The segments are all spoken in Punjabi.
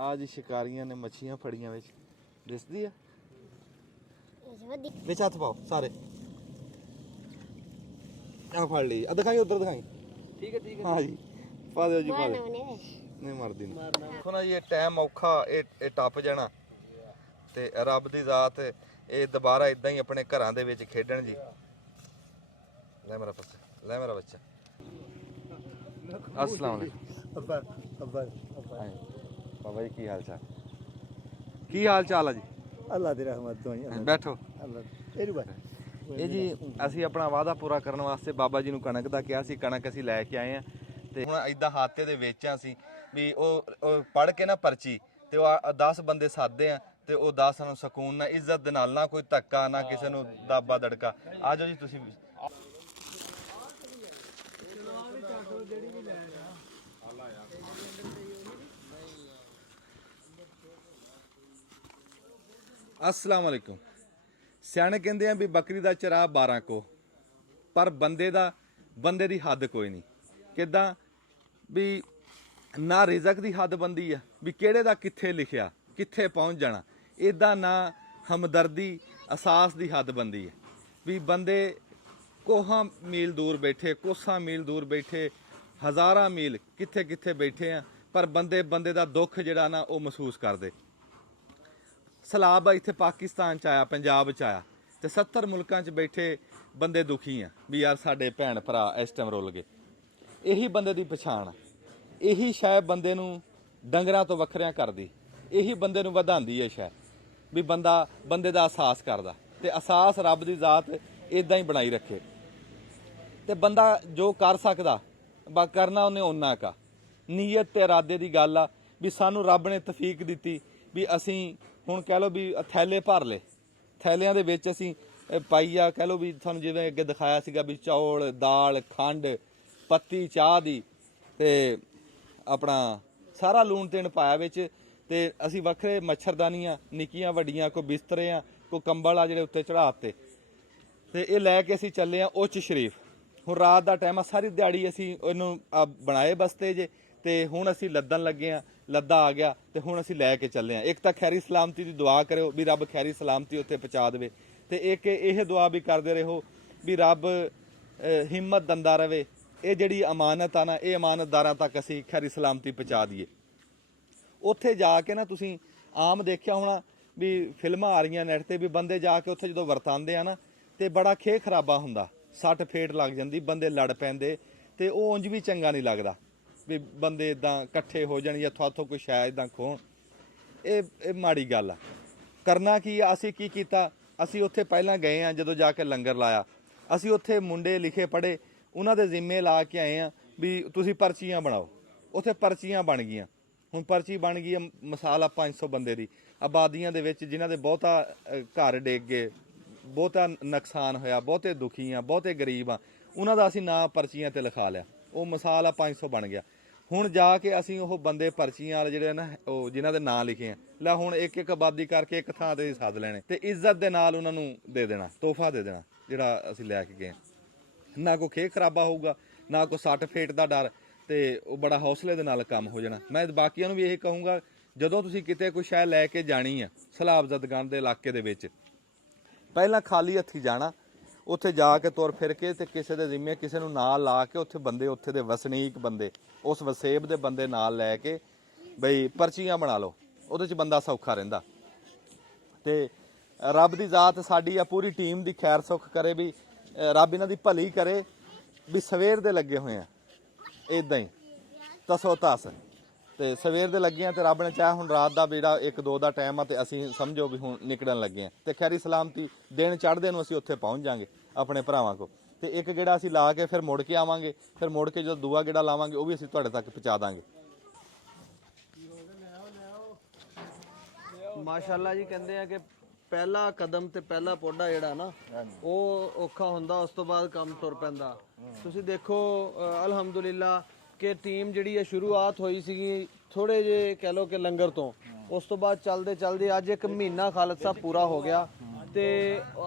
ਆ ਜੀ ਸ਼ਿਕਾਰੀਆਂ ਨੇ ਮੱਛੀਆਂ ਫੜੀਆਂ ਵਿੱਚ ਦਿਸਦੀ ਆ ਵਿੱਚ ਹੱਥ ਪਾਓ ਸਾਰੇ ਆ ਫੜ ਲਈ ਆ ਦਿਖਾਈ ਉਧਰ ਦਿਖਾਈ ਠੀਕ ਹੈ ਹਾਂ ਜੀ ਪਾ ਦਿਓ ਜੀ ਪਾ ਦਿਓ ਨਹੀਂ ਮਰਦੀ ਨਹੀਂ ਦੇਖੋ ਨਾ ਜੀ ਇਹ ਟਾਈਮ ਔਖਾ ਇਹ ਟੱਪ ਜਾਣਾ ਤੇ ਰੱਬ ਦੀ ਜ਼ਾਤ ਇਹ ਦੁਬਾਰਾ ਇਦਾਂ ਹੀ ਆਪਣੇ ਘਰਾਂ ਦੇ ਵਿੱਚ ਖੇਡਣ ਜੀ ਲੈ ਮੇਰਾ ਪੁੱਤ ਲੈ ਮੇਰਾ ਬੱਚਾ अस्सलाम वालेकुम बाबा जी की हाल चाल है जी अल्लाह दी रहमत तो ही बैठो अल्लाह ਇਹ ਜੀ ਅਸੀਂ ਆਪਣਾ ਵਾਅਦਾ ਪੂਰਾ ਕਰਨ ਵਾਸਤੇ ਬਾਬਾ ਜੀ ਨੂੰ ਕਣਕ ਦਾ ਕਿਹਾ ਸੀ ਕਣਕ ਅਸੀਂ ਲੈ ਕੇ ਆਏ ਆ ਤੇ ਹੁਣ ਇਦਾਂ ਹਾਤੇ ਦੇ ਵਿੱਚ ਅਸੀਂ ਵੀ ਉਹ ਪੜ ਕੇ ਨਾ ਪਰਚੀ ਤੇ ਉਹ 10 ਬੰਦੇ ਸਾਦੇ ਆ ਤੇ ਉਹ 10 ਨੂੰ ਸਕੂਨ ਨਾਲ ਇੱਜ਼ਤ ਦੇ ਨਾਲ ਨਾ ਕੋਈ ਧੱਕਾ ਨਾ ਕਿਸੇ ਨੂੰ ਦਾਬਾ ਦੜਕਾ ਆ ਜਾਓ ਜੀ ਤੁਸੀਂ अस्सलाम वालेकुम सियाने कहते हैं भी बकरी का चरा 12 को पर बंदे दी हद कोई नहीं किदां भी ना रिजक दी हद बंदी है भी किहड़े दा कित्थे लिखिया कित्थे पहुँच जाना इदा ना हमदर्दी अहसास दी हद बंदी है भी बंदे कोहां मील दूर बैठे कोसा मील दूर बैठे हज़ारां मील कित्थे कित्थे बैठे हैं पर बंदे दा दुख जिहड़ा ना वो महसूस करदे सैलाब इत्थे पाकिस्तान च आया पंजाब च आया तो 70 मुल्कां च बैठे बंदे दुखी हैं भी यार साडे भैन भरा इस टाइम रुल गए यही बंदे दी पछाण यही शायद बंदे नूं डंगरां तो वखरियां करदी यही बंदे नूं वधांदी है शायद भी बंदा बंदे दा एहसास करदा ते एहसास रब दी ज़ात इदां ही बनाई रखे ते बंदा जो कर सकदा बा करना उन्हें उन्ना का नीयत ते इरादे दी गल आ भी सानूं रब ने तौफीक दित्ती भी असीं ਹੁਣ ਕਹਿ ਲਓ ਵੀ ਥੈਲੇ ਭਰ ਲਏ ਥੈਲਿਆਂ ਦੇ ਵਿੱਚ ਅਸੀਂ ਪਾਈ ਆ ਕਹਿ ਲਓ ਵੀ ਤੁਹਾਨੂੰ ਜਿਵੇਂ ਅੱਗੇ ਦਿਖਾਇਆ ਸੀਗਾ ਵੀ ਚੌਲ ਦਾਲ ਖੰਡ ਪੱਤੀ ਚਾਹ ਦੀ ਤੇ ਆਪਣਾ ਸਾਰਾ ਲੂਣ ਤੇਣ ਪਾਇਆ ਵਿੱਚ ਤੇ ਅਸੀਂ ਵੱਖਰੇ ਮੱਛਰਦਾਨੀਆਂ ਨਿੱਕੀਆਂ ਵੱਡੀਆਂ ਕੋਈ ਬਿਸਤਰੇ ਆ ਕੋਈ ਕੰਬਲ ਆ ਜਿਹੜੇ ਉੱਤੇ ਚੜਾਤੇ ਤੇ ਇਹ ਲੈ ਕੇ ਅਸੀਂ ਚੱਲੇ ਆ ਉੱਚ ਸ਼ਰੀਫ ਹੁਣ ਰਾਤ ਦਾ ਟਾਈਮ ਆ ਸਾਰੀ ਦਿਹਾੜੀ ਅਸੀਂ ਇਹਨੂੰ ਬਣਾਏ ਬਸਤੇ ਜੇ ਤੇ ਹੁਣ ਅਸੀਂ ਲੱਦਣ ਲੱਗੇ ਆ ਲੱਦਾ ਆ ਗਿਆ ਤੇ ਹੁਣ ਅਸੀਂ ਲੈ ਕੇ ਚੱਲੇ ਆ ਇੱਕ ਤਾਂ ਖੈਰੀ ਸਲਾਮਤੀ ਦੀ ਦੁਆ ਕਰਿਓ ਵੀ ਰੱਬ ਖੈਰੀ ਸਲਾਮਤੀ ਉੱਤੇ ਪਹੁੰਚਾ ਦੇਵੇ ਤੇ ਇੱਕ ਇਹ ਦੁਆ ਵੀ ਕਰਦੇ ਰਹੋ ਵੀ ਰੱਬ ਹਿੰਮਤ ਦਿੰਦਾ ਰਵੇ ਇਹ ਜਿਹੜੀ ਅਮਾਨਤ ਆ ਨਾ ਇਹ ਅਮਾਨਤਦਾਰਾਂ ਤੱਕ ਅਸੀਂ ਖੈਰੀ ਸਲਾਮਤੀ ਪਹੁੰਚਾ ਦਈਏ ਉੱਥੇ ਜਾ ਕੇ ਨਾ ਤੁਸੀਂ ਆਮ ਦੇਖਿਆ ਹੋਣਾ ਵੀ ਫਿਲਮਾਂ ਆ ਰਹੀਆਂ ਨੈਟ ਤੇ ਵੀ ਬੰਦੇ ਜਾ ਕੇ ਉੱਥੇ ਜਦੋਂ ਵਰਤਾਂਦੇ ਆ ਨਾ ਤੇ ਬੜਾ ਖੇ ਖਰਾਬਾ ਹੁੰਦਾ ਸੱਟ ਫੇਟ ਲੱਗ ਜਾਂਦੀ ਬੰਦੇ ਲੜ ਪੈਂਦੇ ਤੇ ਉਹ ਉਂਝ ਵੀ ਚੰਗਾ ਨਹੀਂ ਲੱਗਦਾ ਵੀ ਬੰਦੇ ਇਦਾਂ ਇਕੱਠੇ ਹੋ ਜਾਣ ਜਾਂ ਥਾਥੋਂ ਕੋਈ ਸ਼ਾਇਦ ਇਦਾਂ ਖੋਣ ਇਹ ਮਾੜੀ ਗੱਲ ਆ ਕਰਨਾ ਕੀ ਆ ਅਸੀਂ ਕੀ ਕੀਤਾ ਅਸੀਂ ਉੱਥੇ ਪਹਿਲਾਂ ਗਏ ਆ ਜਦੋਂ ਜਾ ਕੇ ਲੰਗਰ ਲਾਇਆ ਅਸੀਂ ਉੱਥੇ ਮੁੰਡੇ ਲਿਖੇ ਪੜ੍ਹੇ ਉਹਨਾਂ ਦੇ ਜ਼ਿੰਮੇ ਲਾ ਕੇ ਆਏ ਆ ਵੀ ਤੁਸੀਂ ਪਰਚੀਆਂ ਬਣਾਓ ਉੱਥੇ ਪਰਚੀਆਂ ਬਣ ਗਈਆਂ ਹੁਣ ਪਰਚੀ ਬਣ ਗਈ ਆ ਮਿਸਾਲ ਆ 500 ਬੰਦੇ ਦੀ ਆਬਾਦੀਆਂ ਦੇ ਵਿੱਚ ਜਿਨ੍ਹਾਂ ਦੇ ਬਹੁਤਾ ਘਰ ਡਿੱਗ ਗਏ ਬਹੁਤਾ ਨੁਕਸਾਨ ਹੋਇਆ ਬਹੁਤੇ ਦੁਖੀ ਆ ਬਹੁਤੇ ਗਰੀਬ ਆ ਉਹਨਾਂ ਦਾ ਅਸੀਂ ਨਾਂ ਪਰਚੀਆਂ ਤੇ ਲਿਖਾ ਲਿਆ ਉਹ ਮਿਸਾਲ ਆ 500 ਬਣ ਗਿਆ ਹੁਣ ਜਾ ਕੇ ਅਸੀਂ ਉਹ ਬੰਦੇ ਪਰਚੀਆਂ ਵਾਲੇ ਜਿਹੜੇ ਨਾ ਉਹ ਜਿਨ੍ਹਾਂ ਦੇ ਨਾਂ ਲਿਖੇ ਆ ਲੈ ਹੁਣ ਇੱਕ ਇੱਕ ਆਬਾਦੀ ਕਰਕੇ ਇੱਕ ਥਾਂ ਤੇ ਸੱਦ ਲੈਣੇ ਤੇ ਇੱਜ਼ਤ ਦੇ ਨਾਲ ਉਹਨਾਂ ਨੂੰ ਦੇ ਦੇਣਾ ਤੋਹਫਾ ਦੇ ਦੇਣਾ ਜਿਹੜਾ ਅਸੀਂ ਲੈ ਕੇ ਗਏ ਨਾ ਕੋਈ ਖੇ ਖਰਾਬਾ ਹੋਊਗਾ ਨਾ ਕੋਈ ਸੱਟ ਫੇਟ ਦਾ ਡਰ ਤੇ ਉਹ ਬੜਾ ਹੌਸਲੇ ਦੇ ਨਾਲ ਕੰਮ ਹੋ ਜਾਣਾ ਮੈਂ ਬਾਕੀਆਂ ਨੂੰ ਵੀ ਇਹ ਕਹੂੰਗਾ ਜਦੋਂ ਤੁਸੀਂ ਕਿਤੇ ਕੋਈ ਸ਼ੈ ਲੈ ਕੇ ਜਾਣੀ ਆ ਸਲਾਬਜ਼ਦਗਾਨ ਦੇ ਇਲਾਕੇ ਦੇ ਵਿੱਚ ਪਹਿਲਾਂ ਖਾਲੀ ਹੱਥੀ ਜਾਣਾ ਉੱਥੇ ਜਾ ਕੇ ਤੁਰ ਫਿਰ ਕੇ ਤੇ ਕਿਸੇ ਦੇ ਜ਼ਿੰਮੇ ਕਿਸੇ ਨੂੰ ਨਾਲ ਲਾ ਕੇ ਉੱਥੇ ਬੰਦੇ ਉੱਥੇ ਦੇ ਵਸਨੀਕ ਬੰਦੇ ਉਸ ਵਸੇਬ ਦੇ ਬੰਦੇ ਨਾਲ ਲੈ ਕੇ ਬਈ ਪਰਚੀਆਂ ਬਣਾ ਲਓ ਉਹਦੇ 'ਚ ਬੰਦਾ ਸੌਖਾ ਰਹਿੰਦਾ ਤੇ ਰੱਬ ਦੀ ਜ਼ਾਤ ਸਾਡੀ ਆ ਪੂਰੀ ਟੀਮ ਦੀ ਖੈਰ ਸੁੱਖ ਕਰੇ ਵੀ ਰੱਬ ਇਹਨਾਂ ਦੀ ਭਲੀ ਕਰੇ ਵੀ ਸਵੇਰ ਦੇ ਲੱਗੇ ਹੋਏ ਆ ਇਦਾਂ ਹੀ ਤਸੋ ਤਸ ਤੇ ਸਵੇਰ ਦੇ ਲੱਗੇ ਆ ਤੇ ਰੱਬ ਨੇ ਚਾਹਿਆ ਹੁਣ ਰਾਤ ਦਾ ਜਿਹੜਾ 1-2 ਦਾ ਟਾਈਮ ਆ ਤੇ ਅਸੀਂ ਸਮਝੋ ਵੀ ਹੁਣ ਨਿਕਲਣ ਲੱਗੇ ਆ ਤੇ ਖੈਰੀ ਸਲਾਮਤੀ ਦਿਨ ਚੜ੍ਹਦੇ ਨੂੰ ਅਸੀਂ ਉੱਥੇ ਪਹੁੰਚ ਜਾਾਂਗੇ ਆਪਣੇ ਭਰਾਵਾਂ ਕੋਲ ਤੇ ਇੱਕ ਗੇੜਾ ਅਸੀਂ ਲਾ ਕੇ ਫਿਰ ਮੁੜ ਕੇ ਆਵਾਂਗੇ ਫਿਰ ਮੁੜ ਕੇ ਜਦੋਂ ਦੂਆ ਗੇੜਾ ਲਾਵਾਂਗੇ ਉਹ ਵੀ ਅਸੀਂ ਤੁਹਾਡੇ ਤੱਕ ਪਹੁੰਚਾ ਦਾਂਗੇ ਮਾਸ਼ਾਅੱਲਾ ਜੀ ਕਹਿੰਦੇ ਆ ਕਿ ਪਹਿਲਾ ਕਦਮ ਤੇ ਪਹਿਲਾ ਪੌਡਾ ਜਿਹੜਾ ਨਾ ਉਹ ਔਖਾ ਹੁੰਦਾ ਉਸ ਤੋਂ ਬਾਅਦ ਕੰਮ ਤੁਰ ਪੈਂਦਾ ਤੁਸੀਂ ਦੇਖੋ ਅਲਹਮਦੁਲਿਲਾ ਕਿ ਟੀਮ ਜਿਹੜੀ ਹੈ ਸ਼ੁਰੂਆਤ ਹੋਈ ਸੀਗੀ ਥੋੜੇ ਜੇ ਕਹਿ ਲਓ ਕਿ ਲੰਗਰ ਤੋਂ ਉਸ ਤੋਂ ਬਾਅਦ ਚੱਲਦੇ ਚੱਲਦੇ ਅੱਜ 1 ਮਹੀਨਾ ਖਾਲਦ ਸਾਹਿਬ ਪੂਰਾ ਹੋ ਗਿਆ ਤੇ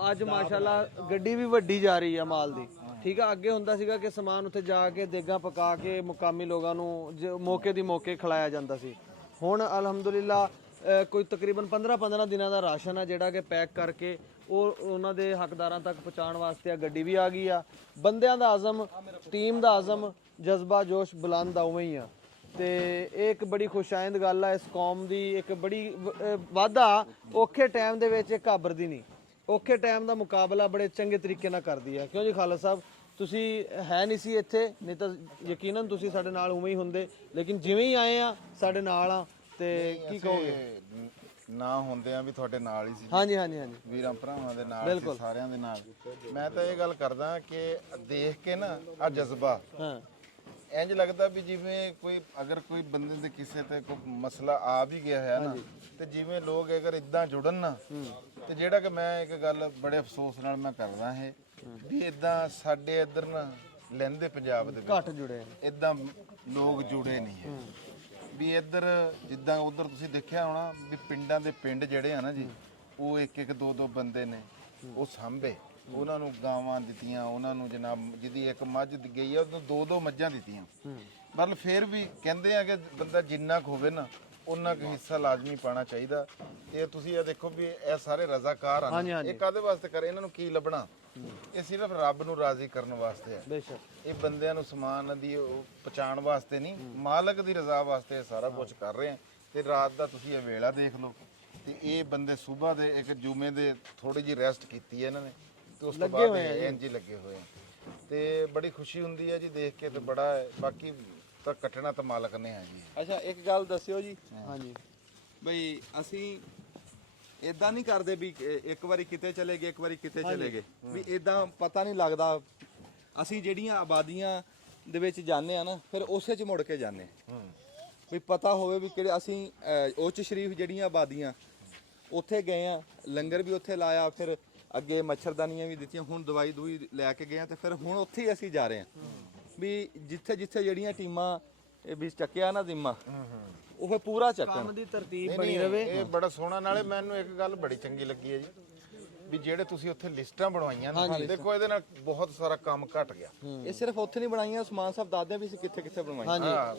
ਅੱਜ ਮਾਸ਼ਾਅੱਲਾ ਗੱਡੀ ਵੀ ਵੱਡੀ ਜਾ ਰਹੀ ਹੈ ਮਾਲ ਦੀ ਠੀਕ ਆ ਅੱਗੇ ਹੁੰਦਾ ਸੀਗਾ ਕਿ ਸਮਾਨ ਉੱਥੇ ਜਾ ਕੇ ਦੇਗਾਂ ਪਕਾ ਕੇ ਮੁਕਾਮੀ ਲੋਕਾਂ ਨੂੰ ਮੌਕੇ ਦੀ ਮੌਕੇ ਖਿਲਾਇਆ ਜਾਂਦਾ ਸੀ ਹੁਣ ਅਲਹਮਦੁਲਿਲਾ ਕੋਈ ਤਕਰੀਬਨ 15 ਦਿਨਾਂ ਦਾ ਰਾਸ਼ਨ ਆ ਜਿਹੜਾ ਕਿ ਪੈਕ ਕਰਕੇ ਉਹ ਉਹਨਾਂ ਦੇ ਹੱਕਦਾਰਾਂ ਤੱਕ ਪਹੁੰਚਾਉਣ ਵਾਸਤੇ ਆ ਗੱਡੀ ਵੀ ਆ ਗਈ ਆ। ਬੰਦਿਆਂ ਦਾ ਆਜ਼ਮ, ਟੀਮ ਦਾ ਆਜ਼ਮ, ਜਜ਼ਬਾ ਜੋਸ਼ ਬੁਲੰਦ ਆ ਉਵੇਂ ਹੀ ਆ ਤੇ ਇਹ ਇੱਕ ਬੜੀ ਖੁਸ਼ਾਇੰਦ ਗੱਲ ਆ। ਇਸ ਕੌਮ ਦੀ ਇੱਕ ਬੜੀ ਵਾਧਾ ਔਖੇ ਟਾਈਮ ਦੇ ਵਿੱਚ ਘਾਬਰਦੀ ਨਹੀਂ, ਔਖੇ ਟਾਈਮ ਦਾ ਮੁਕਾਬਲਾ ਬੜੇ ਚੰਗੇ ਤਰੀਕੇ ਨਾਲ ਕਰਦੀ ਆ। ਕਿਉਂ ਜੀ ਖਾਲਦ ਸਾਹਿਬ, ਤੁਸੀਂ ਹੈ ਨਹੀਂ ਸੀ ਇੱਥੇ, ਨਹੀਂ ਤਾਂ ਯਕੀਨਨ ਤੁਸੀਂ ਸਾਡੇ ਨਾਲ ਉਵੇਂ ਹੀ ਹੁੰਦੇ, ਲੇਕਿਨ ਜਿਵੇਂ ਹੀ ਆਏ ਆ ਸਾਡੇ ਨਾਲ ਆ ਤੇ ਕੀ ਕਹੋਗੇ? ਨਾ ਹੁੰਦੇ ਆ ਵੀ ਤੁਹਾਡੇ ਨਾਲ ਹੀ ਸੀ, ਹਾਂਜੀ ਹਾਂਜੀ ਹਾਂਜੀ ਵੀਰਾਂ ਭਰਾਵਾਂ ਦੇ ਨਾਲ ਸੀ, ਸਾਰਿਆਂ ਦੇ ਨਾਲ। ਮੈਂ ਤਾਂ ਇਹ ਗੱਲ ਕਰਦਾ ਕਿ ਦੇਖ ਕੇ ਨਾ ਆ ਜਜ਼ਬਾ ਹਾਂ ਇੰਜ ਲੱਗਦਾ ਵੀ ਜਿਵੇਂ ਕੋਈ ਅਗਰ ਕੋਈ ਬੰਦੇ ਦੇ ਕਿਸੇ ਤੇ ਕੋਈ ਮਸਲਾ ਆ ਵੀ ਗਿਆ ਹੈ ਨਾ, ਤੇ ਜਿਵੇਂ ਲੋਕ ਅਗਰ ਇਦਾਂ ਜੁੜਨ ਨਾ, ਤੇ ਜਿਹੜਾ ਕਿ ਮੈਂ ਇੱਕ ਗੱਲ ਬੜੇ ਅਫਸੋਸ ਨਾਲ ਮੈਂ ਕਰਦਾ ਹੈ ਵੀ ਇਦਾਂ ਸਾਡੇ ਇੱਧਰ ਨਾ ਲਹਿੰਦੇ ਪੰਜਾਬ ਦੇ ਘੱਟ ਜੁੜੇ ਨੇ। ਇਦਾਂ ਲੋਕ ਜੁੜੇ ਨਹੀਂ ਹੈ ਵੀ ਇੱਧਰ ਜਿੱਦਾਂ ਉਧਰ ਤੁਸੀਂ ਦੇਖਿਆ ਹੋਣਾ ਵੀ ਪਿੰਡਾਂ ਦੇ ਪਿੰਡ ਜਿਹੜੇ ਆ ਨਾ ਜੀ, ਉਹ ਇੱਕ ਇੱਕ ਦੋ ਦੋ ਬੰਦੇ ਨੇ ਉਹ ਸਾਂਭੇ, ਉਹਨਾਂ ਨੂੰ ਗਾਵਾਂ ਦਿੱਤੀਆਂ, ਉਹਨਾਂ ਨੂੰ ਜਨਾਬ ਜਿਹਦੀ ਇੱਕ ਮੱਝ ਗਈ ਆ ਉਹਨੂੰ ਦੋ ਦੋ ਮੱਝਾਂ ਦਿੱਤੀਆਂ। ਮਤਲਬ ਫਿਰ ਵੀ ਕਹਿੰਦੇ ਆ ਕਿ ਬੰਦਾ ਜਿੰਨਾ ਕੁ ਹੋਵੇ ਨਾ ਉਹਨਾਂ ਕੁ ਹਿੱਸਾ ਲਾਜ਼ਮੀ ਪਾਣਾ ਚਾਹੀਦਾ। ਇਹ ਤੁਸੀਂ ਇਹ ਦੇਖੋ ਵੀ ਇਹ ਸਾਰੇ ਰਜ਼ਾਕਾਰ ਹਨ, ਇਹ ਕਾਹਦੇ ਵਾਸਤੇ ਕਰ, ਇਹਨਾਂ ਨੂੰ ਕੀ ਲੱਭਣਾ? ਇਹ ਸਿਰਫ ਰੱਬ ਨੂੰ ਰਾਜ਼ੀ ਕਰਨ ਵਾਸਤੇ ਹੈ। ਬੇਸ਼ੱਕ ਇਹ ਬੰਦਿਆਂ ਨੂੰ ਸਮਾਨ ਦੀ ਪਹੁੰਚਾਉਣ ਵਾਸਤੇ ਨਹੀਂ, ਮਾਲਕ ਦੀ ਰਜ਼ਾ ਵਾਸਤੇ ਇਹ ਸਾਰਾ ਕੁਝ ਕਰ ਰਹੇ ਆ। ਤੇ ਰਾਤ ਦਾ ਤੁਸੀਂ ਇਹ ਵੇਲਾ ਦੇਖ ਲਓ, ਤੇ ਇਹ ਬੰਦੇ ਸਵੇਰ ਦੇ ਇੱਕ ਜੁਮੇ ਦੇ ਥੋੜੀ ਜਿਹੀ ਰੈਸਟ ਕੀਤੀ ਹੈ ਇਹਨਾਂ ਨੇ, ਤੇ ਉਸ ਤੋਂ ਬਾਅਦ ਇੰਜ ਹੀ ਲੱਗੇ ਹੋਏ ਆ। ਤੇ ਬੜੀ ਖੁਸ਼ੀ ਹੁੰਦੀ ਹੈ ਜੀ ਦੇਖ ਕੇ, ਤੇ ਬੜਾ ਬਾਕੀ ਤਾਂ ਕੱਟਣਾ ਤਾਂ ਮਾਲਕ ਨੇ ਹੈ ਜੀ। ਅੱਛਾ ਇੱਕ ਗੱਲ ਦੱਸਿਓ ਜੀ, ਹਾਂਜੀ ਬਈ ਅਸੀਂ ਇਦਾਂ ਨਹੀਂ ਕਰਦੇ ਵੀ ਇੱਕ ਵਾਰੀ ਕਿਤੇ ਚਲੇ ਗਏ, ਇੱਕ ਵਾਰੀ ਕਿਤੇ ਚਲੇ ਗਏ, ਵੀ ਇਦਾਂ ਪਤਾ ਨਹੀਂ ਲੱਗਦਾ। ਅਸੀਂ ਜਿਹੜੀਆਂ ਆਬਾਦੀਆਂ ਦੇ ਵਿੱਚ ਜਾਂਦੇ ਆ ਨਾ, ਫਿਰ ਉਸੇ 'ਚ ਮੁੜ ਕੇ ਜਾਂਦੇ ਵੀ ਪਤਾ ਹੋਵੇ ਵੀ ਕਿਹੜੇ ਅਸੀਂ ਉੱਚ ਸ਼ਰੀਫ ਜਿਹੜੀਆਂ ਆਬਾਦੀਆਂ ਉੱਥੇ ਗਏ ਆ, ਲੰਗਰ ਵੀ ਉੱਥੇ ਲਾਇਆ, ਫਿਰ ਅੱਗੇ ਮੱਛਰਦਾਨੀਆਂ ਵੀ ਦਿੱਤੀਆਂ, ਹੁਣ ਦਵਾਈ ਦੂਈ ਲੈ ਕੇ ਗਏ ਆ, ਤੇ ਫਿਰ ਹੁਣ ਉੱਥੇ ਹੀ ਅਸੀਂ ਜਾ ਰਹੇ ਆ ਵੀ ਜਿੱਥੇ ਜਿੱਥੇ ਜਿਹੜੀਆਂ ਟੀਮਾਂ ਵੀ ਚੱਕਿਆ ਨਾ ਜ਼ਿੰਮਾ, ਉਹ ਫਿਰ ਪੂਰਾ ਚੱਕਣ। ਕੰਮ ਦੀ ਤਰਤੀਬ ਬਣੀ ਰਵੇ। ਇਹ ਬੜਾ ਸੋਹਣਾ। ਨਾਲੇ ਮੈਨੂੰ ਇੱਕ ਗੱਲ ਬੜੀ ਚੰਗੀ ਲੱਗੀ ਹੈ ਜੀ ਵੀ ਜਿਹੜੇ ਤੁਸੀਂ ਉੱਥੇ ਲਿਸਟਾਂ ਬਣਵਾਈਆਂ ਨਾ, ਦੇਖੋ ਇਹਦੇ ਨਾਲ ਬਹੁਤ ਸਾਰਾ ਕੰਮ ਘਟ ਗਿਆ। ਇਹ ਸਿਰਫ ਉੱਥੇ ਨਹੀਂ ਬਣਾਈਆਂ, ਸਮਾਨ ਸਾਹਿਬ ਦੱਸਦੇ ਵੀ ਅਸੀਂ ਕਿੱਥੇ ਕਿੱਥੇ ਬਣਵਾਈਆਂ।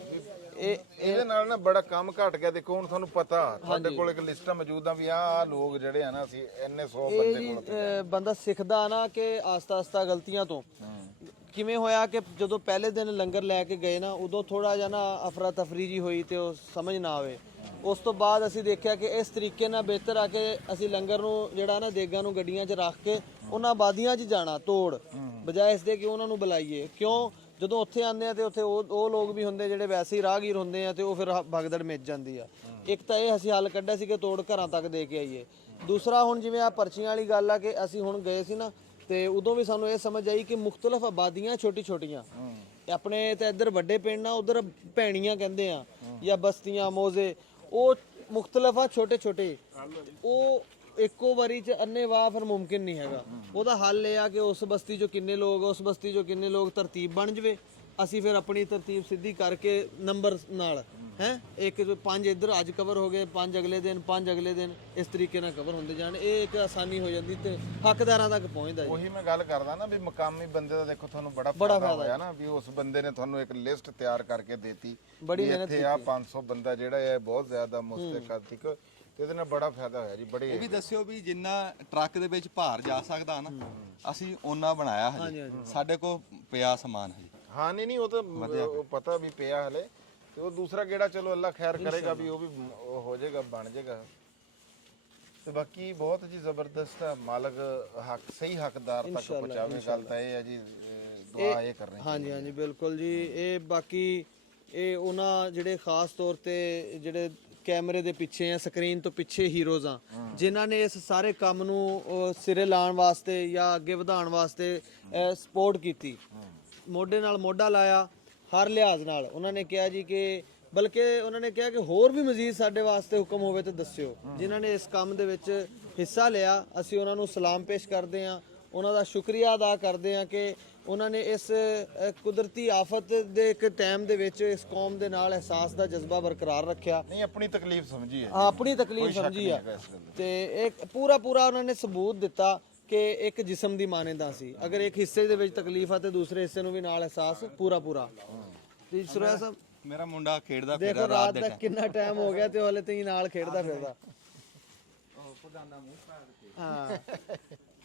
ਇਹਦੇ ਨਾਲ ਨਾ ਬੜਾ ਕੰਮ ਘਟ ਗਿਆ। ਦੇਖੋ ਹੁਣ ਤੁਹਾਨੂੰ ਪਤਾ ਤੁਹਾਡੇ ਕੋਲ ਇੱਕ ਲਿਸਟਾਂ ਮੌਜੂਦ ਆ ਵੀ ਆਹ ਲੋਕ ਜਿਹੜੇ ਆ ਨਾ, ਅਸੀਂ ਇੰਨੇ 100 ਬੰਦੇ ਕੋਲ ਬੰਦਾ ਸਿੱਖਦਾ ਨਾ ਕਿ ਆਸਤਾ ਆਸਤਾ ਗਲਤੀਆਂ ਤੋਂ। ਕਿਵੇਂ ਹੋਇਆ ਕਿ ਜਦੋਂ ਪਹਿਲੇ ਦਿਨ ਲੰਗਰ ਲੈ ਕੇ ਗਏ ਨਾ, ਉਦੋਂ ਥੋੜਾ ਜਿਹਾ ਨਾ ਅਫਰਾ ਤਫਰੀ ਜੀ ਹੋਈ ਤੇ ਉਹ ਸਮਝ ਨਾ ਆਵੇ। ਉਸ ਤੋਂ ਬਾਅਦ ਅਸੀਂ ਦੇਖਿਆ ਕਿ ਇਸ ਤਰੀਕੇ ਨਾਲ ਬਿਹਤਰ ਆ ਕਿ ਅਸੀਂ ਲੰਗਰ ਨੂੰ ਜਿਹੜਾ ਨਾ ਦੇਗਾਂ ਨੂੰ ਗੱਡੀਆਂ 'ਚ ਰੱਖ ਕੇ ਉਹਨਾਂ ਆਬਾਦੀਆਂ 'ਚ ਜਾਣਾ ਤੋੜ, ਬਜਾਏ ਇਸ ਦੇ ਕਿ ਉਹਨਾਂ ਨੂੰ ਬੁਲਾਈਏ। ਕਿਉਂ? ਜਦੋਂ ਉੱਥੇ ਆਉਂਦੇ ਆ ਤੇ ਉੱਥੇ ਉਹ ਲੋਕ ਵੀ ਹੁੰਦੇ ਜਿਹੜੇ ਵੈਸੇ ਹੀ ਰਾਹਗੀਰ ਹੁੰਦੇ ਆ, ਤੇ ਉਹ ਫਿਰ ਭਗਦੜ ਮਿਟ ਜਾਂਦੀ ਆ। ਇੱਕ ਤਾਂ ਇਹ ਅਸੀਂ ਹੱਲ ਕੱਢਿਆ ਸੀ ਕਿ ਤੋੜ ਘਰਾਂ ਤੱਕ ਦੇ ਕੇ ਆਈਏ। ਦੂਸਰਾ ਹੁਣ ਜਿਵੇਂ ਆ ਪਰਚੀਆਂ ਵਾਲੀ ਗੱਲ ਆ ਕਿ ਅਸੀਂ ਹੁਣ ਗਏ ਸੀ ਨਾ, ਤੇ ਉਦੋਂ ਵੀ ਸਾਨੂੰ ਇਹ ਸਮਝ ਆਈ ਕਿ ਮੁਖਤਲਫ ਆਬਾਦੀਆਂ ਛੋਟੀ ਛੋਟੀਆਂ, ਆਪਣੇ ਤੇ ਇੱਧਰ ਵੱਡੇ ਪਿੰਡ ਨਾ, ਉਧਰ ਭੈਣੀਆਂ ਕਹਿੰਦੇ ਆ ਜਾਂ ਬਸਤੀਆਂ ਮੋਜ਼ੇ, ਉਹ ਮੁਖਤਲਫ ਆ ਛੋਟੇ ਛੋਟੇ, ਉਹ ਇੱਕੋ ਵਾਰੀ ਚ ਅੰਨੇਵਾਹ ਫਿਰ ਮੁਮਕਿਨ ਨਹੀਂ ਹੈਗਾ। ਉਹਦਾ ਹੱਲ ਇਹ ਆ ਕਿ ਉਸ ਬਸਤੀ ਚੋਂ ਕਿੰਨੇ ਲੋਕ, ਉਸ ਬਸਤੀ ਚੋਂ ਕਿੰਨੇ ਲੋਕ, ਤਰਤੀਬ ਬਣ ਜਵੇ। ਅਸੀਂ ਫਿਰ ਆਪਣੀ ਤਰਤੀਬ ਸਿੱਧੀ ਕਰਕੇ ਨੰਬਰ ਨਾਲ ਹੈ ਇੱਕ 5 ਇੱਧਰ ਅੱਜ ਕਵਰ ਹੋ ਗਏ, 5 ਅਗਲੇ ਦਿਨ, 5 ਅਗਲੇ ਦਿਨ, ਇਸ ਤਰੀਕੇ ਨਾਲ ਕਵਰ ਹੁੰਦੇ ਜਾਣ। ਇਹ ਇੱਕ ਆਸਾਨੀ ਹੋ ਜਾਂਦੀ ਤੇ ਹੱਕਦਾਰਾਂ ਤੱਕ ਪਹੁੰਚਦਾ ਜੀ। ਉਹੀ ਮੈਂ ਗੱਲ ਕਰਦਾ ਨਾ ਵੀ ਮਕਾਮੀ ਬੰਦੇ ਦਾ ਦੇਖੋ ਤੁਹਾਨੂੰ ਬੜਾ ਫਾਇਦਾ ਹੋਇਆ ਨਾ, ਵੀ ਉਸ ਬੰਦੇ ਨੇ ਤੁਹਾਨੂੰ ਇੱਕ ਲਿਸਟ ਤਿਆਰ ਕਰਕੇ ਦੇਤੀ, ਬੜੀ ਮਿਹਨਤ ਕੀਤੀ। ਆ 500 ਬੰਦਾ ਜਿਹੜਾ ਹੈ ਬਹੁਤ ਜ਼ਿਆਦਾ ਮੁਸਤਕਦ ਤੇ ਇਹਦੇ ਨਾਲ ਬੜਾ ਫਾਇਦਾ ਹੋਇਆ ਜੀ। ਬੜੀ ਇਹ ਵੀ ਦੱਸਿਓ ਵੀ ਜਿੰਨਾ ਟਰੱਕ ਦੇ ਵਿੱਚ ਭਾਰ ਜਾ ਸਕਦਾ ਨਾ, ਅਸੀਂ ਓਨਾ ਬਣਾਇਆ ਹਜੇ, ਸਾਡੇ ਕੋਲ ਪਿਆ ਸਮਾਨ ਹਜੇ। ਹਾਂ ਨਹੀਂ ਉਹ ਤਾਂ ਉਹ ਪਤਾ ਵੀ ਪਿਆ ਹਲੇ, ਤੇ ਉਹ ਦੂਸਰਾ ਗੇੜਾ ਚਲੋ ਅੱਲਾ ਖੈਰ ਕਰੇਗਾ ਵੀ ਉਹ ਵੀ ਹੋ ਜਾਏਗਾ, ਬਣ ਜਾਏਗਾ। ਤੇ ਬਾਕੀ ਬਹੁਤ ਜੀ ਜ਼ਬਰਦਸਤ ਆ, ਮਾਲਕ ਹੱਕ ਸਹੀ ਹੱਕਦਾਰ ਤੱਕ ਪਹੁੰਚਾਵੇ। ਗੱਲ ਤਾਂ ਇਹ ਹੈ ਜੀ, ਦੁਆ ਇਹ ਕਰਨੀ। ਹਾਂਜੀ ਹਾਂਜੀ ਬਿਲਕੁਲ ਜੀ। ਇਹ ਬਾਕੀ ਇਹ ਉਹਨਾਂ ਜਿਹੜੇ ਖਾਸ ਤੌਰ ਤੇ ਜਿਹੜੇ ਕੈਮਰੇ ਦੇ ਪਿੱਛੇ ਆ, ਸਕਰੀਨ ਤੋਂ ਪਿੱਛੇ ਹੀਰੋਜ਼ ਆ, ਜਿਨ੍ਹਾਂ ਨੇ ਇਸ ਸਾਰੇ ਕੰਮ ਨੂੰ ਸਿਰੇ ਲਾਉਣ ਵਾਸਤੇ ਜਾਂ ਅੱਗੇ ਵਧਾਉਣ ਵਾਸਤੇ ਸਪੋਰਟ ਕੀਤੀ, ਮੋਢੇ ਨਾਲ ਮੋਢਾ ਲਾਇਆ ਹਰ ਲਿਹਾਜ਼ ਨਾਲ। ਉਹਨਾਂ ਨੇ ਕਿਹਾ ਜੀ ਕਿ ਬਲਕਿ ਉਹਨਾਂ ਨੇ ਕਿਹਾ ਕਿ ਹੋਰ ਵੀ ਮਜ਼ੀਦ ਸਾਡੇ ਵਾਸਤੇ ਹੁਕਮ ਹੋਵੇ ਤਾਂ ਦੱਸਿਓ। ਜਿਨ੍ਹਾਂ ਨੇ ਇਸ ਕੰਮ ਦੇ ਵਿੱਚ ਹਿੱਸਾ ਲਿਆ, ਅਸੀਂ ਉਹਨਾਂ ਨੂੰ ਸਲਾਮ ਪੇਸ਼ ਕਰਦੇ ਹਾਂ, ਉਹਨਾਂ ਦਾ ਸ਼ੁਕਰੀਆ ਅਦਾ ਕਰਦੇ ਹਾਂ ਕਿ ਉਹਨਾਂ ਨੇ ਇਸ ਕੁਦਰਤੀ ਆਫਤ ਦੇ ਇੱਕ ਟਾਈਮ ਦੇ ਵਿੱਚ ਇਸ ਕੌਮ ਦੇ ਨਾਲ ਅਹਿਸਾਸ ਦਾ ਜਜ਼ਬਾ ਬਰਕਰਾਰ ਰੱਖਿਆ। ਨਹੀਂ ਆਪਣੀ ਤਕਲੀਫ ਸਮਝੀ ਹੈ, ਆਪਣੀ ਤਕਲੀਫ ਸਮਝੀ ਆ, ਤੇ ਇੱਕ ਪੂਰਾ ਉਹਨਾਂ ਨੇ ਸਬੂਤ ਦਿੱਤਾ ਕਿ ਇੱਕ ਜਿਸਮ ਦੀ ਮਾਨੇਦਾ ਸੀ। ਅਗਰ ਇੱਕ ਹਿੱਸੇ ਦੇ ਵਿੱਚ ਤਕਲੀਫ ਆ ਤੇ ਦੂਸਰੇ ਹਿੱਸੇ ਨੂੰ ਵੀ ਨਾਲ ਅਹਿਸਾਸ ਪੂਰਾ। ਜੀ ਸੁਰਿਆ ਸਾਹਿਬ, ਮੇਰਾ ਮੁੰਡਾ ਖੇਡਦਾ ਦੇਖੋ ਫਿਰਦਾ ਰਾਤ ਦਾ ਕਿੰਨਾ ਟਾਈਮ ਹੋ ਗਿਆ ਤੇ ਹਲੇ ਤੇ ਨਾਲ ਖੇਡਦਾ ਫਿਰਦਾ। ਹਾਂ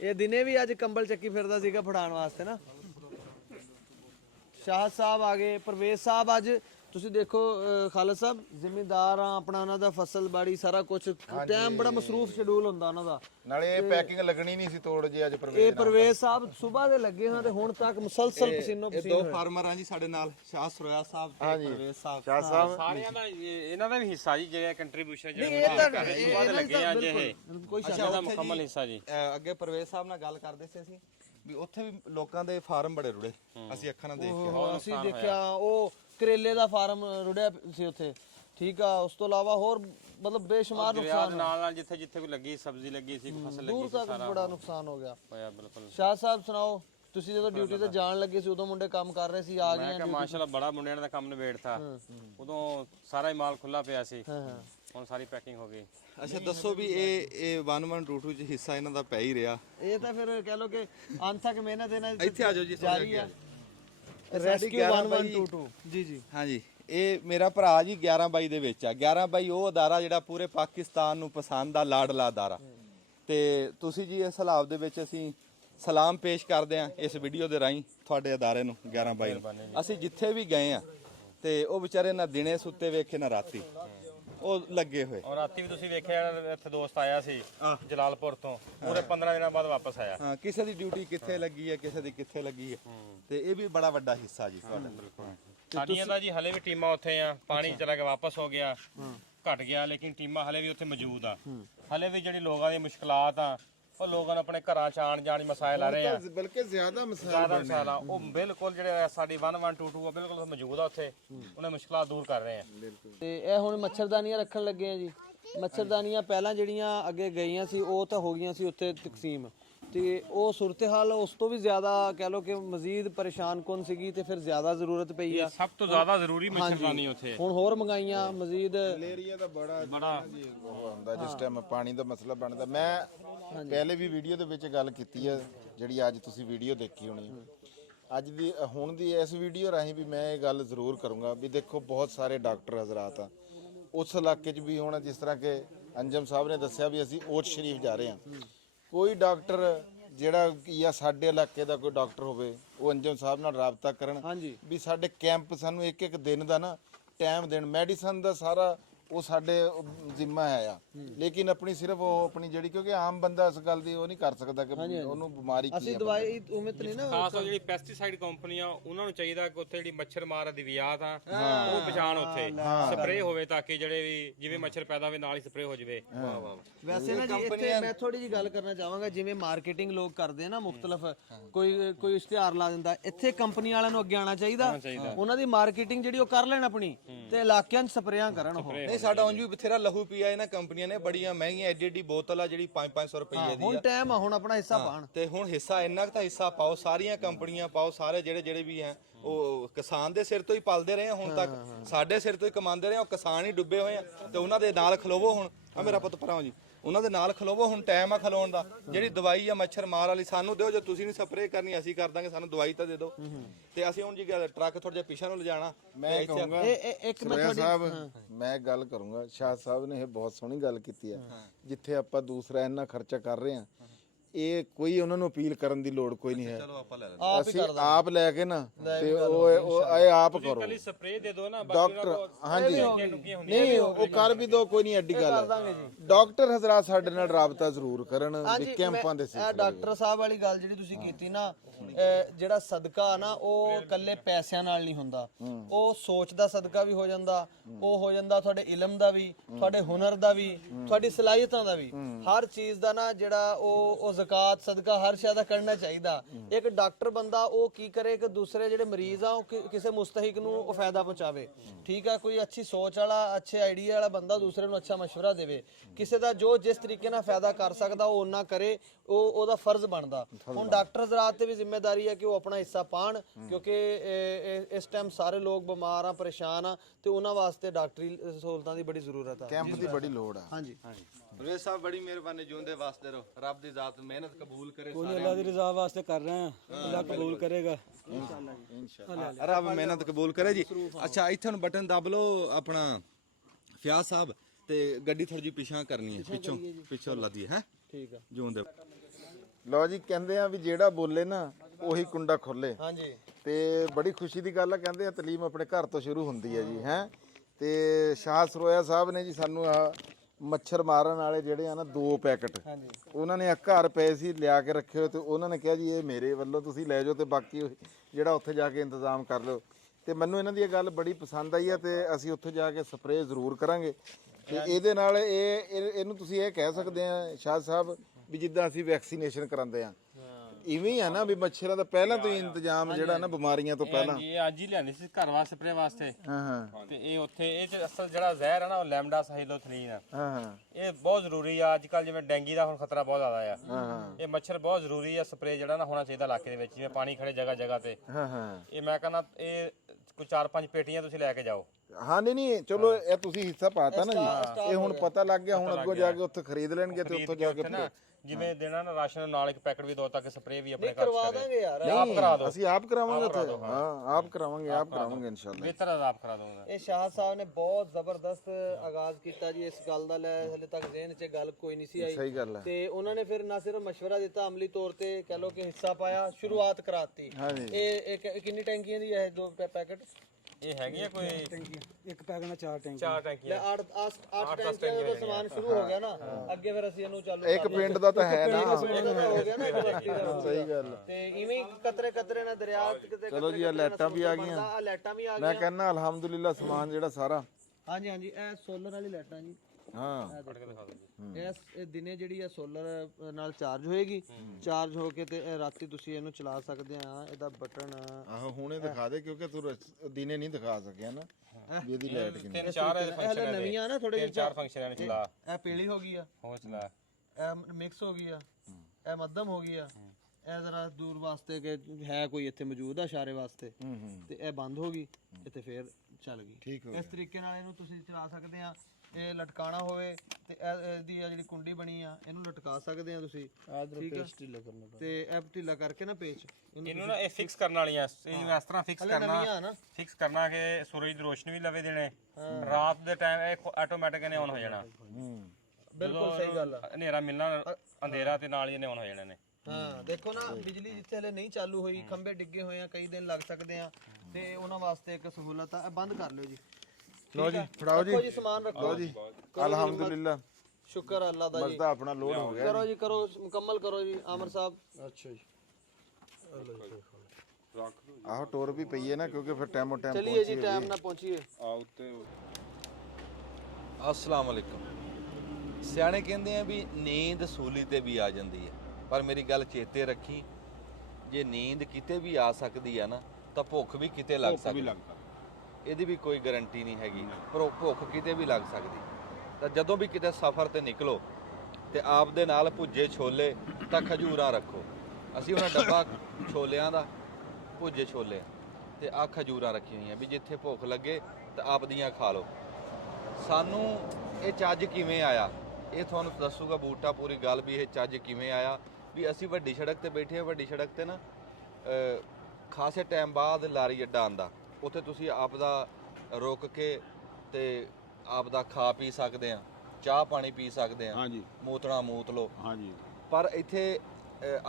ਇਹ ਦਿਨੇ ਵੀ ਅੱਜ ਕੰਬਲ ਚੱਕੀ ਫਿਰਦਾ ਸੀਗਾ ਫੜਾਉਣ ਵਾਸਤੇ ਨਾ। ਸ਼ਾਹ ਸਾਹਿਬ ਆ ਗਏ, ਪਰਵੇਜ਼ ਸਾਹਿਬ ਅੱਜ ਤੁਸੀਂ ਦੇਖੋ ਖਾਲਦ ਸਾਹਿਬ ਜ਼ਿਮੀਂਦਾਰ ਆ ਆਪਣਾ, ਉਹਨਾਂ ਦਾ ਫਸਲ ਬਾੜੀ ਸਾਰਾ ਕੁਝ ਟਾਈਮ ਬੜਾ ਮਸਰੂਫ ਸ਼ਡਿਊਲ ਹੁੰਦਾ ਉਹਨਾਂ ਦਾ। ਨਾਲੇ ਇਹ ਪੈਕਿੰਗ ਲੱਗਣੀ ਨਹੀਂ ਸੀ ਤੋੜ ਜੇ ਅੱਜ ਇਹ ਪ੍ਰਵੇਸ਼ ਪਰਵੇਜ਼ ਸਾਹਿਬ ਸਵੇਰ ਦੇ ਲੱਗੇ ਹੋਏ ਤੇ ਹੁਣ ਤੱਕ ਮੁਸਲਸਲ ਪਸੀਨੋ ਇਹ ਪਸੀਨ ਦੋ ਫਾਰਮਰ ਆ ਜੀ ਸਾਡੇ ਨਾਲ, ਸ਼ਾਹ ਸਰੋਇਆ ਸਾਹਿਬ ਤੇ ਪਰਵੇਜ਼ ਸਾਹਿਬ। ਸ਼ਾਹ ਸਾਹਿਬ ਸਾਰਿਆਂ ਦਾ ਇਹਨਾਂ ਦਾ ਵੀ ਹਿੱਸਾ ਜੀ, ਜਿਹੜਾ ਕੰਟਰੀਬਿਊਸ਼ਨ ਨਹੀਂ ਜਿਹੜਾ ਇਹ ਤਾਂ ਬਾਅਦ ਲੱਗੇ ਆ ਅੱਜ ਇਹ ਕੋਈ ਸ਼ੱਕ ਇਹਨਾਂ ਦਾ ਮੁਕੰਮਲ ਹਿੱਸਾ ਜੀ। ਅੱਗੇ ਪਰਵੇਜ਼ ਸਾਹਿਬ ਨਾਲ ਗੱਲ ਕਰਦੇ ਸੀ ਅਸੀਂ ਵੀ ਉੱਥੇ ਵੀ ਲੋਕਾਂ ਦੇ ਫਾਰਮ ਬੜੇ ਰੁੜੇ, ਅਸੀਂ ਅੱਖਾਂ ਨਾਲ ਦੇਖ ਕੇ ਉਹ ਅਸੀਂ ਦੇਖਿਆ ਉਹ ਕਰੇਲੇ ਦਾ ਫਾਰਮ ਰੁੜਿਆ ਸੀ ਉੱਥੇ, ਠੀਕ ਆ। ਉਸ ਤੋਂ ਇਲਾਵਾ ਹੋਰ ਮਤਲਬ ਬੇਸ਼ੁਮਾਰ ਦਰਿਆ ਨੁਕਸਾਨ ਦੇ ਨਾਲ ਨਾਲ ਜਿੱਥੇ ਜਿੱਥੇ ਕੋਈ ਲੱਗੀ ਸਬਜ਼ੀ ਲੱਗੀ ਸੀ, ਕੋਈ ਫਸਲ ਲੱਗੀ ਦੂਰ ਸੀ, ਤੱਕ ਬੜਾ ਨੁਕਸਾਨ ਹੋ ਗਿਆ। ਹੋਇਆ ਬਿਲਕੁਲ। ਸ਼ਾਹ ਸਾਹਿਬ ਸੁਣਾਓ, ਤੁਸੀਂ ਜਦੋਂ ਡਿਊਟੀ ਤੇ ਜਾਣ ਲੱਗੇ ਸੀ ਉਦੋਂ ਮੁੰਡੇ ਕੰਮ ਕਰ ਰਹੇ ਸੀ, ਆ ਮੈਂ ਗਏ ਕਿਹਾ ਮਾਸ਼ਾਅੱਲਾ ਬੜਾ ਮੁੰਡਿਆਂ ਦਾ ਕੰਮ ਨਿਬੇੜਤਾ, ਉਦੋਂ ਸਾਰਾ ਹੀ ਮਾਲ ਖੁੱਲਾ ਪਿਆ ਸੀ, ਹੁਣ ਸਾਰੀ ਪੈਕਿੰਗ ਹੋ ਗਈ। ਅੱਛਾ ਦੱਸੋ ਵੀ ਇਹ 1122 ਚ ਹਿੱਸਾ ਇਹਨਾਂ ਦਾ ਪੈ ਹੀ ਰਿਹਾ। ਇਹ ਤਾਂ ਫਿਰ ਕਹਿ ਲੋ ਕਿ ਅੰਤ ਤੱਕ ਮਿਹਨਤ ਇਹਨਾਂ ਦੀ ਇੱਥੇ ਆ ਜਾਓ ਜੀ, ਜਾਰੀ ਆ। ਰੈਸਕਿਊ 1122 ਜੀ ਜੀ ਹਾਂਜੀ ਇਹ ਮੇਰਾ ਭਰਾ ਜੀ 1122 ਦੇ ਵਿੱਚ ਆ। 1122 ਉਹ ਅਦਾਰਾ ਜਿਹੜਾ ਪੂਰੇ ਪਾਕਿਸਤਾਨ ਨੂੰ ਪਸੰਦ ਆ, ਲਾਡਲਾ ਅਦਾਰਾ। ਤੇ ਤੁਸੀਂ ਜੀ ਇਸ ਹਾਲਾਤ ਦੇ ਵਿੱਚ ਅਸੀਂ ਸਲਾਮ ਪੇਸ਼ ਕਰਦੇ ਆ ਇਸ ਵੀਡੀਓ ਦੇ ਰਾਹੀਂ ਤੁਹਾਡੇ ਅਦਾਰੇ ਨੂੰ 1122 ਨੂੰ। ਅਸੀਂ ਜਿੱਥੇ ਵੀ ਗਏ ਆ ਤੇ ਉਹ ਵਿਚਾਰੇ ਨਾ ਦਿਨੇ ਸੁੱਤੇ ਵੇਖੇ ਨਾ ਰਾਤੀ, ਉਹ ਲੱਗੇ ਹੋਏ। ਔਰ ਰਾਤੀ ਵੀ ਤੁਸੀਂ ਵੇਖਿਆ ਇੱਥੇ ਦੋਸਤ ਆਇਆ ਸੀ ਜਲਾਲਪੁਰ ਤੋਂ, ਪੂਰੇ 15 ਦਿਨਾਂ ਬਾਅਦ ਵਾਪਸ ਆਇਆ। ਹਾਂ ਕਿਸੇ ਦੀ ਡਿਊਟੀ ਕਿੱਥੇ ਲੱਗੀ ਹੈ, ਕਿਸੇ ਦੀ ਕਿੱਥੇ ਲੱਗੀ ਹੈ, ਤੇ ਇਹ ਵੀ ਬੜਾ ਵੱਡਾ ਹਿੱਸਾ ਜੀ ਤੁਹਾਡਾ। ਸਾਡੀਆਂ ਦਾ ਜੀ ਹਲੇ ਵੀ ਟੀਮਾਂ ਉੱਥੇ ਆ, ਪਾਣੀ ਚਲਾ ਕੇ ਵਾਪਸ ਹੋ ਗਿਆ, ਘਟ ਗਿਆ, ਲੇਕਿਨ ਟੀਮਾਂ ਹਲੇ ਵੀ ਉੱਥੇ ਮੌਜੂਦ ਆ। ਹਲੇ ਵੀ ਜਿਹੜੀ ਲੋਕਾਂ ਦੀ ਮੁਸ਼ਕਲਾਤ ਆ, ਉਹ ਲੋਕਾਂ ਨੂੰ ਆਪਣੇ ਘਰਾਂ ਚ ਆਣ ਜਾਣ ਮਸਾਇਲ ਆ ਰਹੇ ਆ, ਬਲਕਿ ਜ਼ਿਆਦਾ ਜ਼ਿਆਦਾ ਮਸਾਇਲ ਆ, ਉਹ ਬਿਲਕੁਲ ਜਿਹੜੇ ਸਾਡੀ 1122 ਆ ਬਿਲਕੁਲ ਮੌਜੂਦ ਆ ਉੱਥੇ, ਉਹਨਾਂ ਮੁਸ਼ਕਲਾਤ ਦੂਰ ਕਰ ਰਹੇ ਆ। ਤੇ ਇਹ ਹੁਣ ਮੱਛਰਦਾਨੀਆਂ ਰੱਖਣ ਲੱਗੇ ਆ ਜੀ। ਮੱਛਰਦਾਨੀਆਂ ਪਹਿਲਾਂ ਜਿਹੜੀਆਂ ਅੱਗੇ ਗਈਆਂ ਸੀ ਉਹ ਤਾਂ ਹੋ ਗਈਆਂ ਸੀ ਉੱਥੇ ਤਕਸੀਮ, ਤੇ ਉਹ ਸੂਰਤ-ਹਾਲ ਉਸ ਤੋਂ ਵੀ ਜ਼ਿਆਦਾ ਕਹਿ ਲੋ ਕਿ ਮਜ਼ੀਦ ਪਰੇਸ਼ਾਨ ਕੁਨ ਸੀਗੀ, ਤੇ ਫਿਰ ਜ਼ਿਆਦਾ ਜ਼ਰੂਰਤ ਪਈ ਆ। ਸਭ ਤੋਂ ਜ਼ਿਆਦਾ ਜ਼ਰੂਰੀ ਮੱਛਰਦਾਨੀ ਉੱਥੇ ਹੁਣ ਹੋਰ ਮੰਗਾਈਆਂ ਮਜ਼ੀਦ। ਮਲੇਰੀਆ ਦਾ ਬੜਾ ਹੁੰਦਾ ਜਿਸ ਟਾਈਮ ਪਾਣੀ ਦਾ ਮਸਲਾ ਬਣਦਾ। ਮੈਂ ਪਹਿਲੇ ਵੀ ਵੀਡੀਓ ਦੇ ਵਿੱਚ ਗੱਲ ਕੀਤੀ ਹੈ, ਜਿਹੜੀ ਅੱਜ ਤੁਸੀਂ ਵੀਡੀਓ ਦੇਖੀ ਹੋਣੀ। ਅੱਜ ਦੀ ਹੁਣ ਦੀ ਇਸ ਵੀਡੀਓ ਰਾਹੀਂ ਵੀ ਮੈਂ ਇਹ ਗੱਲ ਜ਼ਰੂਰ ਕਰੂੰਗਾ ਵੀ ਦੇਖੋ ਬਹੁਤ ਸਾਰੇ ਡਾਕਟਰ ਹਜ਼ਰਾਤ ਆ ਉਸ ਇਲਾਕੇ 'ਚ ਵੀ। ਹੁਣ ਜਿਸ ਤਰ੍ਹਾਂ ਕਿ ਅੰਜਮ ਸਾਹਿਬ ਨੇ ਦੱਸਿਆ ਵੀ ਅਸੀਂ ਓਚ ਸ਼ਰੀਫ ਜਾ ਰਹੇ ਹਾਂ, ਕੋਈ ਡਾਕਟਰ ਜਿਹੜਾ ਜਾਂ ਸਾਡੇ ਇਲਾਕੇ ਦਾ ਕੋਈ ਡਾਕਟਰ ਹੋਵੇ ਉਹ ਅੰਜਮ ਸਾਹਿਬ ਨਾਲ ਰਾਬਤਾ ਕਰਨ ਵੀ ਸਾਡੇ ਕੈਂਪ ਸਾਨੂੰ ਇੱਕ ਇੱਕ ਦਿਨ ਦਾ ਨਾ ਟਾਈਮ ਦੇਣ। ਮੈਡੀਸਨ ਦਾ ਸਾਰਾ ਉਹ ਸਾਡੇ ਜ਼ਿੰਮਾ ਹੈ ਆ, ਲੇਕਿਨ ਆਪਣੀ ਸਿਰਫ ਉਹ ਆਪਣੀ ਜਿਹੜੀ, ਕਿਉਂਕਿ ਆਮ ਬੰਦਾ ਇਸ ਗੱਲ ਦੀ ਉਹ ਨਹੀਂ ਕਰ ਸਕਦਾ ਕਿ ਉਹਨੂੰ ਬਿਮਾਰੀ ਕੀ ਅਸੀਂ ਹੈ। ਦਵਾਈ ਉਵੇਂ ਤਾਂ ਨਹੀਂ ਨਾ। ਖਾਸ ਉਹ ਜਿਹੜੀ ਪੈਸਟੀਸਾਈਡ ਕੰਪਨੀਆਂ ਉਹਨਾਂ ਨੂੰ ਚਾਹੀਦਾ ਕਿ ਉੱਥੇ ਜਿਹੜੀ ਮੱਛਰ ਮਾਰ ਅਦਵਿਆਤ ਆ ਉਹ ਪਛਾਣ ਉੱਥੇ ਸਪਰੇਅ ਹੋਵੇ, ਤਾਂ ਕਿ ਜਿਹੜੇ ਵੀ ਜਿਵੇਂ ਮੱਛਰ ਪੈਦਾ ਹੋਵੇ ਨਾਲ ਹੀ ਸਪਰੇਅ ਹੋ ਜਾਵੇ। ਵੈਸੇ ਨਾ ਜੀ ਇੱਥੇ ਮੈਂ ਥੋੜੀ ਜੀ ਗੱਲ ਕਰਨਾ ਚਾਹਾਂਗਾ, ਜਿਵੇਂ ਮਾਰਕੀਟਿੰਗ ਲੋਕ ਕਰਦੇ ਆ ਨਾ ਮੁਖਤਲਫ, ਕੋਈ ਇਸ਼ਤਿਹਾਰ ਲਾ ਦਿੰਦਾ, ਇੱਥੇ ਕੰਪਨੀ ਵਾਲਿਆਂ ਨੂੰ ਅੱਗੇ ਆਉਣਾ ਚਾਹੀਦਾ, ਉਹਨਾਂ ਦੀ ਮਾਰਕੀਟਿੰਗ ਜਿਹੜੀ ਉਹ ਕਰ ਲੈਣ ਆਪਣੀ, ਤੇ ਇਲਾਕਿਆਂ 'ਚ ਸਪਰੇਆਂ ਕਰਨ ਉਹ। ਨਹੀਂ ਸਾਡਾ ਉਂਝ ਵੀ ਬਥੇਰਾ ਲਹੂ ਪੀਆ ਇਹਨਾਂ ਕੰਪਨੀਆਂ ਨੇ, ਬੜੀਆਂ ਮਹਿੰਗੀਆਂ ਐਡੀ ਐਡੀ ਬੋਤਲ ਆ ਜਿਹੜੀ 500 ਰੁਪਏ ਦੀ ਹੁਣ ਆ। ਟਾਈਮ ਆ ਹੁਣ ਆਪਣਾ ਹਿੱਸਾ ਪਾਣ, ਤੇ ਹੁਣ ਹਿੱਸਾ ਇੰਨਾ ਕੁ ਤਾਂ ਹਿੱਸਾ ਪਾਓ, ਸਾਰੀਆਂ ਕੰਪਨੀਆਂ ਪਾਓ, ਸਾਰੇ ਜਿਹੜੇ ਵੀ ਹੈ ਉਹ ਕਿਸਾਨ ਦੇ ਸਿਰ ਤੋਂ ਹੀ ਪਲਦੇ ਰਹੇ ਆ ਹੁਣ ਤੱਕ, ਸਾਡੇ ਸਿਰ ਤੋਂ ਹੀ ਕਮਾਉਂਦੇ ਰਹੇ ਆ। ਉਹ ਕਿਸਾਨ ਹੀ ਡੁੱਬੇ ਹੋਏ ਆ, ਤੇ ਉਹਨਾਂ ਦੇ ਨਾਲ ਖਲੋਵੋ। ਹੁਣ ਆ ਮੇਰਾ ਪੁੱਤ ਭਰਾਓ ਜੀ, ਉਹਨਾਂ ਦੇ ਨਾਲ ਖਲੋਵੋ, ਹੁਣ ਟਾਈਮ ਆ ਖਲੋਣ ਦਾ। ਜਿਹੜੀ ਦਵਾਈ ਆ ਮੱਛਰ ਮਾਰ ਵਾਲੀ ਸਾਨੂੰ ਦਿਓ, ਜੇ ਤੁਸੀਂ ਨਹੀਂ ਸਪਰੇਅ ਕਰਨੀ ਅਸੀਂ ਕਰ ਦਾਂਗੇ, ਸਾਨੂੰ ਦਵਾਈ ਤਾਂ ਦੇ ਦਿਓ। ਤੇ ਅਸੀਂ ਹੁਣ ਜੀ ਟਰੱਕ ਥੋੜਾ ਜਿਹਾ ਪਿੱਛੇ ਨੂੰ ਲਿਜਾਣਾ। ਮੈਂ ਕਹੂੰਗਾ ਇੱਕ ਮੈਂ ਸਰੋਇਆ ਸਾਹਿਬ, ਮੈਂ ਗੱਲ ਕਰੂੰਗਾ, ਸ਼ਾਹ ਸਾਹਿਬ ਨੇ ਇਹ ਬਹੁਤ ਸੋਹਣੀ ਗੱਲ ਕੀਤੀ ਹੈ। ਜਿੱਥੇ ਆਪਾਂ ਦੂਸਰਾ ਇੰਨਾ ਖਰਚਾ ਕਰ ਰਹੇ ਹਾਂ, ਇਹ ਕੋਈ ਉਹਨਾਂ ਨੂੰ ਅਪੀਲ ਕਰਨ ਦੀ ਲੋੜ ਕੋਈ ਨਹੀਂ ਹੈ। ਚਲੋ ਆਪਾਂ ਲੈ ਲੈਂਦੇ, ਅਸੀਂ ਆਪ ਲੈ ਕੇ ਨਾ ਤੇ ਉਹ ਇਹ ਆਪ ਕਰੋ। ਕੱਲੀ ਸਪਰੇਅ ਦੇ ਦਿਓ ਨਾ, ਡਾਕਟਰ ਹਾਂਜੀ ਨਹੀਂ ਉਹ ਕਰ ਵੀ ਦੋ, ਕੋਈ ਨਹੀਂ ਐਡੀ ਗੱਲ ਹੈ। ਡਾਕਟਰ ਹਜ਼ਰਾਤ ਸਾਡੇ ਨਾਲ ਰਾਬਤਾ ਜ਼ਰੂਰ ਕਰਨ ਵੀ ਕੈਂਪਾਂ ਦੇ ਇਹ ਡਾਕਟਰ ਸਾਹਿਬ ਵਾਲੀ ਗੱਲ ਜਿਹੜੀ ਤੁਸੀਂ ਕੀਤੀ ਨਾ, ਜਿਹੜਾ ਸਦਕਾ ਨਾ ਉਹ ਕੱਲੇ ਪੈਸਿਆਂ ਨਾਲ ਨਹੀਂ ਹੁੰਦਾ, ਉਹ ਸੋਚ ਦਾ ਸਦਕਾ ਵੀ ਹੋ ਜਾਂਦਾ, ਉਹ ਹੋ ਜਾਂਦਾ ਤੁਹਾਡੇ ਇਲਮ ਦਾ ਵੀ, ਤੁਹਾਡੇ ਹੁਨਰ ਦਾ ਵੀ, ਤੁਹਾਡੀ ਸਲਾਹੀਅਤਾਂ ਦਾ ਵੀ। ਹਰ ਚੀਜ਼ ਦਾ ਨਾ ਜਿਹੜਾ ਉਹ ਜ਼ਕਾਤ ਸਦਕਾ ਹਰ ਸ਼ੈ ਦਾ ਕਰਨਾ ਚਾਹੀਦਾ। ਇੱਕ ਡਾਕਟਰ ਬੰਦਾ ਉਹ ਕੀ ਕਰੇ ਕਿ ਦੂਸਰੇ ਜਿਹੜੇ ਮਰੀਜ਼ ਆ ਉਹ ਕਿਸੇ ਮੁਸਤਹਿਕ ਨੂੰ ਉਹ ਫਾਇਦਾ ਪਹੁੰਚਾਵੇ, ਠੀਕ ਆ। ਕੋਈ ਅੱਛੀ ਸੋਚ ਵਾਲਾ, ਅੱਛੇ ਆਈਡੀਆ ਵਾਲਾ ਬੰਦਾ ਦੂਸਰੇ ਨੂੰ ਅੱਛਾ ਮਸ਼ਵਰਾ ਦੇਵੇ, ਕਿਸੇ ਦਾ ਜੋ ਜਿਸ ਤਰੀਕੇ ਨਾਲ ਫਾਇਦਾ ਕਰ ਸਕਦਾ ਉਹ ਉਹਨਾਂ ਕਰੇ, ਉਹ ਉਹਦਾ ਫਰਜ਼ ਬਣਦਾ। ਹੁਣ ਡਾਕਟਰ ਹਜ਼ਰਾਤ ਤੇ ਵੀ ਜ਼ਿੰਮੇਵਾਰੀ ਹੈ ਕਿ ਉਹ ਆਪਣਾ ਹਿੱਸਾ ਪਾਣ, ਕਿਉਂਕਿ ਇਸ ਟਾਈਮ ਸਾਰੇ ਲੋਕ ਬਿਮਾਰ ਆ, ਪਰੇਸ਼ਾਨ ਆ, ਤੇ ਉਹਨਾਂ ਵਾਸਤੇ ਡਾਕਟਰੀ ਸਹੂਲਤਾਂ ਦੀ ਬੜੀ ਜ਼ਰੂਰਤ ਆ, ਕੈਂਪ ਦੀ ਬੜੀ ਲੋੜ ਆ। ਹਾਂਜੀ ਪਰਵੇਜ਼ ਸਾਹਿਬ ਬੜੀ ਮਿਹਰਬਾਨੀ, ਜਿਉਂਦੇ ਵਾਸਤੇ ਰਹੋ, ਰੱਬ ਦੀ ਜ਼ਾਤ ਮਿਹਨਤ ਕਬੂਲ ਕਰੇ ਕੋਈ ਅੱਲਾ ਦੀ ਰਜ਼ਾ ਵਾਸਤੇ ਕਰ ਰਹੇ ਹਾਂ, ਅੱਲਾ ਕਬੂਲ ਕਰੇਗਾ। ਰੱਬ ਮਿਹਨਤ ਕਬੂਲ ਕਰੇ ਜੀ। ਅੱਛਾ ਇੱਥੇ ਹੁਣ ਬਟਨ ਦਬ ਲਓ ਆਪਣਾ ਫਿਆਜ਼ ਸਾਹਿਬ, ਤੇ ਗੱਡੀ ਥੋੜੀ ਜਿਹੀ ਪਿਛਾਂ ਕਰਨੀ ਹੈ, ਪਿੱਛੋਂ ਲੱਦੀ ਹੈ ਠੀਕ ਆ ਜੂਨ ਦੇ। ਲਓ ਜੀ, ਕਹਿੰਦੇ ਆ ਵੀ ਜਿਹੜਾ ਬੋਲੇ ਨਾ ਉਹੀ ਕੁੰਡਾ ਖੋਲੇ। ਹਾਂਜੀ ਤੇ ਬੜੀ ਖੁਸ਼ੀ ਦੀ ਗੱਲ ਆ, ਕਹਿੰਦੇ ਆ ਤਾਲੀਮ ਆਪਣੇ ਘਰ ਤੋਂ ਸ਼ੁਰੂ ਹੁੰਦੀ ਹੈ ਜੀ। ਹੈ ਤੇ ਸ਼ਾਹ ਸਰੋਇਆ ਸਾਹਿਬ ਨੇ ਜੀ ਸਾਨੂੰ ਆ ਮੱਛਰ ਮਾਰਨ ਵਾਲੇ ਜਿਹੜੇ ਆ ਨਾ 2 ਪੈਕਟ ਉਹਨਾਂ ਨੇ ਘਰ ਪਏ ਸੀ ਲਿਆ ਕੇ ਰੱਖੇ ਹੋਏ, ਤੇ ਉਹਨਾਂ ਨੇ ਕਿਹਾ ਜੀ ਇਹ ਮੇਰੇ ਵੱਲੋਂ ਤੁਸੀਂ ਲੈ ਜਾਓ ਤੇ ਬਾਕੀ ਜਿਹੜਾ ਉੱਥੇ ਜਾ ਕੇ ਇੰਤਜ਼ਾਮ ਕਰ ਲਓ। ਤੇ ਮੈਨੂੰ ਇਹਨਾਂ ਦੀ ਇਹ ਗੱਲ ਬੜੀ ਪਸੰਦ ਆਈ ਹੈ, ਤੇ ਅਸੀਂ ਉੱਥੇ ਜਾ ਕੇ ਸਪਰੇਅ ਜ਼ਰੂਰ ਕਰਾਂਗੇ। ਤੇ ਇਹਦੇ ਨਾਲ ਇਹਨੂੰ ਤੁਸੀਂ ਇਹ ਕਹਿ ਸਕਦੇ ਆ ਸ਼ਾਹ ਸਾਹਿਬ ਵੀ ਜਿੱਦਾਂ ਅਸੀਂ ਵੈਕਸੀਨੇਸ਼ਨ ਕਰਾਉਂਦੇ ਆ, ਇਵੇਂ ਹੀ ਆ ਨਾ ਵੀ ਮੱਛਰਾਂ ਦਾ ਪਹਿਲਾਂ ਤੋਂ ਹੀ ਇੰਤਜ਼ਾਮ ਜਿਹੜਾ ਨਾ ਬਿਮਾਰੀਆਂ ਤੋਂ ਪਹਿਲਾਂ। ਇਹ ਅੱਜ ਹੀ ਲਿਆਂਦੀ ਸੀ ਘਰ ਵਾਸਤੇ ਸਪਰੇ ਵਾਸਤੇ। ਹਾਂ ਤੇ ਇਹ ਉੱਥੇ ਇਹ ਚ ਅਸਲ ਜਿਹੜਾ ਜ਼ਹਿਰ ਹੈ ਨਾ ਉਹ ਲੈਮਡਾ ਸਾਈਲੋਥਨੀਨ ਆ। ਹਾਂ ਇਹ ਬਹੁਤ ਜ਼ਰੂਰੀ ਆ ਅੱਜ ਕੱਲ, ਜਿਵੇਂ ਡੈਂਗੀ ਦਾ ਹੁਣ ਖਤਰਾ ਬਹੁਤ ਜ਼ਿਆਦਾ ਆ। ਇਹ ਮੱਛਰ ਬਹੁਤ ਜ਼ਰੂਰੀ ਆ, ਸਪਰੇ ਜਿਹੜਾ ਨਾ ਹੋਣਾ ਚਾਹੀਦਾ ਇਲਾਕੇ ਦੇ ਵਿੱਚ, ਜਿਵੇਂ ਪਾਣੀ ਖੜੇ ਜਗ੍ਹਾ ਜਗ੍ਹਾ ਤੇ। ਹਾਂ ਇਹ ਮੈਂ ਕਹਿੰਦਾ ਇਹ ਕੋਈ 4-5 ਪੇਟੀਆਂ ਤੁਸੀਂ ਲੈ ਕੇ ਜਾਓ। ਹਾਂ ਨਹੀਂ ਚਲੋ ਇਹ ਤੁਸੀਂ ਹਿੱਸਾ ਪਾਤਾ ਨਾ ਜੀ, ਇਹ ਹੁਣ ਪਤਾ ਲੱਗ ਗਿਆ, ਹੁਣ ਅੱਗੋਂ ਜਾ ਕੇ ਉੱਥੇ ਖਰੀਦ ਲੈਣਗੇ ਤੇ ਉੱਥੋਂ ਜਾ ਕੇ ਨਾ ਜਿਵੇਂ ਦੇਣਾ ਨਾ ਰਾਸ਼ਨ ਨਾਲ ਇੱਕ ਪੈਕਟ ਵੀ ਦੋ ਤੱਕ ਸਪਰੇ ਵੀ ਆਪਣੇ ਘਰ ਕਰਵਾ ਦਾਂਗੇ ਯਾਰ। ਆਪ ਕਰਾ ਦਿਓ, ਅਸੀਂ ਆਪ ਕਰਾਵਾਂਗੇ ਉੱਥੇ। ਹਾਂ ਆਪ ਕਰਾਵਾਂਗੇ ਇਨਸ਼ਾਅੱਲਾ। ਬਿਹਤਰ ਆਪ ਕਰਾ ਦਊਂਗਾ। ਇਹ ਸ਼ਾਹ ਸਾਹਿਬ ਨੇ ਬਹੁਤ ਜ਼ਬਰਦਸਤ ਆਗਾਜ਼ ਕੀਤਾ ਜੀ ਇਸ ਗੱਲ ਦਾ। ਹਲੇ ਤੱਕ ਜ਼ਿਹਨ 'ਚ ਗੱਲ ਕੋਈ ਨਹੀਂ ਸੀ ਆਈ। ਸਹੀ ਗੱਲ ਹੈ। ਤੇ ਉਹਨਾਂ ਨੇ ਫਿਰ ਨਾ ਸਿਰਫ ਮਸ਼ਵਰਾ ਦਿੱਤਾ, ਅਮਲੀ ਤੌਰ ਤੇ ਕਹਿ ਲੋ ਕਿ ਹਿੱਸਾ ਪਾਇਆ, ਸ਼ੁਰੂਆਤ ਕਰਾਤੀ। ਹਾਂਜੀ ਇਹ ਕਿੰਨੀ ਟੈਂਕੀਆਂ ਦੀ ਹੈ ਇਹ 2 ਪੈਕਟ? ਇਹ ਹੈਗੀ ਆ ਕੋਈ ਇੱਕ ਪੈਕ ਨਾਲ 4 ਟੈਂਕੀ। 4 ਟੈਂਕੀਆਂ। 8 ਟੈਂਕੀਆਂ ਦਾ ਸਮਾਨ ਸ਼ੁਰੂ ਹੋ ਗਿਆ ਨਾ, ਅੱਗੇ ਫਿਰ ਅਸੀਂ ਇਹਨੂੰ ਚਾਲੂ ਇੱਕ ਪਿੰਡ ਦਾ ਤਾਂ ਹੈ ਨਾ। ਹੋ ਗਿਆ ਨਾ ਇੱਕ ਬਸਤੀ ਦਾ। ਸਹੀ ਗੱਲ। ਤੇ ਇਵੇਂ ਹੀ ਕਤਰੇ ਕਤਰੇ ਨਾਲ ਦਰਿਆ ਕਿਤੇ ਚਲੋ ਜੀ, ਆ ਲਾਈਟਾਂ ਵੀ ਆ ਗਈਆਂ। ਆ ਲਾਈਟਾਂ ਵੀ ਆ ਮੈਂ ਗਈਆਂ। ਕਹਿੰਦਾ ਅਲਹਮਦੁਲਿਲਾ ਸਮਾਨ ਜਿਹੜਾ ਸਾਰਾ। ਹਾਂਜੀ ਹਾਂਜੀ, ਇਹ ਸੋਲਰ ਵਾਲੀ ਲਾਈਟਾਂ ਜੀ। ਹਾਂ ਇਹ ਦਿਨੇ ਜਿਹੜੀ ਹੈ ਸੋਲਰ ਨਾਲ ਚਾਰਜ ਹੋਏਗੀ, ਚਾਰਜ ਹੋ ਕੇ ਤੇ ਇਹ ਰਾਤੀ ਤੁਸੀਂ ਇਹਨੂੰ ਚਲਾ ਸਕਦੇ ਆ। ਇਹਦਾ ਬਟਨ ਆਹੋ ਹੁਣੇ ਦਿਖਾ ਦੇ, ਕਿਉਂਕਿ ਤੂੰ ਦਿਨੇ ਨਹੀਂ ਦਿਖਾ ਸਕਿਆ ਨਾ ਵੀ ਇਹਦੀ ਲਾਈਟ ਕਿੰਨੀ। 3-4 ਹਲੇ ਨਵੀਆਂ ਨਾ ਥੋੜੇ ਜਿਹੇ 4 ਫੰਕਸ਼ਨ ਨੇ ਚਲਾ। ਇਹ ਪੀਲੀ ਹੋ ਗਈ ਆ, ਹੋ ਚਲਾ। ਇਹ ਮਿਕਸ ਹੋ ਗਈ ਆ, ਇਹ ਮੱਧਮ ਹੋ ਗਈ ਆ, ਇਹ ਜ਼ਰਾ ਦੂਰ ਵਾਸਤੇ ਕਿ ਹੈ ਕੋਈ ਇੱਥੇ ਮੌਜੂਦ ਆ ਇਸ਼ਾਰੇ ਵਾਸਤੇ, ਤੇ ਇਹ ਬੰਦ ਹੋ ਗਈ, ਇੱਥੇ ਫੇਰ ਚੱਲ ਗਈ। ਠੀਕ ਹੋ ਇਸ ਤਰੀਕੇ ਨਾਲ ਇਹਨੂੰ ਤੁਸੀਂ ਚਲਾ ਸਕਦੇ ਆ। ਇਹ ਲਟਕਾਣਾ ਹੋਵੇ ਤੇ ਇਹਦੀ ਆ ਜਿਹੜੀ ਕੁੰਡੀ ਬਣੀ ਆ, ਇਹਨੂੰ ਲਟਕਾ ਸਕਦੇ ਆ ਤੁਸੀਂ। ਠੀਕ ਹੈ, ਤੇ ਇਹ ਢਿੱਲਾ ਕਰਕੇ ਨਾ ਪੇਚ ਇਹਨੂੰ ਨਾ ਇਹ ਫਿਕਸ ਕਰਨ ਵਾਲੀਆਂ, ਇਹਨੂੰ ਇਸ ਤਰ੍ਹਾਂ ਫਿਕਸ ਕਰਨਾ, ਫਿਕਸ ਕਰਨਾ ਕਿ ਸੂਰਜ ਦੀ ਰੋਸ਼ਨੀ ਵੀ ਲਵੇ ਦੇਣੇ। ਰਾਤ ਦੇ ਟਾਈਮ ਇਹ ਆਟੋਮੈਟਿਕ ਨੇ ਆਨ ਹੋ ਜਾਣਾ। ਬਿਲਕੁਲ ਸਹੀ ਗੱਲ ਆ। ਹਨੇਰਾ ਮਿਲਣਾ, ਅੰਧੇਰਾ ਤੇ ਨਾਲ ਹੀ ਇਹਨੇ ਆਨ ਹੋ ਜਾਣੇ ਨੇ। ਹਾਂ ਦੇਖੋ ਨਾ, ਬਿਜਲੀ ਜਿੱਥੇ ਹਲੇ ਨਹੀਂ ਚਾਲੂ ਹੋਈ, ਖੰਭੇ ਡਿੱਗੇ ਹੋਏ ਆ, ਕਈ ਦਿਨ ਲੱਗ ਸਕਦੇ ਆ, ਤੇ ਉਹਨਾਂ ਵਾਸਤੇ ਇੱਕ ਸਹੂਲਤ ਆ। ਇਹ ਬੰਦ ਕਰ ਲਿਓ ਜੀ। ਲਓ ਜੀ ਫੜਾਓ ਜੀ। ਰੱਖੋ ਜੀ ਸਮਾਨ ਰੱਖੋ। ਲਓ ਜੀ ਅਲਹਮਦੁਲਿਲਾ, ਸ਼ੁਕਰ ਅੱਲਾ ਦਾ ਜੀ। ਮਸਦਾ ਆਪਣਾ ਲੋਡ ਹੋ ਗਿਆ। ਕਰੋ ਜੀ, ਕਰੋ, ਮੁਕੰਮਲ ਕਰੋ ਜੀ ਆਮਰ ਸਾਹਿਬ। ਅੱਛਾ ਜੀ, ਆਹੋ ਟੋਰ ਵੀ ਪਈ ਹੈ ਨਾ, ਕਿਉਂਕਿ ਫਿਰ ਟਾਈਮੋ ਟਾਈਮ ਚਲਿਏ ਜੀ, ਟਾਈਮ ਨਾਲ ਪਹੁੰਚੀਏ। अस्सलाम वालेकुम। ਸਿਆਣੇ ਕਹਿੰਦੇ ਆ ਵੀ ਨੀਂਦ ਸੂਲੀ ਤੇ ਵੀ ਆ ਜਾਂਦੀ ਹੈ, ਪਰ ਮੇਰੀ ਗੱਲ ਚੇਤੇ ਰੱਖੀ, ਜੇ ਨੀਂਦ ਕਿਤੇ ਵੀ ਆ ਸਕਦੀ ਆ ਨਾ, ਤਾਂ ਭੁੱਖ ਵੀ ਕਿਤੇ ਲੱਗ ਸਕਦੀ। ਇਹਦੀ ਵੀ ਕੋਈ ਗਾਰੰਟੀ ਨਹੀਂ ਹੈਗੀ, ਪਰ ਉਹ ਭੁੱਖ ਕਿਤੇ ਵੀ ਲੱਗ ਸਕਦੀ। ਤਾਂ ਜਦੋਂ ਵੀ ਕਿਤੇ ਸਫ਼ਰ ਤੇ ਨਿਕਲੋ ਤੇ ਆਪ ਦੇ ਨਾਲ ਭੁੱਜੇ ਛੋਲੇ ਤਾਂ ਖਜੂਰਾਂ ਰੱਖੋ। ਅਸੀਂ ਉਹਨਾਂ ਡੱਬਾ ਛੋਲਿਆਂ ਦਾ, ਭੁੱਜੇ ਛੋਲੇ ਤੇ ਆ ਖਜੂਰਾਂ ਰੱਖੀਆਂ ਹੋਈਆਂ ਵੀ ਜਿੱਥੇ ਭੁੱਖ ਲੱਗੇ ਤਾਂ ਆਪ ਦੀਆਂ ਖਾ ਲਓ। ਸਾਨੂੰ ਇਹ ਚੱਜ ਕਿਵੇਂ ਆਇਆ, ਇਹ ਤੁਹਾਨੂੰ ਦੱਸੂਗਾ ਬੂਟਾ ਪੂਰੀ ਗੱਲ ਵੀ ਇਹ ਚੱਜ ਕਿਵੇਂ ਆਇਆ। ਵੀ ਅਸੀਂ ਵੱਡੀ ਸੜਕ ਤੇ ਬੈਠੇ ਹਾਂ, ਵੱਡੀ ਸੜਕ ਤੇ ਨਾ ਖਾਸੇ ਟਾਈਮ ਬਾਅਦ ਲਾਰੀ ਅੱਡਾ ਆਂਦਾ, ਉੱਥੇ ਤੁਸੀਂ ਆਪ ਦਾ ਰੁਕ ਕੇ ਤੇ ਆਪ ਦਾ ਖਾ ਪੀ ਸਕਦੇ ਆ, ਚਾਹ ਪਾਣੀ ਪੀ ਸਕਦੇ ਆ, ਮੂਤਣਾ ਮੂਤ ਲਓ। ਪਰ ਇੱਥੇ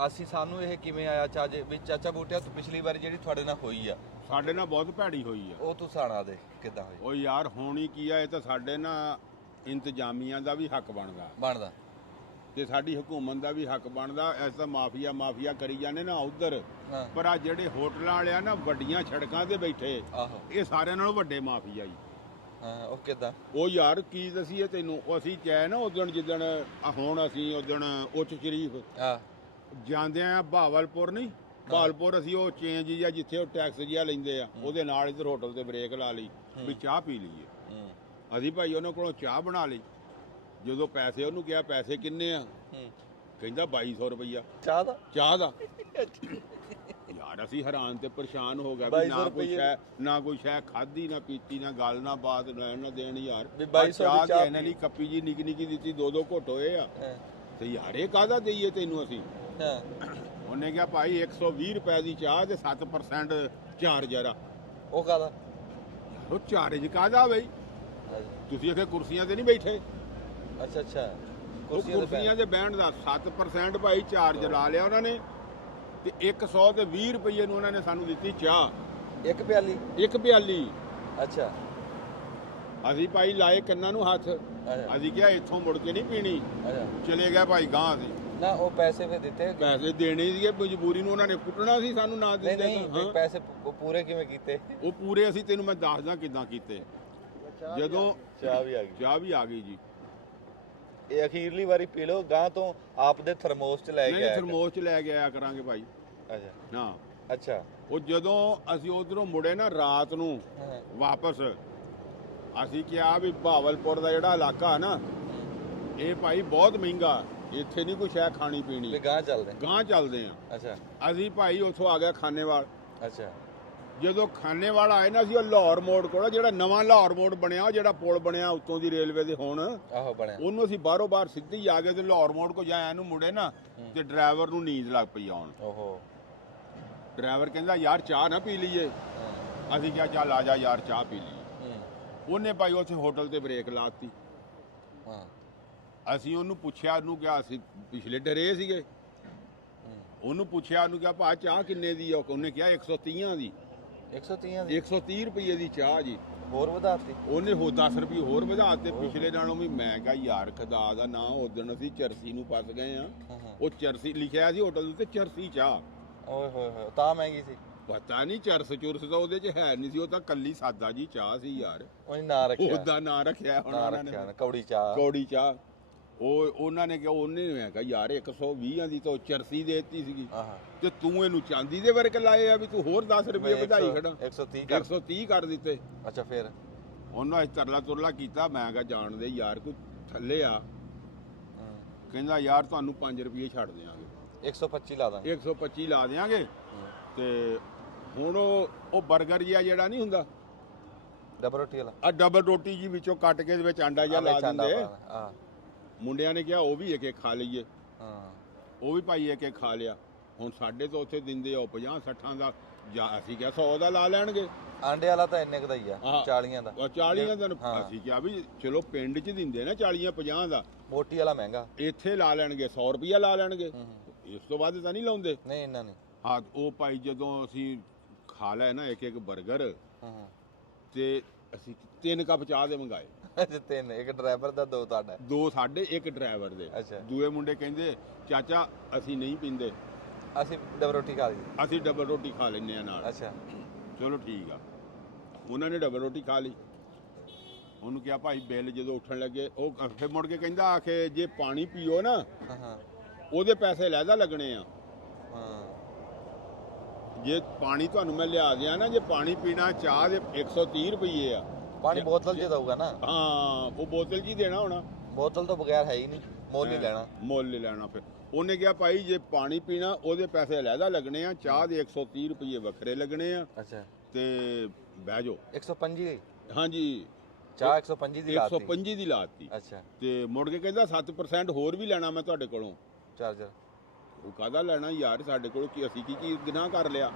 ਅਸੀਂ ਸਾਨੂੰ ਇਹ ਕਿਵੇਂ ਆਇਆ ਚੱਜ ਵੀ ਚਾਚਾ ਬੂਟਿਆ ਤੂੰ ਪਿਛਲੀ ਵਾਰੀ ਜਿਹੜੀ ਤੁਹਾਡੇ ਨਾਲ ਹੋਈ ਆ, ਸਾਡੇ ਨਾਲ ਬਹੁਤ ਭੈੜੀ ਹੋਈ ਆ। ਉਹ ਤੂੰ ਸਾਣਾ ਦੇ ਕਿੱਦਾਂ ਹੋਈ? ਉਹ ਯਾਰ ਹੋਣੀ ਕੀ ਆ, ਇਹ ਤਾਂ ਸਾਡੇ ਨਾ ਇੰਤਜ਼ਾਮੀਆਂ ਦਾ ਵੀ ਹੱਕ ਬਣਦਾ ਤੇ ਸਾਡੀ ਹਕੂਮਤ ਦਾ ਵੀ ਹੱਕ ਬਣਦਾ। ਐਸਾ ਮਾਫੀਆ ਕਰੀ ਜਾਂਦੇ ਨਾ ਉਧਰ, ਪਰ ਆ ਜਿਹੜੇ ਹੋਟਲਾਂ ਵਾਲਿਆ ਨਾ ਵੱਡੀਆਂ ਸੜਕਾਂ ਤੇ ਬੈਠੇ, ਇਹ ਸਾਰਿਆਂ ਨਾਲੋਂ ਵੱਡੇ ਮਾਫੀਆ ਜੀ। ਹਾਂ ਉਹ ਕਿੱਦਾਂ? ਉਹ ਯਾਰ ਕੀ ਦਸੀਏ ਤੈਨੂੰ, ਅਸੀਂ ਚਾਹੇ ਨਾ ਉਦਣ ਜਿੱਦਣ ਹੁਣ ਅਸੀਂ ਉਦਣ ਉੱਚ ਸ਼ਰੀਫ ਜਾਂਦੇ ਆ ਬਹਾਵਲਪੁਰ, ਨਹੀਂ ਬਹਾਵਲਪੁਰ, ਅਸੀਂ ਉਹ ਚੇਂਜ ਜਿਹਾ ਜਿੱਥੇ ਉਹ ਟੈਕਸ ਜਿਹਾ ਲੈਂਦੇ ਆ ਉਹਦੇ ਨਾਲ ਇੱਧਰ ਹੋਟਲ ਤੇ ਬ੍ਰੇਕ ਲਾ ਲਈ ਵੀ ਚਾਹ ਪੀ ਲਈਏ। ਅਸੀਂ ਭਾਈ ਉਹਨਾਂ ਕੋਲੋਂ ਚਾਹ ਬਣਾ ਲਈ। ਜਦੋਂ ਪੈਸੇ ਉਹਨੂੰ ਕਿਹਾ ਪੈਸੇ ਕਿੰਨੇ ਆ, ਕਹਿੰਦਾ 2200 ਰੁਪਈਆ ਚਾਹ ਦਾ। ਯਾਰ ਅਸੀਂ ਹੈਰਾਨ ਤੇ ਪਰੇਸ਼ਾਨ ਹੋ ਗਏ ਵੀ ਨਾ ਕੋਈ ਸ਼ੈ ਖਾਧੀ ਨਾ ਪੀਤੀ ਨਾ ਗੱਲ ਨਾ ਬਾਤ ਲੈਣ ਨਾ ਦੇਣ। ਯਾਰ ਚਾਹ ਤੇ ਇਹਨਾਂ ਲਈ ਕੱਪੀ ਜੀ ਨਿੱਕੀ ਨਿੱਕੀ ਦਿੱਤੀ, 2-2 ਘੁੱਟ ਹੋਏ ਆ ਤੇ ਯਾਰ ਇਹ ਕਾਹਦਾ ਦੇਈਏ ਤੈਨੂੰ ਅਸੀਂ? ਹਾਂ ਉਹਨੇ ਕਿਹਾ ਭਾਈ 120 ਰੁਪਏ ਦੀ ਚਾਹ ਤੇ 7% ਚਾਰਜਰ ਆ। ਉਹ ਕਾਹਦਾ? ਉਹ ਚਾਰਜ ਕਾਹਦਾ ਬਈ? ਤੁਸੀਂ ਇੱਥੇ ਕੁਰਸੀਆਂ ਤੇ ਨਹੀਂ ਬੈਠੇ? ਅੱਛਾ ਅੱਛਾ ਉਹ ਕੁਰਸੀਆਂ ਤੇ ਬਹਿਣ ਦਾ 7% ਭਾਈ ਚਾਰਜ ਲਾ ਲਿਆ ਉਹਨਾਂ ਨੇ, ਤੇ 120 ਰੁਪਏ ਨੂੰ ਉਹਨਾਂ ਨੇ ਸਾਨੂੰ ਦਿੱਤੀ ਚਾਹ, ਇੱਕ ਪਿਆਲੀ? ਇੱਕ ਪਿਆਲੀ। ਅੱਛਾ ਅਸੀਂ ਭਾਈ ਲਾਏ ਕੰਨਾਂ ਨੂੰ ਹੱਥ, ਅੱਛਾ ਅਸੀਂ ਕਿਹਾ ਇੱਥੋਂ ਮੁੜ ਕੇ ਨਹੀਂ ਪੀਣੀ। ਅੱਛਾ ਚਲੇ ਗਏ ਭਾਈ ਗਾਂ ਅਸੀਂ। ਨਾ ਉਹ ਪੈਸੇ ਵੀ ਦਿੱਤੇ? ਪੈਸੇ ਦੇਣੇ ਸੀਗੇ, ਮਜਬੂਰੀ ਨੂੰ ਉਹਨਾਂ ਨੇ ਕੁੱਟਣਾ ਸੀ ਸਾਨੂੰ, ਨਾ ਨਹੀਂ ਦਿੰਦੇ ਨਹੀਂ ਤਾਂ। ਹਾਂ। ਪੈਸੇ ਪੂਰੇ ਕਿਵੇਂ ਕੀਤੇ? ਉਹ ਪੂਰੇ ਅਸੀਂ ਤੈਨੂੰ ਮੈਂ ਦੱਸਦਾ ਕਿੱਦਾਂ ਕੀਤੇ। ਜਦੋਂ ਚਾਹ ਵੀ ਆ ਗਈ? ਚਾਹ ਵੀ ਆ ਗਈ ਜੀ। ਇਹ ਅਖੀਰਲੀ ਵਾਰੀ ਪੀ ਲਓ, ਗਾਂ ਤੋਂ ਆਪ ਦੇ ਥਰਮੋਸ ਚ ਲੈ ਨਹੀਂ ਕੇ ਆਇਆ ਥਰਮੋਸ ਚ ਲੈ ਕੇ ਆਇਆ ਕਰਾਂਗੇ ਭਾਈ। ਅੱਛਾ ਹਾਂ ਅੱਛਾ ਉਹ ਜਦੋਂ ਅਸੀਂ ਉਧਰੋਂ ਮੁੜੇ ਨਾ ਰਾਤ ਨੂੰ ਹਾਂ ਵਾਪਸ, ਅਸੀਂ ਕਿਹਾ ਵੀ ਬਹਾਵਲਪੁਰ ਦਾ ਜਿਹੜਾ ਇਲਾਕਾ ਨਾ, ਇਹ ਭਾਈ ਬਹੁਤ ਮਹਿੰਗਾ, ਇੱਥੇ ਨਹੀਂ ਕੋਈ ਸ਼ੈ ਖਾਣੀ ਪੀਣੀ, ਵੀ ਗਾਂ ਚੱਲਦੇ? ਗਾਂ ਚੱਲਦੇ ਆ। ਅੱਛਾ ਅਸੀਂ ਭਾਈ ਉੱਥੋਂ ਆ ਗਿਆ ਖਾਨੇਵਾਲ। ਅੱਛਾ ਜਦੋਂ ਖਾਨੇਵਾਲ ਆਏ ਨਾ, ਅਸੀਂ ਉਹ ਲਾਹੌਰ ਮੋੜ ਕੋਲ, ਜਿਹੜਾ ਨਵਾਂ ਲਾਹੌਰ ਮੋੜ ਬਣਿਆ, ਉਹ ਜਿਹੜਾ ਪੁਲ ਬਣਿਆ ਉੱਤੋਂ ਦੀ ਰੇਲਵੇ ਦੇ ਹੁਣ, ਆਹੋ ਬਣਿਆ। ਉਹਨੂੰ ਅਸੀਂ ਬਾਹਰੋਂ ਬਾਹਰ ਸਿੱਧੀ ਆ ਗਏ ਤੇ ਲਾਹੌਰ ਮੋੜ ਕੋ ਜਾਇਆ ਨੂੰ ਮੁੜੇ ਨਾ, ਤੇ ਡਰਾਈਵਰ ਨੂੰ ਨੀਂਦ ਲੱਗ ਪਈ ਆਉਣ। ਓਹੋ ਡਰਾਈਵਰ ਕਹਿੰਦਾ ਯਾਰ ਚਾਹ ਨਾ ਪੀ ਲਈਏ। ਹਾਂ ਅਸੀਂ ਕਿਹਾ ਚੱਲ ਆ ਜਾ ਯਾਰ ਚਾਹ ਪੀ ਲਈਏ। ਹੂੰ, ਉਹਨੇ ਭਾਈ ਉੱਥੇ ਹੋਟਲ ਤੇ ਬ੍ਰੇਕ ਲਾਤੀ। ਹਾਂ ਅਸੀਂ ਉਹਨੂੰ ਪੁੱਛਿਆ, ਉਹਨੂੰ ਕਿਹਾ, ਅਸੀਂ ਪਿਛਲੇ ਡਰੇ ਸੀਗੇ, ਉਹਨੂੰ ਪੁੱਛਿਆ, ਉਹਨੂੰ ਕਿਹਾ ਭਾ ਚਾਹ ਕਿੰਨੇ ਦੀ ਆ? ਉਹਨੇ ਕਿਹਾ 130 ਦੀ। 130 ਦੀ? 130 ਰੁਪਏ ਦੀ ਚਾਹ ਜੀ। ਹੋਰ ਵਧਾਤੀ? ਉਹਨੇ ਹੋ 10 ਰੁਪਏ ਹੋਰ ਵਧਾ ਦਿੱਤੇ ਪਿਛਲੇ ਨਾਲੋਂ ਵੀ। ਮੈਂ ਕਿਹਾ ਯਾਰ ਖੁਦਾ ਦਾ ਨਾਂ, ਉਦਣ ਅਸੀਂ ਚਰਸੀ ਨੂੰ ਫਸ ਗਏ ਆ। ਹਾਂ ਹਾਂ ਉਹ ਚਰਸੀ ਲਿਖਿਆ ਸੀ ਹੋਟਲ ਉੱਤੇ, ਚਰਸੀ ਚਾਹ। ਓਏ ਹੋਏ ਹੋਏ ਤਾਂ ਮਹਿੰਗੀ ਸੀ? ਪਤਾ ਨਹੀਂ ਚਰਸ ਚੁਰਸ ਤਾਂ ਉਹਦੇ 'ਚ ਹੈ ਨਹੀਂ ਸੀ, ਉਹ ਤਾਂ ਕੱਲੀ ਸਾਦਾ ਜੀ ਚਾਹ ਸੀ ਯਾਰ। ਉਹਨੇ ਨਾਂ ਰੱਖਿਆ? ਉਹਦਾ ਨਾਂ ਰੱਖਿਆ ਹੁਣ ਨਾਂ ਉਹਨਾਂ ਰੱਖਿਆ ਨੇ, ਕੌੜੀ ਚਾਹ। ਕੌੜੀ ਚਾਹ। ਉਹ ਉਹਨਾਂ ਨੇ ਕਿਹਾ, ਉਹਨੇ ਮੈਂ ਕਿਹਾ ਯਾਰ 120 ਦੀ ਤਾਂ ਚਰਸੀ ਦੇ ਦਿੱਤੀ ਸੀਗੀ, ਆਹਾਂ ਤੇ ਤੂੰ ਇਹਨੂੰ ਚਾਂਦੀ ਦੇ ਵਰਕ ਲਾਏ ਆ ਵੀ ਤੂੰ ਹੋਰ 10 ਰੁਪਏ ਵਧਾਈ ਖੜਾ। 130 ਕਰ? 130 ਕਰ ਦਿੱਤੇ। ਅੱਛਾ ਫਿਰ? ਉਹਨਾਂ ਅਸੀਂ ਤਰਲਾ ਤੁਰਲਾ ਕੀਤਾ। ਮੈਂ ਕਿਹਾ ਜਾਣ ਦੇ ਯਾਰ, ਕੋਈ ਥੱਲੇ ਆ। ਹਾਂ ਕਹਿੰਦਾ ਯਾਰ ਤੁਹਾਨੂੰ 5 ਰੁਪਏ ਛੱਡ ਦਿਆਂਗੇ, 125 ਲਾ ਦਾਂਗੇ। 125 ਲਾ ਦਿਆਂਗੇ। ਤੇ ਹੁਣ ਉਹ 버ਗਰ ਜਿਹਾ ਜਿਹੜਾ ਨਹੀਂ ਹੁੰਦਾ, ਡਬਲ ਰੋਟੀ ਵਾਲਾ? ਆ ਡਬਲ ਰੋਟੀ ਜੀ ਵਿੱਚੋਂ ਕੱਟ ਕੇ ਦੇ ਵਿੱਚ ਆਂਡਾ ਜਿਹਾ ਲਾ ਦਿੰਦੇ। ਹਾਂ ਮੁੰਡਿਆਂ ਨੇ ਕਿਹਾ ਉਹ ਵੀ ਇੱਕ ਇੱਕ ਖਾ ਲਈਏ। ਹਾਂ ਉਹ ਵੀ ਭਾਈ ਇੱਕ ਇੱਕ ਖਾ ਲਿਆ। ਹੁਣ ਸਾਡੇ ਤੋਂ ਉੱਥੇ ਦਿੰਦੇ ਆ 50 60 ਦਾ, ਜਾਂ ਅਸੀਂ ਕਿਹਾ 100 ਦਾ ਲਾ ਲੈਣਗੇ। ਆਂਡੇ ਵਾਲਾ ਤਾਂ ਇੰਨੇ ਕੁ ਦਾ ਹੀ ਆ, ਹਾਂ। 40 ਦਾ। 40 ਦਾ ਹਾਂ। ਅਸੀਂ ਕਿਹਾ ਵੀ ਚਲੋ ਪਿੰਡ 'ਚ ਦਿੰਦੇ ਨਾ 40 50 ਦਾ, ਮੋਟੀ ਵਾਲਾ ਮਹਿੰਗਾ। ਇੱਥੇ ਲਾ ਲੈਣਗੇ 100 ਰੁਪਇਆ ਲਾ ਲੈਣਗੇ, ਹੂੰ ਇਸ ਤੋਂ ਵੱਧ ਤਾਂ ਨਹੀਂ ਲਾਉਂਦੇ। ਨਹੀਂ ਇੰਨਾ ਨਹੀਂ। ਹਾਂ ਉਹ ਭਾਈ ਜਦੋਂ ਅਸੀਂ ਖਾ ਲਿਆ ਨਾ ਇੱਕ ਇੱਕ 버ਗਰ, ਹਾਂ ਤੇ ਅਸੀਂ 3 ਕੱਪ ਚਾਹ ਦੇ ਮੰਗਾਏ। ਅੱਛਾ ਤਿੰਨ, ਇੱਕ ਡਰਾਈਵਰ ਦਾ, ਦੋ ਤੁਹਾਡਾ? 2 ਸਾਡੇ, 1 ਡਰਾਈਵਰ ਦੇ। ਅੱਛਾ ਦੂਏ ਮੁੰਡੇ ਕਹਿੰਦੇ ਚਾਚਾ ਅਸੀਂ ਨਹੀਂ ਪੀਂਦੇ, ਅਸੀਂ ਡਬਲ ਰੋਟੀ ਖਾ ਲਈ। ਅਸੀਂ ਡਬਲ ਰੋਟੀ ਖਾ ਲੈਂਦੇ ਆ ਨਾਲ। ਅੱਛਾ ਚਲੋ ਠੀਕ ਆ। ਉਹਨਾਂ ਨੇ ਡਬਲ ਰੋਟੀ ਖਾ ਲਈ। ਉਹਨੂੰ ਕਿਹਾ ਭਾਈ ਬਿੱਲ ਜਦੋਂ ਉੱਠਣ ਲੱਗੇ, ਉਹ ਫਿਰ ਮੁੜ ਕੇ ਕਹਿੰਦਾ ਆਖੇ ਜੇ ਪਾਣੀ ਪੀਓ ਨਾ, ਹਾਂ ਹਾਂ ਉਹਦੇ ਪੈਸੇ ਲਹਿਦਾ ਲੱਗਣੇ ਆ। ਹਾਂ ਜੇ ਪਾਣੀ ਤੁਹਾਨੂੰ ਮੈਂ ਲਿਆ ਦਿਆਂ ਨਾ, ਜੇ ਪਾਣੀ ਪੀਣਾ ਚਾਹ ਦੇ 130 ਰੁਪਏ ਆ। ਪਾਣੀ ਬੋਤਲ 'ਚ ਦਊਗਾ ਨਾ? ਹਾਂ ਉਹ ਬੋਤਲ 'ਚ ਹੀ ਦੇਣਾ ਹੋਣਾ, ਬੋਤਲ ਤੋਂ ਬਗੈਰ ਹੈ ਹੀ ਨਹੀਂ, ਮੁੱਲ ਨਹੀਂ ਲੈਣਾ। ਮੁੱਲ ਲੈ ਲੈਣਾ। ਫਿਰ ਉਹਨੇ ਕਿਹਾ ਭਾਈ ਜੇ ਪਾਣੀ ਪੀਣਾ ਉਹਦੇ ਪੈਸੇ ਅਲੱਗਾ ਲੱਗਣੇ ਆ, ਚਾਹ ਦੇ 130 ਰੁਪਏ ਵੱਖਰੇ ਲੱਗਣੇ ਆ, ਅੱਛਾ ਤੇ ਬਹਿ ਜਾਓ। 125? ਹਾਂਜੀ ਚਾਹ 125 ਦੀ ਲਾਤੀ? 125 ਦੀ ਲਾਤੀ। ਅੱਛਾ ਤੇ ਮੁੜ ਕੇ ਕਹਿੰਦਾ 7% ਹੋਰ ਵੀ ਲੈਣਾ ਮੈਂ ਤੁਹਾਡੇ ਕੋਲੋਂ। ਚਾਰਜਰ? ਉਹ ਕਾਹਦਾ ਲੈਣਾ ਯਾਰ, ਸਾਡੇ ਕੋਲ ਕੀ, ਅਸੀਂ ਕੀ ਗੁਨਾਹ ਕਰ ਲਿਆ?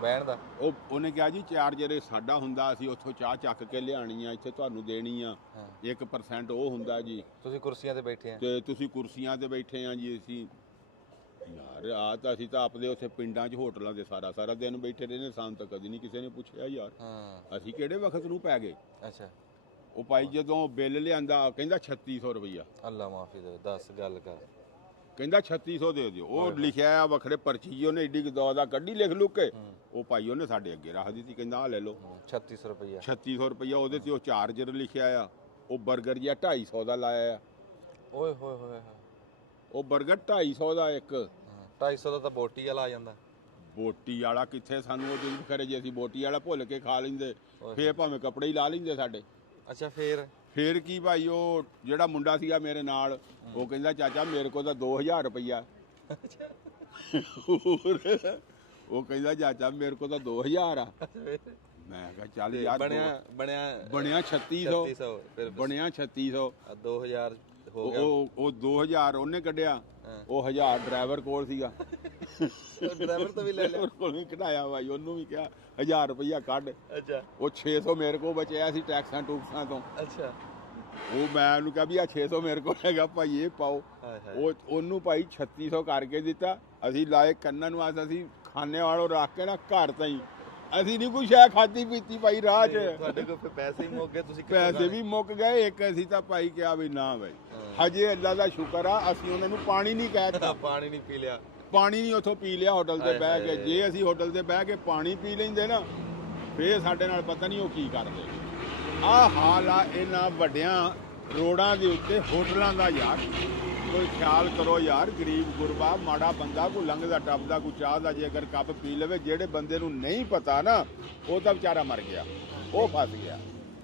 ਬਹਿਣ ਦਾ? ਉਹਨੇ ਕਿਹਾ ਜੀ ਚਾਰਜਰ ਸਾਡਾ ਹੁੰਦਾ, ਅਸੀਂ ਉੱਥੋਂ ਚਾਹ ਚੱਕ ਕੇ ਲਿਆਣੀ ਆ, ਇੱਥੇ ਤੁਹਾਨੂੰ ਦੇਣੀ ਆ। ਹਾਂ 1% ਉਹ ਹੁੰਦਾ ਜੀ, ਤੁਸੀਂ ਕੁਰਸੀਆਂ ਤੇ ਬੈਠੇ ਆ? ਤੇ ਤੁਸੀਂ ਕੁਰਸੀਆਂ ਤੇ ਬੈਠੇ ਆ ਜੀ। ਅਸੀਂ ਯਾਰ ਤਾਂ ਅਸੀਂ ਤਾਂ ਆਪਦੇ ਉੱਥੇ ਪਿੰਡਾਂ 'ਚ ਹੋਟਲਾਂ ਦੇ ਸਾਰਾ ਸਾਰਾ ਦਿਨ ਬੈਠੇ ਰਹੇ ਨੇ, ਸਾਨੂੰ ਤਾਂ ਕਦੀ ਨਹੀਂ ਕਿਸੇ ਨੇ ਪੁੱਛਿਆ ਯਾਰ। ਹਾਂ ਅਸੀਂ ਕਿਹੜੇ ਵਕਤ ਨੂੰ ਪੈ ਗਏ? ਅੱਛਾ ਉਹ ਭਾਈ ਜਦੋਂ ਬਿੱਲ ਲਿਆਂਦਾ ਕਹਿੰਦਾ 3600 ਰੁਪਈਆ। ਅੱਲਾ ਮਾਫੀ ਦੇ, ਦੱਸ ਗੱਲ ਕਰ। ਕਹਿੰਦਾ 3600 ਦੇ ਦਿਓ। ਉਹ ਲਿਖਿਆ ਆ ਵੱਖਰੇ ਪਰਚੀ ਜੀ, ਉਹਨੇ ਏਡੀ ਦੋ ਦਾ ਕੱਢੀ ਲਿਖ ਲੁੱਕ ਕੇ, ਉਹ ਭਾਈ ਉਹਨੇ ਸਾਡੇ ਅੱਗੇ ਰੱਖ ਦਿੱਤੀ। ਕਹਿੰਦਾ ਆ ਲੈ ਲਓ 3600 ਰੁਪਈਆ। 3600 ਰੁਪਈਆ। ਉਹਦੇ ਤੇ ਉਹ ਚਾਰਜਰ ਲਿਖਿਆ ਆ, ਉਹ 버ਗਰ ਜਿਹਾ 250 ਦਾ ਲਾਇਆ ਆ। ਓਏ ਹੋਏ ਹੋਏ ਹੋਏ। ਉਹ 버ਗਰ 250 ਦਾ ਇੱਕ। 250 ਦਾ ਤਾਂ ਬੋਟੀ ਵਾਲਾ ਆ ਜਾਂਦਾ। ਬੋਟੀ ਵਾਲਾ ਕਿੱਥੇ, ਸਾਨੂੰ ਉਹ ਦਿਨ ਖਰੇ ਜੇ ਅਸੀਂ ਬੋਟੀ ਵਾਲਾ ਭੁੱਲ ਕੇ ਖਾ ਲੈਂਦੇ, ਫੇਰ ਭਾਵੇਂ ਕੱਪੜੇ ਹੀ ਲਾ ਲੈਂਦੇ ਸਾਡੇ। ਅੱਛਾ ਫੇਰ ਕੀ ਭਾਈ, ਉਹ ਜਿਹੜਾ ਮੁੰਡਾ ਸੀਗਾ ਮੇਰੇ ਨਾਲ, ਉਹ ਕਹਿੰਦਾ ਚਾਚਾ ਮੇਰੇ ਕੋਲ ਤਾਂ 2000 ਰੁਪਈਆ। ਉਹ ਕਹਿੰਦਾ ਚਾਚਾ ਮੇਰੇ ਕੋਲ ਤਾਂ 2000 ਆ। ਮੈਂ ਕਿਹਾ ਚੱਲ ਯਾਰ ਬਣਿਆ 3600 ਫਿਰ ਬਣਿਆ 3600। 2000 ਉਹ 2000 ਉਹਨੇ ਕੱਢਿਆ, ਉਹ 1000 ਡਰਾਈਵਰ ਕੋਲ ਸੀਗਾ, ਡਰਾਈਵਰ ਤੋਂ ਵੀ ਲੈ ਲਿਆ। ਕੋਲ ਵੀ ਕਢਾਇਆ ਭਾਈ, ਉਹਨੂੰ ਵੀ ਕਿਹਾ 1000 ਰੁਪਇਆ ਕੱਢ। ਅੱਛਾ ਉਹ 600 ਮੇਰੇ ਕੋਲ ਬਚਿਆ ਸੀ ਟੈਕਸਾਂ ਟੂਕਸਾਂ ਤੋਂ। ਅੱਛਾ ਉਹ ਮੈਂ ਉਹਨੂੰ ਕਿਹਾ ਵੀ ਆ 600 ਮੇਰੇ ਕੋਲ ਹੈਗਾ ਭਾਈ, ਇਹ ਪਾਓ। ਉਹਨੂੰ ਭਾਈ 3600 ਕਰਕੇ ਦਿੱਤਾ। ਅਸੀਂ ਲਾਏ ਕੰਨਾਂ ਨੂੰ, ਅਸੀਂ ਖਾਣੇ ਵਾਲੋਂ ਰੱਖ ਕੇ ਨਾ ਘਰ ਤਾਈਂ, ਅਸੀਂ ਨਹੀਂ ਕੁਛ ਹੈ ਖਾਦੀ ਪੀਤੀ ਭਾਈ ਰਾਹ 'ਚ। ਤੁਹਾਡੇ ਕੋਲ ਫਿਰ ਪੈਸੇ ਹੀ ਮੁੱਕ ਗਏ, ਤੁਸੀਂ ਪੈਸੇ ਵੀ ਮੁੱਕ ਗਏ। ਇੱਕ ਅਸੀਂ ਤਾਂ ਭਾਈ ਕਿਹਾ ਵੀ ਨਾ ਭਾਈ, ਹਜੇ ਅੱਲਾ ਦਾ ਸ਼ੁਕਰ ਆ ਅਸੀਂ ਉਹਨਾਂ ਨੂੰ ਪਾਣੀ ਨਹੀਂ ਕਹਿ ਦਿੱਤਾ, ਪਾਣੀ ਨਹੀਂ ਪੀ ਲਿਆ। ਪਾਣੀ ਨਹੀਂ ਉੱਥੋਂ ਪੀ ਲਿਆ ਹੋਟਲ ਤੇ ਬਹਿ ਕੇ। ਜੇ ਅਸੀਂ ਹੋਟਲ ਤੇ ਬਹਿ ਕੇ ਪਾਣੀ ਪੀ ਲੈਂਦੇ ਨਾ, ਫੇਰ ਸਾਡੇ ਨਾਲ ਪਤਾ ਨਹੀਂ ਉਹ ਕੀ ਕਰਦੇ। ਆਹ ਹਾਲ ਆ ਇਹਨਾਂ ਵੱਡਿਆਂ ਰੋਡਾਂ ਦੇ ਉੱਤੇ ਹੋਟਲਾਂ ਦਾ। ਯਾਰ ਕੋਈ ਖਿਆਲ ਕਰੋ ਯਾਰ, ਗਰੀਬ ਗੁਰਬਾ ਮਾੜਾ ਬੰਦਾ ਕੋਈ ਲੰਘਦਾ ਟੱਪਦਾ ਕੋਈ ਚਾਹ ਦਾ ਜੇਕਰ ਕੱਪ ਪੀ ਲਵੇ, ਜਿਹੜੇ ਬੰਦੇ ਨੂੰ ਨਹੀਂ ਪਤਾ ਨਾ ਉਹ ਤਾਂ ਵਿਚਾਰਾ ਮਰ ਗਿਆ, ਉਹ ਫਸ ਗਿਆ।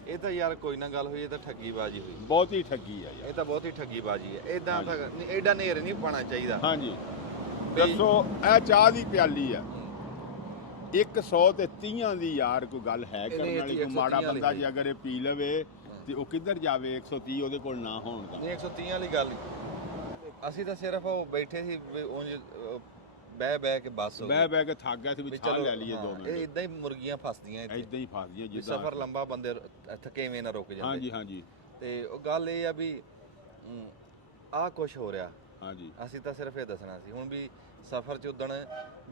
ਇਹ ਤਾਂ ਯਾਰ ਕੋਈ ਨਾ ਗੱਲ ਹੋਈ, ਇਹ ਤਾਂ ਠੱਗੀਬਾਜ਼ੀ ਹੋਈ, ਬਹੁਤੀ ਠੱਗੀ ਆ ਯਾਰ। ਇਹ ਤਾਂ ਬਹੁਤ ਹੀ ਠੱਗੀਬਾਜ਼ੀ ਹੈ। ਇਦਾਂ ਤਾਂ ਐਡਾ ਨੇਰ ਨਹੀਂ ਪਾਣਾ ਚਾਹੀਦਾ। ਹਾਂਜੀ ਦੱਸੋ, ਇਹ ਚਾਹ ਦੀ ਪਿਆਲੀ ਆ 130 ਦੀ ਯਾਰ, ਕੋਈ ਗੱਲ ਹੈ ਕਰਨ ਵਾਲੀ? ਕੋਈ ਮਾੜਾ ਬੰਦਾ ਜੇ ਅਗਰ ਇਹ ਪੀ ਲਵੇ ਤੇ ਉਹ ਕਿੱਧਰ ਜਾਵੇ? 130 ਉਹਦੇ ਕੋਲ ਨਾ ਹੋਣ ਦਾ। ਨਹੀਂ 130 ਵਾਲੀ ਗੱਲ ਨਹੀਂ। ਅਸੀਂ ਤਾਂ ਸਿਰਫ ਉਹ ਬੈਠੇ ਸੀ ਉਂਝ ਬਹਿ ਕੇ ਬੱਸ ਹੋ ਗਈ। ਬਹਿ ਕੇ ਥੱਕ ਗਿਆ ਸੀ ਵੀ ਚਾਹ ਲੈ ਲਈਏ 2 ਮਿੰਟ। ਇਹ ਇਦਾਂ ਹੀ ਮੁਰਗੀਆਂ ਫਸਦੀਆਂ ਇੱਥੇ, ਇਦਾਂ ਹੀ ਫਸਦੀਆਂ ਵੀ ਜਿੱਦਾਂ ਸਫ਼ਰ ਲੰਬਾ, ਬੰਦੇ ਥਕੇਵੇਂ ਨਾ ਰੁਕ ਜਾਂਦੇ। ਹਾਂਜੀ ਹਾਂਜੀ ਤੇ ਉਹ ਗੱਲ ਇਹ ਆ ਵੀ ਆਹ ਕੁਛ ਹੋ ਰਿਹਾ। ਹਾਂਜੀ ਅਸੀਂ ਤਾਂ ਸਿਰਫ ਇਹ ਦੱਸਣਾ ਸੀ ਹੁਣ ਵੀ ਸਫ਼ਰ 'ਚ ਉਦਣ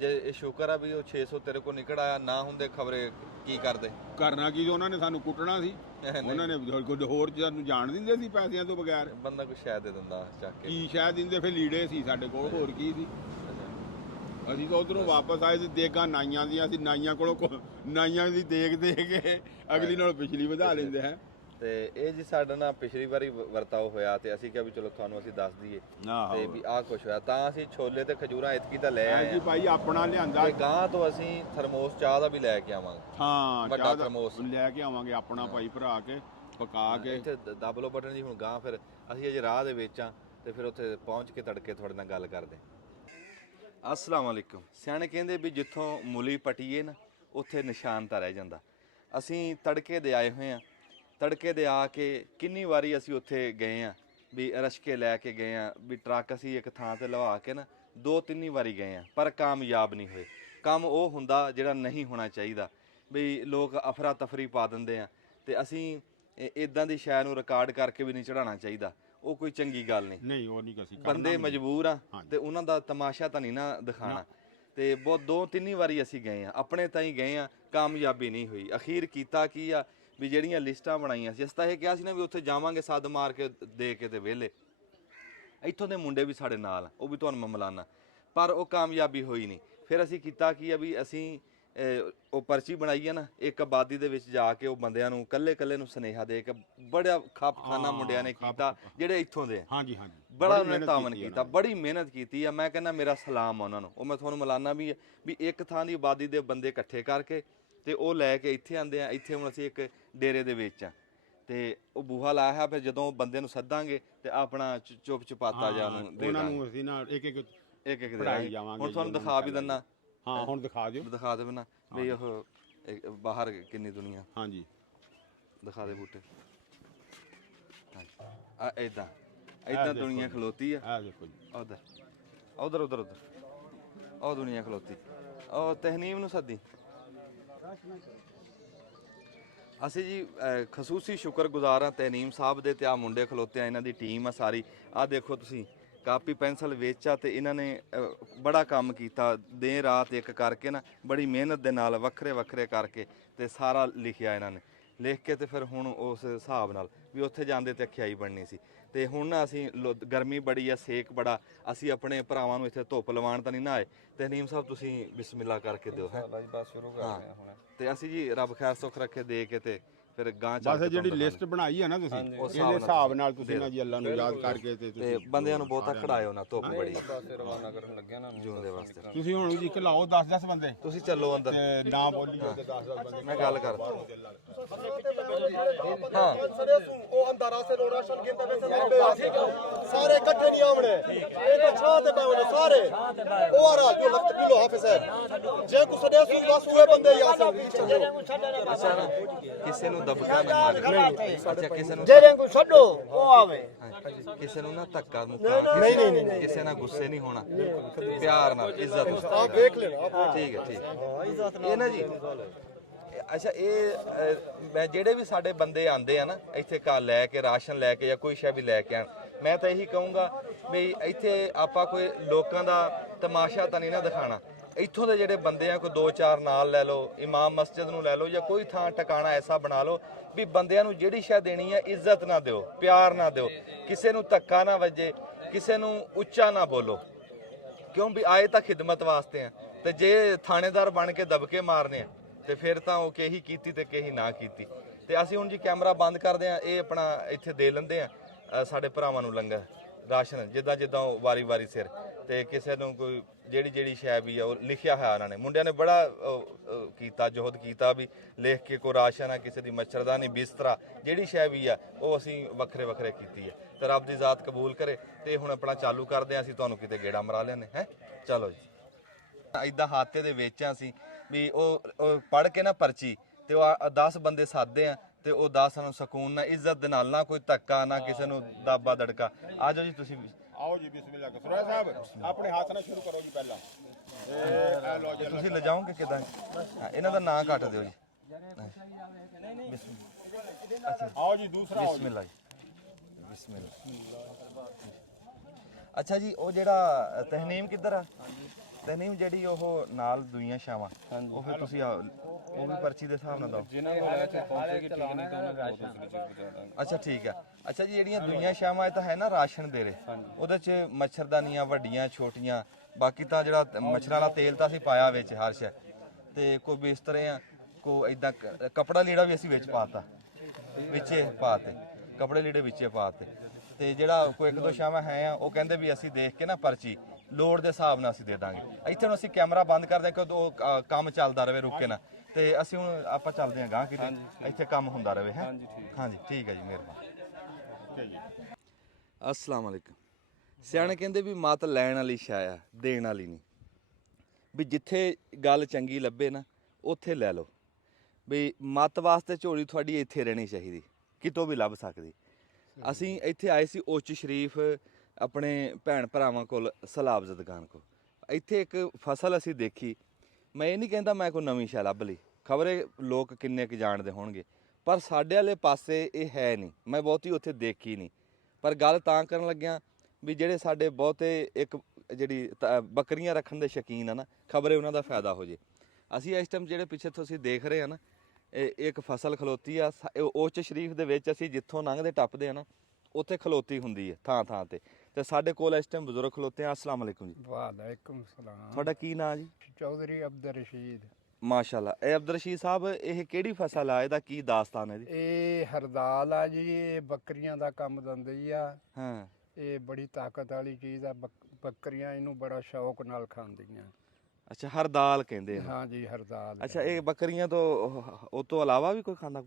ਜੇ ਇਹ ਸ਼ੁਕਰ ਆ ਵੀ ਉਹ 600 ਤੇਰੇ ਕੋਲ ਨਿਕਲ ਆਇਆ, ਨਾ ਹੁੰਦੇ ਖਬਰੇ ਕੀ ਕਰਦੇ। ਕਰਨਾ ਕੀ, ਉਹਨਾਂ ਨੇ ਸਾਨੂੰ ਕੁੱਟਣਾ ਸੀ। ਉਹਨਾਂ ਨੇ ਕੁਝ ਹੋਰ ਸਾਨੂੰ ਜਾਣ ਦਿੰਦੇ ਸੀ ਪੈਸਿਆਂ ਤੋਂ ਬਗੈਰ? ਬੰਦਾ ਕੋਈ ਸ਼ਾਇਦ ਦੇ ਦਿੰਦਾ ਚੱਕ ਕੇ। ਕੀ ਸ਼ਾਇਦ ਦਿੰਦੇ? ਫਿਰ ਲੀੜੇ ਸੀ ਸਾਡੇ ਕੋਲ, ਹੋਰ ਕੀ ਸੀ। ਅਸੀਂ ਤਾਂ ਉਧਰੋਂ ਵਾਪਸ ਆਏ ਤੇ ਦੇਗਾ ਨਾਈਆਂ ਦੀਆਂ, ਅਸੀਂ ਨਾਈਆਂ ਕੋਲੋਂ ਨਾਈਆਂ ਦੀ ਦੇਖ ਦੇ ਕੇ ਅਗਲੀ ਨਾਲ ਪਿਛਲੀ ਵਧਾ ਲੈਂਦੇ ਹੈ। ਤੇ ਇਹ ਜੀ ਸਾਡਾ ਨਾ ਪਿਛਲੀ ਵਾਰੀ ਵਰਤਾਓ ਹੋਇਆ ਤੇ ਅਸੀਂ ਕਿਹਾ ਵੀ ਚਲੋ ਤੁਹਾਨੂੰ ਅਸੀਂ ਦੱਸ ਦਈਏ ਤੇ ਵੀ ਆਹ ਕੁਛ ਹੋਇਆ। ਤਾਂ ਅਸੀਂ ਛੋਲੇ ਤੇ ਖਜੂਰਾਂ ਇਤਕੀ ਤਾਂ ਲੈ ਆਏ ਜੀ ਭਾਈ ਆਪਣਾ ਲਿਆਂਦਾ। ਤੇ ਗਾਂ ਤੋਂ ਅਸੀਂ ਥਰਮੋਸ ਚਾਹ ਦਾ ਵੀ ਲੈ ਕੇ ਆਵਾਂਗੇ। ਹਾਂ ਵੱਡਾ ਚਾਹ ਦਾ ਥਰਮੋਸ ਲੈ ਕੇ ਆਵਾਂਗੇ ਆਪਣਾ ਭਾਈ ਭਰਾ ਕੇ ਪਕਾ ਕੇ। ਇੱਥੇ ਦੱਬ ਲਓ ਬਟਨ ਜੀ। ਹੁਣ ਗਾਂ ਫਿਰ ਅਸੀਂ ਅਜੇ ਰਾਹ ਦੇ ਵਿੱਚ ਆ ਤੇ ਫਿਰ ਉੱਥੇ ਪਹੁੰਚ ਕੇ ਤੜਕੇ ਤੁਹਾਡੇ ਨਾਲ ਗੱਲ ਕਰਦੇ। ਅਸਲਾਮ ਵਾਲੇਕੁਮ। ਸਿਆਣੇ ਕਹਿੰਦੇ ਵੀ ਜਿੱਥੋਂ ਮੂਲੀ ਪਟੀਏ ਨਾ ਉੱਥੇ ਨਿਸ਼ਾਨ ਤਾਂ ਰਹਿ ਜਾਂਦਾ। ਅਸੀਂ ਤੜਕੇ ਦੇ ਆਏ ਹੋਏ ਆ। ਤੜਕੇ ਦੇ ਆ ਕੇ ਕਿੰਨੀ ਵਾਰੀ ਅਸੀਂ ਉੱਥੇ ਗਏ ਆ, ਵੀ ਰਸ਼ਕੇ ਲੈ ਕੇ ਗਏ ਆ, ਵੀ ਟਰੱਕ ਅਸੀਂ ਇੱਕ ਥਾਂ ਤੇ ਲਵਾ ਕੇ ਨਾ 2-3 ਵਾਰੀ ਗਏ ਆ, ਪਰ ਕਾਮਯਾਬ ਨਹੀਂ ਹੋਏ। ਕੰਮ ਉਹ ਹੁੰਦਾ ਜਿਹੜਾ ਨਹੀਂ ਹੋਣਾ ਚਾਹੀਦਾ, ਵੀ ਲੋਕ ਅਫਰਾ ਤਫਰੀ ਪਾ ਦਿੰਦੇ ਆ ਤੇ ਅਸੀਂ ਇਦਾਂ ਦੀ ਸ਼ੈ ਨੂੰ ਰਿਕਾਰਡ ਕਰਕੇ ਵੀ ਨਹੀਂ ਚੜਾਉਣਾ ਚਾਹੀਦਾ। ਉਹ ਕੋਈ ਚੰਗੀ ਗੱਲ ਨਹੀਂ। ਉਹ ਨਹੀਂ ਅਸੀਂ ਬੰਦੇ ਮਜਬੂਰ ਆ ਤੇ ਉਹਨਾਂ ਦਾ ਤਮਾਸ਼ਾ ਤਾਂ ਨਹੀਂ ਨਾ ਦਿਖਾਣਾ। ਤੇ ਬਹੁਤ 2-3 ਵਾਰੀ ਅਸੀਂ ਗਏ ਆ, ਆਪਣੇ ਤਾਂ ਹੀ ਗਏ ਆ, ਕਾਮਯਾਬੀ ਨਹੀਂ ਹੋਈ। ਅਖੀਰ ਕੀਤਾ ਕੀ ਆ ਵੀ ਜਿਹੜੀਆਂ ਲਿਸਟਾਂ ਬਣਾਈਆਂ ਸੀ, ਅਸੀਂ ਤਾਂ ਇਹ ਕਿਹਾ ਸੀ ਨਾ ਵੀ ਉੱਥੇ ਜਾਵਾਂਗੇ ਸੱਦ ਮਾਰ ਕੇ ਦੇ ਕੇ ਤੇ ਵਿਹਲੇ। ਇੱਥੋਂ ਦੇ ਮੁੰਡੇ ਵੀ ਸਾਡੇ ਨਾਲ ਆ, ਉਹ ਵੀ ਤੁਹਾਨੂੰ ਮੈਂ ਮਿਲਾਨਾ, ਪਰ ਉਹ ਕਾਮਯਾਬੀ ਹੋਈ ਨਹੀਂ। ਫਿਰ ਅਸੀਂ ਕੀਤਾ ਕੀ ਆ ਵੀ ਅਸੀਂ ਉਹ ਪਰਚੀ ਬਣਾਈ ਆ ਨਾ, ਇੱਕ ਆਬਾਦੀ ਦੇ ਵਿੱਚ ਜਾ ਕੇ ਉਹ ਬੰਦਿਆਂ ਨੂੰ ਕੱਲੇ ਨੂੰ ਸੁਨੇਹਾ ਦੇ ਕੇ ਬੜਾ ਖਾਪਖਾਨਾ ਮੁੰਡਿਆਂ ਨੇ ਕੀਤਾ ਜਿਹੜੇ ਇੱਥੋਂ ਦੇ ਆ। ਹਾਂਜੀ ਹਾਂਜੀ ਬੜਾ ਉਹਨਾਂ ਨੇ ਤਾਮਨ ਕੀਤਾ, ਬੜੀ ਮਿਹਨਤ ਕੀਤੀ ਆ। ਮੈਂ ਕਹਿੰਦਾ ਮੇਰਾ ਸਲਾਮ ਆ ਉਹਨਾਂ ਨੂੰ। ਉਹ ਮੈਂ ਤੁਹਾਨੂੰ ਮਿਲਾਨਾ ਵੀ ਇੱਕ ਥਾਂ ਦੀ ਆਬਾਦੀ ਦੇ ਬੰਦੇ ਇਕੱਠੇ ਕਰਕੇ ਤੇ ਉਹ ਲੈ ਕੇ ਇੱਥੇ ਆਂਦੇ ਆ। ਇੱਥੇ ਹੁਣ ਅਸੀਂ ਇੱਕ ਡੇਰੇ ਦੇ ਵਿੱਚ ਆ ਤੇ ਉਹ ਬੂਹਾ ਲਾਇਆ ਹੈ। ਫਿਰ ਜਦੋਂ ਬੰਦੇ ਨੂੰ ਸੱਦਾਂਗੇ ਤੇ ਆਪਣਾ ਚੁੱਪ ਚਪਾਤਾ ਜਾ ਉਹਨੂੰ ਦੇ ਉਹਨਾਂ ਨੂੰ ਅਸੀਂ ਨਾ ਇੱਕ ਪੜਾਈ ਜਾਵਾਂਗੇ। ਹੁਣ ਤੁਹਾਨੂੰ ਦਿਖਾ ਵੀ ਦਿੰਨਾ। ਹਾਂ ਹੁਣ ਦਿਖਾ ਦਿਓ। ਦਿਖਾ ਦੇ ਨਾ ਵੀ ਉਹ ਬਾਹਰ ਕਿੰਨੀ ਦੁਨੀਆ। ਹਾਂਜੀ ਦਿਖਾ ਦੇ ਬੂਟੇ। ਆ ਇਦਾਂ ਦੁਨੀਆ ਖਲੋਤੀ ਆ। ਆ ਦੇਖੋ ਜੀ, ਉਧਰ ਉਹ ਦੁਨੀਆ ਖਲੋਤੀ। ਉਹ ਤਹਨੀਮ ਨੂੰ ਸੱਦੀ। ਅਸੀਂ ਜੀ ਖਸੂਸੀ ਸ਼ੁਕਰਗੁਜ਼ਾਰ ਹਾਂ ਤਹਨੀਮ ਸਾਹਿਬ ਦੇ ਤੇ ਆ ਮੁੰਡੇ ਖਲੋਤੇ ਆ, ਇਹਨਾਂ ਦੀ ਟੀਮ ਆ ਸਾਰੀ। ਆ ਦੇਖੋ ਤੁਸੀਂ ਕਾਪੀ ਪੈਨਸਲ ਵੇਚਾ ਤੇ ਇਹਨਾਂ ਨੇ ਬੜਾ ਕੰਮ ਕੀਤਾ ਦਿਨ ਰਾਤ ਇੱਕ ਕਰਕੇ ਨਾ, ਬੜੀ ਮਿਹਨਤ ਦੇ ਨਾਲ ਵੱਖਰੇ ਕਰਕੇ ਤੇ ਸਾਰਾ ਲਿਖਿਆ ਇਹਨਾਂ ਨੇ। ਲਿਖ ਕੇ ਤੇ ਫਿਰ ਹੁਣ ਉਸ ਹਿਸਾਬ ਨਾਲ ਵੀ ਉੱਥੇ ਜਾਂਦੇ ਤੇ ਅਖਿਆਈ ਬਣਨੀ ਸੀ। ਤੇ ਹੁਣ ਨਾ ਅਸੀਂ ਗਰਮੀ ਬੜੀ ਆ, ਸੇਕ ਬੜਾ, ਅਸੀਂ ਆਪਣੇ ਭਰਾਵਾਂ ਨੂੰ ਇੱਥੇ ਧੁੱਪ ਲਵਾਉਣ ਤਾਂ ਨਹੀਂ ਨਾ ਆਏ। ਤਹਨੀਮ ਸਾਹਿਬ ਤੁਸੀਂ ਬਿਸਮਿਲ੍ਲਾ ਕਰਕੇ ਦਿਓ। ਬਸ ਸ਼ੁਰੂ ਕਰ ਰਹੇ ਹੁਣ। ਤੇ ਅਸੀਂ ਜੀ ਰੱਬ ਖੈਰ ਸੁੱਖ ਰੱਖੇ ਦੇ ਕੇ ਤੇ ਫਿਰ ਗਾਂ ਚੱਲ ਬਸ ਜਿਹੜੀ ਲਿਸਟ ਬਣਾਈ ਹੈ ਨਾ ਤੁਸੀਂ, ਇਹਦੇ ਹਿਸਾਬ ਨਾਲ ਤੁਸੀਂ ਨਾ ਜੀ ਅੱਲਾ ਨੂੰ ਯਾਦ ਕਰਕੇ ਤੇ ਤੇ ਬੰਦਿਆਂ ਨੂੰ ਬਹੁਤਾ ਖੜਾਇਓ ਨਾ, ਧੁੱਪ ਬੜੀ ਰਵਾਨਾ ਕਰਨ ਲੱਗਿਆ ਨਾ ਜੂਨ ਦੇ ਵਾਸਤੇ। ਤੁਸੀਂ ਹੁਣ ਜੀ ਘਲਾਓ 10-10 ਬੰਦੇ ਤੁਸੀਂ ਚੱਲੋ ਅੰਦਰ ਤੇ ਨਾ ਬੋਲੀਓ ਤੇ 10-10 ਬੰਦੇ। ਮੈਂ ਗੱਲ ਕਰ। ਉਹ ਅੰਦਾਰਾ ਸੇ ਰੋਸ਼ਨ ਗਿੰਦਾ ਵੇ ਸਾਰੇ ਇਕੱਠੇ ਨਹੀਂ ਆਉਣੇ। ਇਹ ਛਾਂ ਤੇ ਬੈਠੇ ਸਾਰੇ ਉਹ ਆ ਰਾ ਜੋ ਲਫਤ ਕਿਲੋ ਹਾਫਿਜ਼ ਹੈ ਜੇ ਕੋ ਸਦੇ ਸੂ ਬਸ ਉਹ ਬੰਦੇ ਹੀ ਆ ਸਕਦੇ। ਅੱਛਾ ਨਾ ਕਿਸੇ ਨੂੰ ਦਬਕਾ ਨਾ ਮਾਰੇ ਅੱਛਾ ਕਿਸੇ ਨੂੰ ਜਿਹੜੇ ਕੋਈ ਛੱਡੋ ਉਹ ਆਵੇ ਕਿਸੇ ਨੂੰ ਨਾ ਧੱਕਾ ਮੁੱਕਾ ਕਿਸੇ ਨਾਲ ਗੁੱਸੇ ਨਹੀਂ ਹੋਣਾ ਪਿਆਰ ਨਾਲ ਇੱਜ਼ਤ ਆਪ ਵੇਖ ਲੈਣਾ ਠੀਕ ਹੈ ਇਹ ਨਾ ਜੀ ਅੱਛਾ ਮੈਂ ਜਿਹੜੇ ਵੀ ਸਾਡੇ ਬੰਦੇ ਆਂਦੇ ਆ ਨਾ ਇੱਥੇ ਲੈ ਕੇ ਰਾਸ਼ਨ ਲੈ ਕੇ ਜਾਂ ਕੋਈ ਸ਼ੈ ਵੀ ਲੈ ਕੇ ਆਣ ਮੈਂ ਤਾਂ ਇਹੀ ਕਹੂੰਗਾ ਵੀ ਇੱਥੇ ਆਪਾਂ ਕੋਈ ਲੋਕਾਂ ਦਾ ਤਮਾਸ਼ਾ ਤਾਂ ਨਹੀਂ ਨਾ ਦਿਖਾਣਾ ਇੱਥੋਂ ਦੇ ਜਿਹੜੇ ਬੰਦੇ ਆ ਕੋਈ 2-4 ਨਾਲ ਲੈ ਲਓ ਇਮਾਮ ਮਸਜਿਦ ਨੂੰ ਲੈ ਲਓ ਜਾਂ ਕੋਈ ਥਾਂ ਟਿਕਾਣਾ ਐਸਾ ਬਣਾ ਲਓ ਵੀ ਬੰਦਿਆਂ ਨੂੰ ਜਿਹੜੀ ਸ਼ੈ ਦੇਣੀ ਹੈ ਇੱਜ਼ਤ ਨਾ ਦਿਓ ਪਿਆਰ ਨਾ ਦਿਓ ਕਿਸੇ ਨੂੰ ਧੱਕਾ ਨਾ ਵੱਜੇ ਕਿਸੇ ਨੂੰ ਉੱਚਾ ਨਾ ਬੋਲੋ ਕਿਉਂ ਵੀ ਆਏ ਤਾਂ ਖਿਦਮਤ ਵਾਸਤੇ ਆ ਤੇ ਜੇ ਥਾਣੇਦਾਰ ਬਣ ਕੇ ਦਬਕੇ ਮਾਰਨੇ ਆ ਤੇ ਫਿਰ ਤਾਂ ਉਹ ਕਹੀ ਕੀਤੀ ਤੇ ਕਹੀ ਨਾ ਕੀਤੀ ਤੇ ਅਸੀਂ ਹੁਣ ਜੀ ਕੈਮਰਾ ਬੰਦ ਕਰਦੇ ਆ ਇਹ ਆਪਣਾ ਇੱਥੇ ਦੇ ਲੈਂਦੇ ਆ ਸਾਡੇ ਭਰਾਵਾਂ ਨੂੰ ਲੰਗਰ ਰਾਸ਼ਨ ਜਿੱਦਾਂ ਵਾਰੀ ਸਿਰ ਤੇ ਕਿਸੇ ਨੂੰ ਕੋਈ ਜਿਹੜੀ ਸ਼ੈ ਵੀ ਆ ਉਹ ਲਿਖਿਆ ਹੋਇਆ ਉਹਨਾਂ ਨੇ ਮੁੰਡਿਆਂ ਨੇ ਬੜਾ ਕੀਤਾ ਜੋਹਦ ਕੀਤਾ ਵੀ ਲਿਖ ਕੇ ਕੋਈ ਰਾਸ਼ਨ ਆ ਕਿਸੇ ਦੀ ਮੱਛਰਦਾਨੀ ਬਿਸਤਰਾ ਜਿਹੜੀ ਸ਼ੈ ਵੀ ਆ ਉਹ ਅਸੀਂ ਵੱਖਰੇ ਕੀਤੀ ਹੈ ਤੇ ਰੱਬ ਦੀ ਜ਼ਾਤ ਕਬੂਲ ਕਰੇ ਤੇ ਹੁਣ ਆਪਣਾ ਚਾਲੂ ਕਰਦੇ ਆ ਅਸੀਂ ਤੁਹਾਨੂੰ ਕਿਤੇ ਗੇੜਾ ਮਰਾ ਲੈਣੇ ਹੈ ਚਲੋ ਜੀ ਇਦਾਂ ਹਾਤੇ ਦੇ ਵਿੱਚ ਆ ਅਸੀਂ ਵੀ ਉਹ ਪੜ੍ਹ ਕੇ ਨਾ ਪਰਚੀ ਤੇ ਉਹ 10 ਬੰਦੇ ਸਾਦੇ ਆ ਤੇ ਉਹ 10 ਨੂੰ ਸਕੂਨ ਨਾਲ ਇੱਜ਼ਤ ਦੇ ਨਾਲ ਨਾ ਕੋਈ ਧੱਕਾ ਨਾ ਕਿਸੇ ਨੂੰ ਦਾਬਾ ਦੜਕਾ ਆ ਜਾਓ ਜੀ ਤੁਸੀਂ ਆਓ ਜੀ ਬਿਸਮਿਲ੍ਲਾ ਸੁਰਾ ਸਾਹਿਬ ਆਪਣੇ ਹੱਥ ਨਾਲ ਸ਼ੁਰੂ ਕਰੋ ਜੀ ਪਹਿਲਾਂ ਇਹ ਲੋ ਜੀ ਤੁਸੀਂ ਲਿਜਾਓਗੇ ਕਿਦਾਂ ਇਹਨਾਂ ਦਾ ਨਾਂ ਕੱਟ ਦਿਓ ਜੀ ਆਓ ਜੀ ਦੂਸਰਾ ਆਓ ਬਿਸਮਿਲ੍ਲਾ ਅੱਛਾ ਜੀ ਉਹ ਜਿਹੜਾ ਤਹਨੀਮ ਕਿੱਧਰ ਆ ਤਹਨੀਮ ਜਿਹੜੀ ਉਹ ਨਾਲ ਦੁਈਆਂ ਸ਼ਾਵਾਂ ਉਹ ਫਿਰ ਤੁਸੀਂ ਉਹ ਵੀ ਪਰਚੀ ਦੇ ਹਿਸਾਬ ਨਾਲ ਦਿਓ ਜਿਨ੍ਹਾਂ ਕੋਲ ਇੱਥੇ ਪਹੁੰਚੇਗੀ ਠੀਕ ਨਹੀਂ ਤਾਂ ਉਹਨਾਂ ਨੂੰ ਤੁਸੀਂ ਨੀਚੇ ਅੱਛਾ ਠੀਕ ਆ ਅੱਛਾ ਜੀ ਜਿਹੜੀਆਂ ਦੁਈਆਂ ਸ਼ਾਵਾਂ ਇਹ ਤਾਂ ਹੈ ਨਾ ਰਾਸ਼ਨ ਦੇ ਰਹੇ ਉਹਦੇ 'ਚ ਮੱਛਰਦਾਨੀਆਂ ਵੱਡੀਆਂ ਛੋਟੀਆਂ ਬਾਕੀ ਤਾਂ ਜਿਹੜਾ ਮੱਛਰਾਂ ਵਾਲਾ ਤੇਲ ਤਾਂ ਅਸੀਂ ਪਾਇਆ ਵਿੱਚ ਹਰ ਸ਼ੈ ਤੇ ਕੋਈ ਬਿਸਤਰੇ ਆ ਕੋਈ ਇਦਾਂ ਕਪੜਾ ਲੀੜਾ ਵੀ ਅਸੀਂ ਵਿੱਚ ਪਾਤਾ ਵਿੱਚੇ ਪਾਤੇ ਕਪੜੇ ਲੀੜੇ ਵਿੱਚੇ ਪਾਤੇ ਤੇ ਜਿਹੜਾ ਕੋਈ 1-2 ਸ਼ਾਵਾਂ ਹੈ ਆ ਉਹ ਕਹਿੰਦੇ ਵੀ ਅਸੀਂ ਦੇਖ ਕੇ ਨਾ ਪਰਚੀ ਲੋੜ ਦੇ ਹਿਸਾਬ ਨਾਲ ਅਸੀਂ ਦੇ ਦਾਂਗੇ ਇੱਥੇ ਹੁਣ ਅਸੀਂ ਕੈਮਰਾ ਬੰਦ ਕਰਦੇ ਕਿ ਉਹ ਕੰਮ ਚੱਲਦਾ ਰਹੇ ਰੁਕੇ ਨਾ ਤੇ ਅਸੀਂ ਹੁਣ ਆਪਾਂ ਚੱਲਦੇ ਹਾਂ ਗਾਂ ਕਿਤੇ ਇੱਥੇ ਕੰਮ ਹੁੰਦਾ ਰਹੇ ਹੈ ਹਾਂਜੀ ਠੀਕ ਹੈ ਜੀ ਮਿਹਰਬਾਨੀ अस्सलाम वालेकुम ਸਿਆਣੇ ਕਹਿੰਦੇ ਵੀ ਮਤ ਲੈਣ ਵਾਲੀ ਸ਼ੈ ਆ ਦੇਣ ਵਾਲੀ ਨਹੀਂ ਵੀ ਜਿੱਥੇ ਗੱਲ ਚੰਗੀ ਲੱਭੇ ਨਾ ਉੱਥੇ ਲੈ ਲਓ ਵੀ ਮਤ ਵਾਸਤੇ ਝੋਲੀ ਤੁਹਾਡੀ ਇੱਥੇ ਰਹਿਣੀ ਚਾਹੀਦੀ ਕਿਤੋਂ ਵੀ ਲੱਭ ਸਕਦੀ ਅਸੀਂ ਇੱਥੇ ਆਏ ਸੀ ਉੱਚ ਸ਼ਰੀਫ ਆਪਣੇ ਭੈਣ ਭਰਾਵਾਂ ਕੋਲ ਸਲਾਬ ਜ਼ਦਗਾਨ ਕੋਲ ਇੱਥੇ ਇੱਕ ਫਸਲ ਅਸੀਂ ਦੇਖੀ ਮੈਂ ਇਹ ਨਹੀਂ ਕਹਿੰਦਾ ਮੈਂ ਕੋਈ ਨਵੀਂ ਸ਼ੈ ਲੱਭ ਲਈ ਖਬਰੇ ਲੋਕ ਕਿੰਨੇ ਕੁ ਜਾਣਦੇ ਹੋਣਗੇ ਪਰ ਸਾਡੇ ਵਾਲੇ ਪਾਸੇ ਇਹ ਹੈ ਨਹੀਂ ਮੈਂ ਬਹੁਤੀ ਉੱਥੇ ਦੇਖੀ ਨਹੀਂ ਪਰ ਗੱਲ ਤਾਂ ਕਰਨ ਲੱਗਿਆ ਵੀ ਜਿਹੜੇ ਸਾਡੇ ਬਹੁਤੇ ਇੱਕ ਜਿਹੜੀ ਬੱਕਰੀਆਂ ਰੱਖਣ ਦੇ ਸ਼ੌਕੀਨ ਆ ਨਾ ਖਬਰੇ ਉਹਨਾਂ ਦਾ ਫਾਇਦਾ ਹੋ ਜੇ ਅਸੀਂ ਇਸ ਟਾਈਮ ਜਿਹੜੇ ਪਿੱਛੇ ਤੁਸੀਂ ਦੇਖ ਰਹੇ ਆ ਨਾ ਇਹ ਇੱਕ ਫਸਲ ਖਲੋਤੀ ਆ ਉੱਚ ਸ਼ਰੀਫ ਦੇ ਵਿੱਚ ਅਸੀਂ ਜਿੱਥੋਂ ਲੰਘਦੇ ਟੱਪਦੇ ਆ ਨਾ ਉੱਥੇ ਖਲੋਤੀ ਹੁੰਦੀ ਹੈ ਥਾਂ ਤੇ ਸਾਡੇ ਕੋਲ ਇਸ ਟਾਈਮ ਬਜ਼ੁਰਗ ਖਲੋਤੇ ਆ अस्सलाम वालेकुम ਜੀ ਵਾਲੇਕੁਮ ਸਲਾਮ ਤੁਹਾਡਾ ਕੀ ਨਾਂ ਜੀ ਚੌਧਰੀ ਅਬਦੁਰ ਰਸ਼ੀਦ ਮਾਸ਼ਾਅੱਲਾ ਇਹ ਅਬਦੁਰ ਰਸ਼ੀਦ ਸਾਹਿਬ ਇਹ ਕਿਹੜੀ ਫਸਲ ਆ ਇਹਦਾ ਕੀ ਦਾਸਤਾਨ ਹੈ ਜੀ ਇਹ ਹਰਦਾਲ ਆ ਜੀ ਇਹ ਬੱਕਰੀਆਂ ਦਾ ਕੰਮ ਦਿੰਦੀ ਆ ਹਾਂ ਇਹ ਬੜੀ ਤਾਕਤ ਵਾਲੀ ਚੀਜ਼ ਆ ਬੱਕਰੀਆਂ ਇਹਨੂੰ ਬੜਾ ਸ਼ੌਕ ਨਾਲ ਖਾਂਦੀਆਂ ਅੱਛਾ ਹਰਦਾਲ ਕਹਿੰਦੇ ਨੇ ਹਾਂ ਜੀ ਹਰਦਾਲ ਅੱਛਾ ਇਹ ਬੱਕਰੀਆਂ ਤੋਂ ਉਹ ਤੋਂ ਇਲਾਵਾ ਵੀ ਕੋਈ ਖਾਂਦਾ